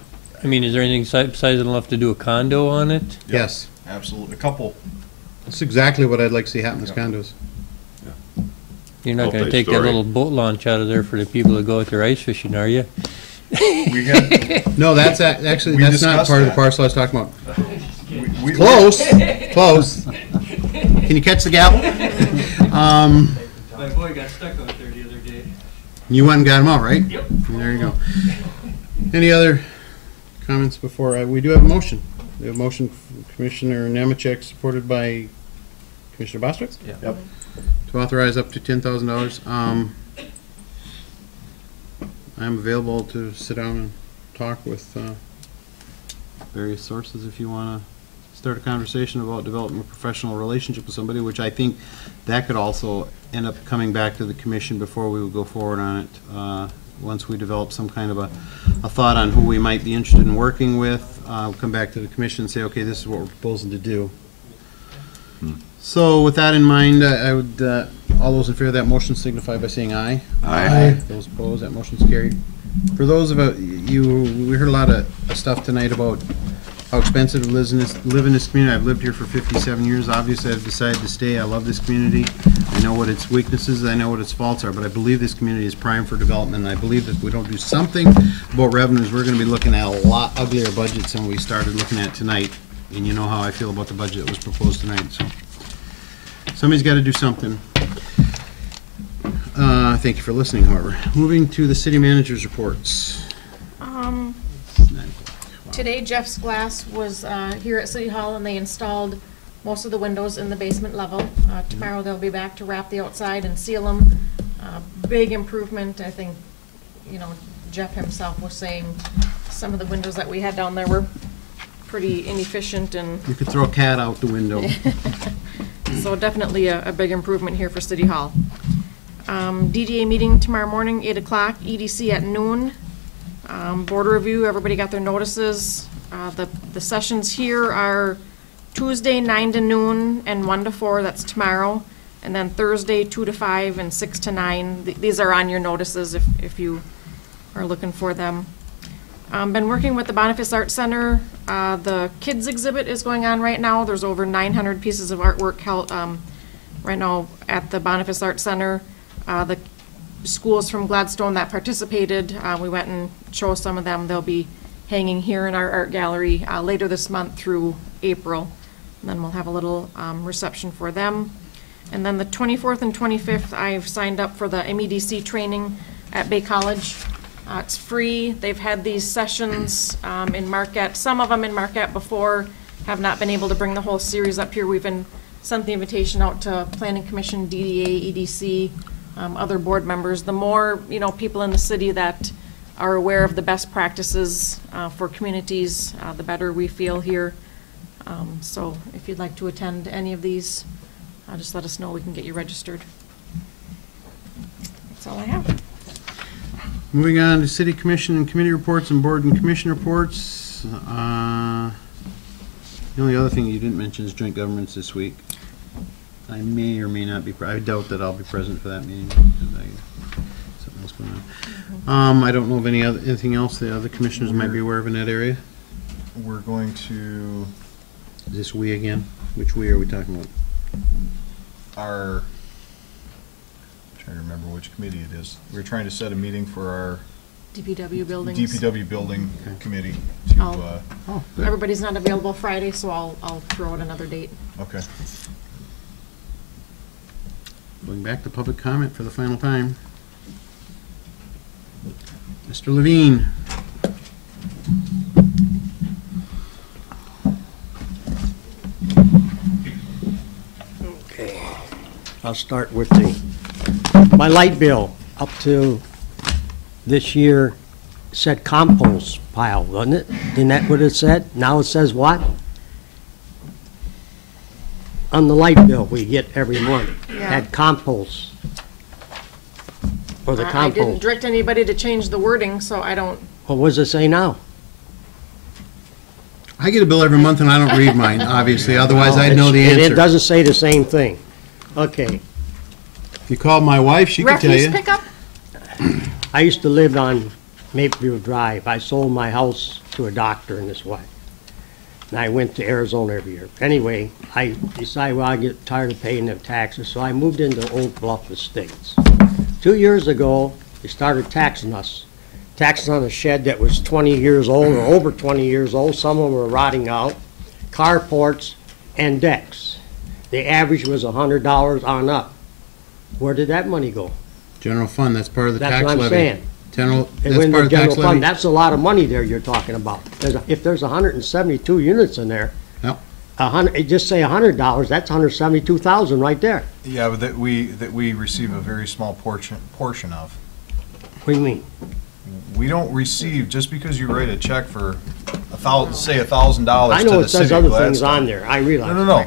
I mean, is there anything size enough to do a condo on it? Yes. absolutely a couple. That's exactly what I'd like to see happen with condos. You're not gonna Multi-story. take that little boat launch out of there for the people that go out there ice fishing, are you? We had No, that's actually, We that's not discussed part of the that. parcel I was talking about. we- Close, close. Can you catch the gavel? My boy got stuck out there the other day. You went and got them out, right? Yep. There you go. Any other comments before, we do have a motion. We have a motion from Commissioner Nemechek, supported by Commissioner Bostwick? Yep. To authorize up to $10,000. I'm available to sit down and talk with various sources if you want to start a conversation about developing a professional relationship with somebody, which I think that could also end up coming back to the commission before we would go forward on it. Once we develop some kind of a thought on who we might be interested in working with, come back to the commission and say, okay, this is what we're proposing to do. So with that in mind, I would, all those in favor of that motion signify by saying aye. Aye. Those opposed, that motion's carried. For those of you, we heard a lot of stuff tonight about how expensive it is live in this community. I've lived here for 57 years. Obviously, I've decided to stay. I love this community. I know what its weaknesses, I know what its faults are, but I believe this community is primed for development, and I believe that if we don't do something about revenues, we're gonna be looking at a lot uglier budgets than we started looking at tonight. And you know how I feel about the budget that was proposed tonight, so. Somebody's gotta do something. Thank you for listening, however. Moving to the city manager's reports. Today Jeff's Glass was here at City Hall and they installed most of the windows in the basement level. Tomorrow they'll be back to wrap the outside and seal them. Big improvement, I think, you know, Jeff himself was saying some of the windows that we had down there were pretty inefficient and You could throw a cat out the window. so definitely a big improvement here for City Hall. DDA meeting tomorrow morning, 8 o'clock, EDC at noon. Border review, everybody got their notices. The sessions here are Tuesday, 9 to noon, and 1 to 4, that's tomorrow. And then Thursday, 2 to 5, and 6 to 9. These are on your notices if you are looking for them. Been working with the Boniface Art Center. The kids exhibit is going on right now. There's over 900 pieces of artwork held right now at the Boniface Art Center. The schools from Gladstone that participated, we went and chose some of them. They'll be hanging here in our art gallery later this month through April. And then we'll have a little reception for them. And then the 24th and 25th, I've signed up for the MEDC training at Bay College. It's free. They've had these sessions in Marquette. Some of them in Marquette before, have not been able to bring the whole series up here. We've sent the invitation out to Planning Commission, DDA, EDC, other board members. The more, people in the city that are aware of the best practices for communities, the better we feel here. So if you'd like to attend any of these, just let us know. We can get you registered. That's all I have. Moving on to city commission and committee reports and board and commission reports. The only other thing you didn't mention is joint governments this week. I may or may not be, I doubt that I'll be present for that meeting. Something else going on. I don't know of anything else the other commissioners might be aware of in that area. We're going to... Is this we again? Which we are we talking about? I'm trying to remember which committee it is. We're trying to set a meeting for our DPW buildings. DPW building committee Everybody's not available Friday, so I'll throw out another date. Okay. Going back to public comment for the final time. Mr. Levine. Okay. I'll start with my light bill up to this year said compost pile, wasn't it? Isn't that what it said? Now it says what? On the light bill we get every month, had compost. For the I compost. didn't direct anybody to change the wording, so I don't. What does it say now? I get a bill every month and I don't read mine, obviously, otherwise I'd know the answer. It doesn't say the same thing. Okay. If you called my wife, she could tell you. Refuse pickup? I used to live on Mapleview Drive. I sold my house to a doctor and his wife. And I went to Arizona every year. Anyway, I decided, well, I get tired of paying the taxes, so I moved into Oak Bluff Estates. 2 years ago, they started taxing us. Taxing on a shed that was 20 years old or over 20 years old. Some of them were rotting out. Carports and decks. The average was $100 on up. Where did that money go? General fund, that's part of the tax levy. That's what I'm saying. That's part of the tax levy. That's a lot of money there you're talking about. If there's 172 units in there, just say $100, that's 172,000 right there. Yeah, but that we receive a very small portion of. What do you mean? We don't receive, just because you write a check for say $1,000 I know to it the says city of other things Gladstone. on there, I realize. No.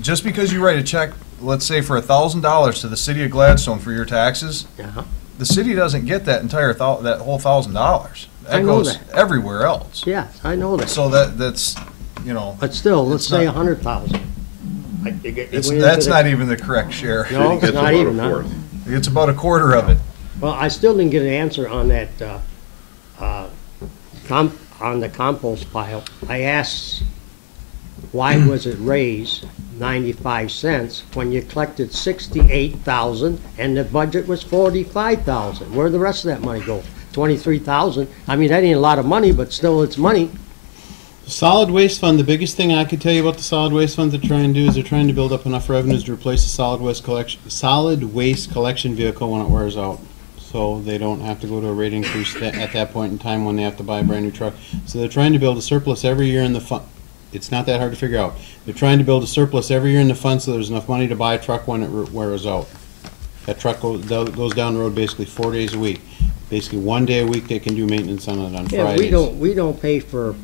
Just because you write a check, let's say for $1,000 to the city of Gladstone for your taxes, the city doesn't get that that whole $1,000. I know goes that. everywhere else. Yeah, I know that. So that's, But still, let's say 100,000. That's not even the correct share. No, it's not even, huh? It's about a quarter of it. Well, I still didn't get an answer on that, on the compost pile. I asked, why was it raised 95 cents when you collected 68,000 and the budget was 45,000? Where'd the rest of that money go? 23,000? I mean, that ain't a lot of money, but still it's money. Solid waste fund, the biggest thing I could tell you about the solid waste fund they're trying to do is they're trying to build up enough revenues to replace the solid waste collection vehicle when it wears out. So they don't have to go to a rate increase at that point in time when they have to buy a brand new truck. So they're trying to build a surplus every year in the fund. It's not that hard to figure out. They're trying to build a surplus every year in the fund so there's enough money to buy a truck when it wears out. That truck goes down the road basically 4 days a week. Basically 1 day a week they can do maintenance on it on Fridays. Yeah, we don't pay for,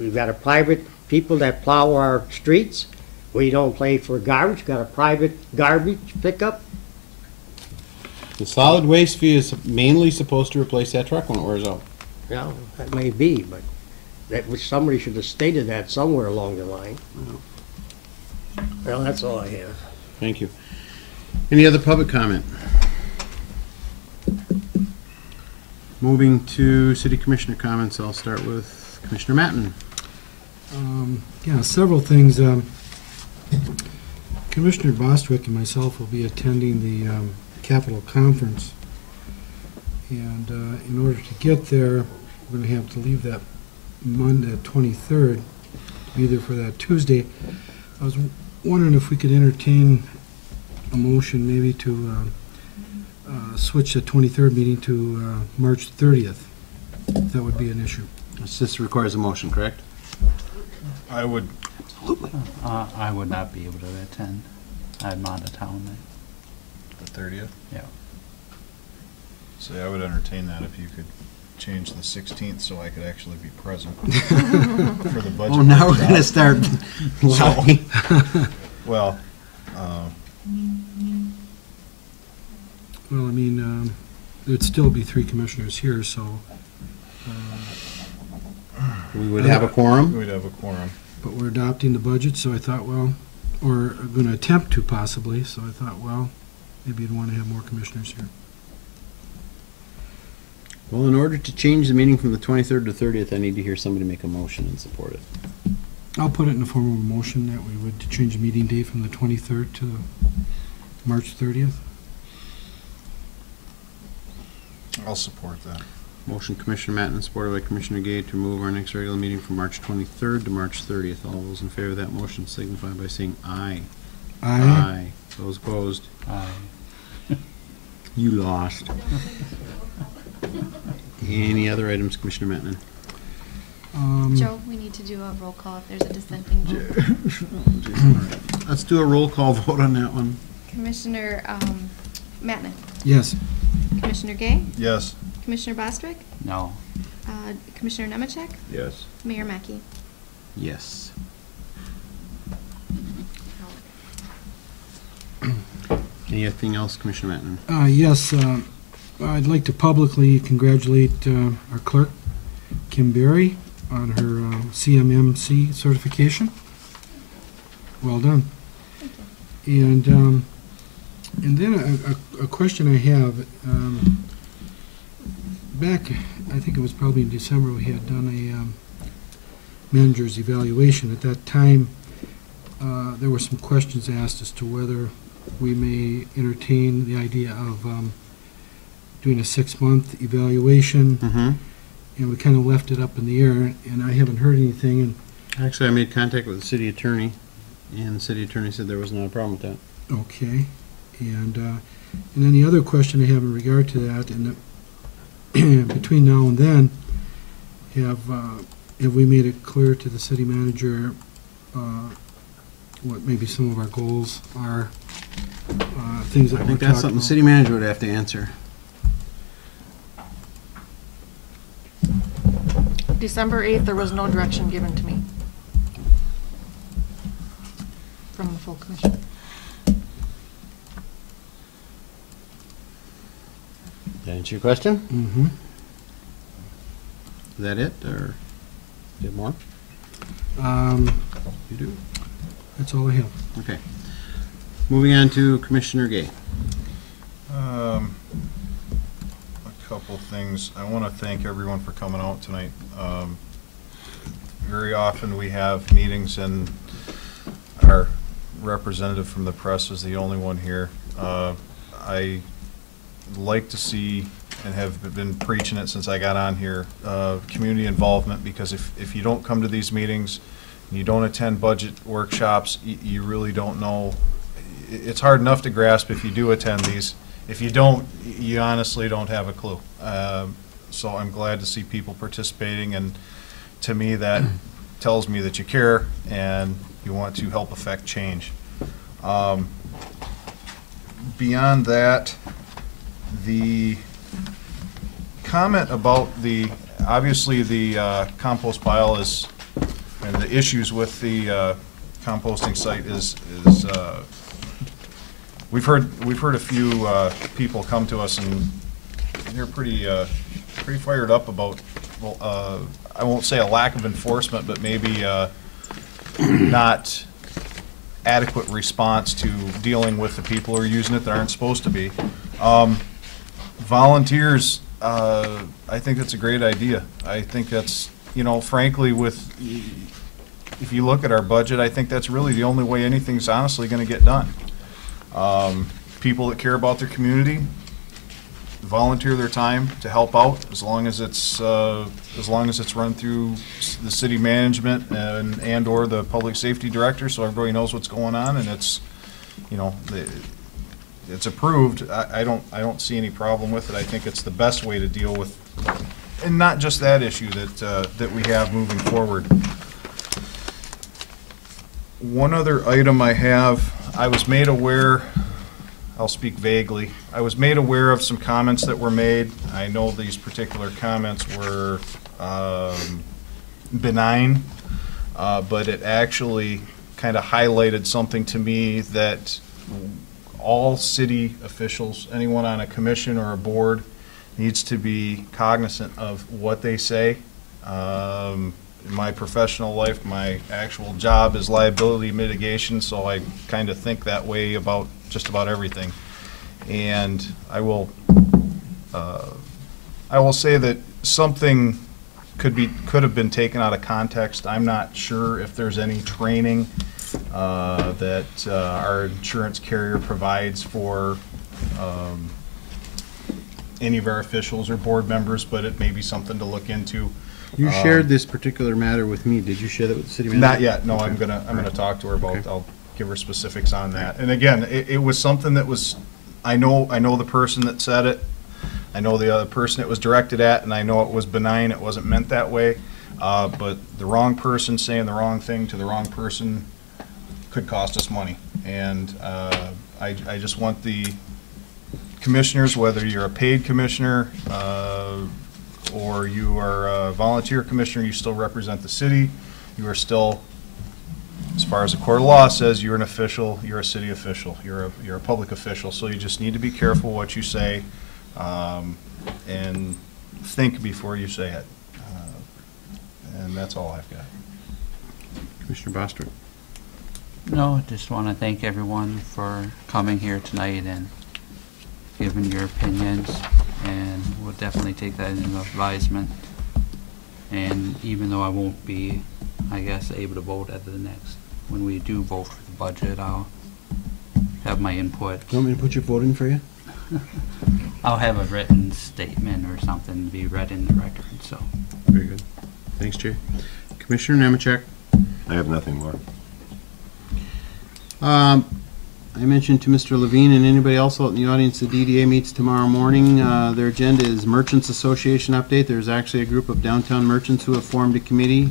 we've got a private people that plow our streets. We don't pay for garbage, we've got a private garbage pickup. The solid waste fee is mainly supposed to replace that truck when it wears out. Yeah, that may be, but somebody should have stated that somewhere along the line. Well, that's all I have. Thank you. Any other public comment? Moving to city commissioner comments, I'll start with Commissioner Matten. Yeah, several things. Commissioner Bostwick and myself will be attending the Capitol Conference. And in order to get there, we're going to have to leave that Monday, 23rd, to be there for that Tuesday. I was wondering if we could entertain a motion maybe to switch the 23rd meeting to March 30th. If that would be an issue. This requires a motion, correct? I would, I would not be able to attend. I'm out of town then. the 30th? Yeah. So I would entertain that if you could change the 16th so I could actually be present for the budget. Oh, now we're gonna start lying. Well, Well, I mean, there'd still be 3 commissioners here, so. We would have a quorum? we'd have a quorum. But we're adopting the budget, so I thought, well, or going to attempt to possibly, so I thought, well, maybe you'd want to have more commissioners here. Well, in order to change the meeting from the 23rd to 30th, I need to hear somebody make a motion and support it. I'll put it in the form of a motion that we would change the meeting date from the 23rd to March 30th. I'll support that. Motion Commissioner Mattson, supported by Commissioner Gay, to move our next regular meeting from March 23rd to March 30th. All those in favor of that motion signify by saying aye. Aye. Those opposed? Aye. You lost. Any other items, Commissioner Mattson? Joe, we need to do a roll call if there's a dissenting vote. Let's do a roll call vote on that one. Commissioner Mattson? Yes. Commissioner Gay? Yes. Commissioner Bostrick? No. Commissioner Nemechek? Yes. Mayor Mackey? Yes. Anything else, Commissioner Mattson? Yes, I'd like to publicly congratulate our clerk, Kim Berry, on her CMMC certification. Well done. And then a question I have. Back, I think it was probably in December, we had done a manager's evaluation. At that time, there were some questions asked as to whether we may entertain the idea of doing a 6-month evaluation. Mm-hmm. And we kind of left it up in the air, and I haven't heard anything. And Actually, I made contact with the city attorney, and the city attorney said there was not a problem with that. okay, and then the other question I have in regard to that, and between now and then, have we made it clear to the city manager what maybe some of our goals are, things that I we're think that's talking something the about? city manager would have to answer. December 8th, there was no direction given to me from the full commission. Did that answer your question? Mm-hmm. Is that it, or do you have more? You do? That's all I have. Okay. Moving on to Commissioner Gay. A couple things. I want to thank everyone for coming out tonight. Very often we have meetings and our representative from the press is the only one here. I like to see, and have been preaching it since I got on here, community involvement, because if you don't come to these meetings, and you don't attend budget workshops, you really don't know. It's hard enough to grasp if you do attend these. If you don't, you honestly don't have a clue. So I'm glad to see people participating, and to me that tells me that you care and you want to help affect change. Beyond that, the comment about obviously the compost pile is, and the issues with the composting site is we've heard a few people come to us, and they're pretty fired up about, well, I won't say a lack of enforcement, but maybe not adequate response to dealing with the people who are using it that aren't supposed to be. Volunteers, I think that's a great idea. I think that's, frankly, if you look at our budget, I think that's really the only way anything's honestly going to get done. People that care about their community volunteer their time to help out, as long as it's run through the city management and or the public safety director, so everybody knows what's going on, and it's, it's approved, I don't see any problem with it. I think it's the best way to deal with, and not just that issue that we have moving forward. One other item I have, I was made aware, I'll speak vaguely, I was made aware of some comments that were made. I know these particular comments were benign, but it actually kind of highlighted something to me that all city officials, anyone on a commission or a board, needs to be cognizant of what they say. In my professional life, my actual job is liability mitigation, so I kind of think that way about just about everything. And I will say that something could have been taken out of context. I'm not sure if there's any training that our insurance carrier provides for any of our officials or board members, but it may be something to look into. You shared this particular matter with me. Did you share that with the city manager? Not yet. No, Okay. I'm gonna talk to her about. Okay. I'll give her specifics on that. And again, it was something that was. I know the person that said it. I know the other person it was directed at, and I know it was benign. It wasn't meant that way. But the wrong person saying the wrong thing to the wrong person could cost us money. And I just want the commissioners, whether you're a paid commissioner or you are a volunteer commissioner, you still represent the city. You are still, as far as the court of law says, you're an official, you're a city official, you're a public official. So you just need to be careful what you say and think before you say it. And that's all I've got. Commissioner Bostrick. No, just want to thank everyone for coming here tonight and giving your opinions, and we'll definitely take that into advisement. And even though I won't be, I guess, able to vote at the next, when we do vote for the budget, I'll have my input. You want me to put your vote in for you? I'll have a written statement or something to be read in the record, so. Very good. Thanks, Jay. Commissioner Nemechek. I have nothing more. I mentioned to Mr. Levine and anybody else out in the audience, the DDA meets tomorrow morning. Their agenda is Merchants Association update. There's actually a group of downtown merchants who have formed a committee.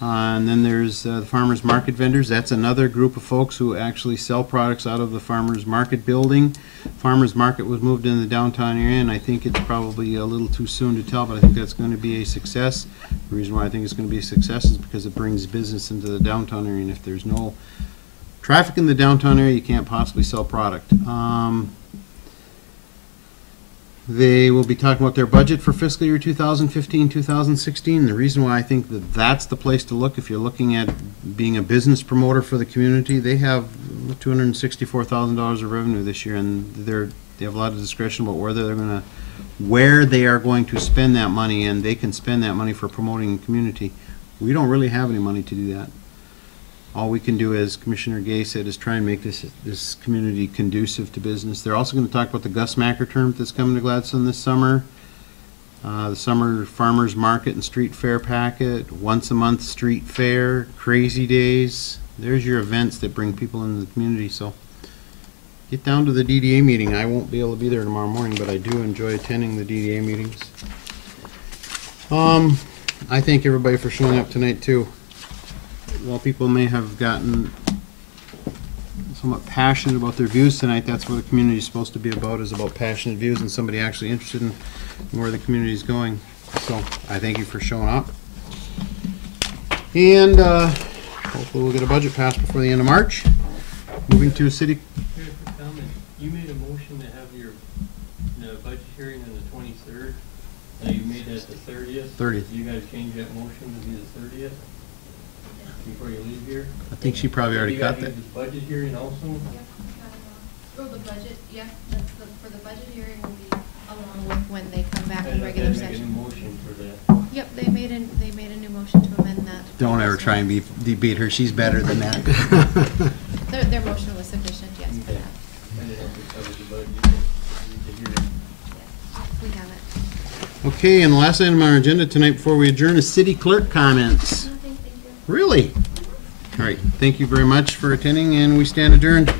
And then there's the farmers market vendors. That's another group of folks who actually sell products out of the farmers market building. Farmers market was moved in the downtown area, and I think it's probably a little too soon to tell, but I think that's going to be a success. The reason why I think it's going to be a success is because it brings business into the downtown area, and if there's no traffic in the downtown area, you can't possibly sell product. They will be talking about their budget for fiscal year 2015-2016. The reason why I think that that's the place to look if you're looking at being a business promoter for the community, they have $264,000 of revenue this year, and they have a lot of discretion about where they are going to spend that money, and they can spend that money for promoting the community. We don't really have any money to do that. All we can do, as Commissioner Gay said, is try and make this community conducive to business. They're also going to talk about the Gus Macker tournament that's coming to Gladstone this summer, the summer farmers market and street fair packet, once a month street fair, crazy days. There's your events that bring people into the community. So get down to the DDA meeting. I won't be able to be there tomorrow morning, but I do enjoy attending the DDA meetings. I thank everybody for showing up tonight too. While people may have gotten somewhat passionate about their views tonight, that's what a community is supposed to be about, is about passionate views and somebody actually interested in where the community is going. So I thank you for showing up. And hopefully we'll get a budget passed before the end of March. Moving to city. Here's a comment. You made a motion to have your budget hearing on the 23rd. Now you made that the 30th. 30th. You guys change that motion to be the 30th? Before you leave here? I think she probably already got that. You got this budget hearing also? For the budget, yeah, for the budget hearing will be along with when they come back in regular session. Make a new motion for that. Yep, they made a new motion to amend that. Don't ever try and beat her. She's better than that. Their motion was sufficient, yes, for that. And it also covers the budget, the hearing. We have it. Okay, and the last item on our agenda tonight before we adjourn is city clerk comments. Really? All right, thank you very much for attending, and we stand adjourned.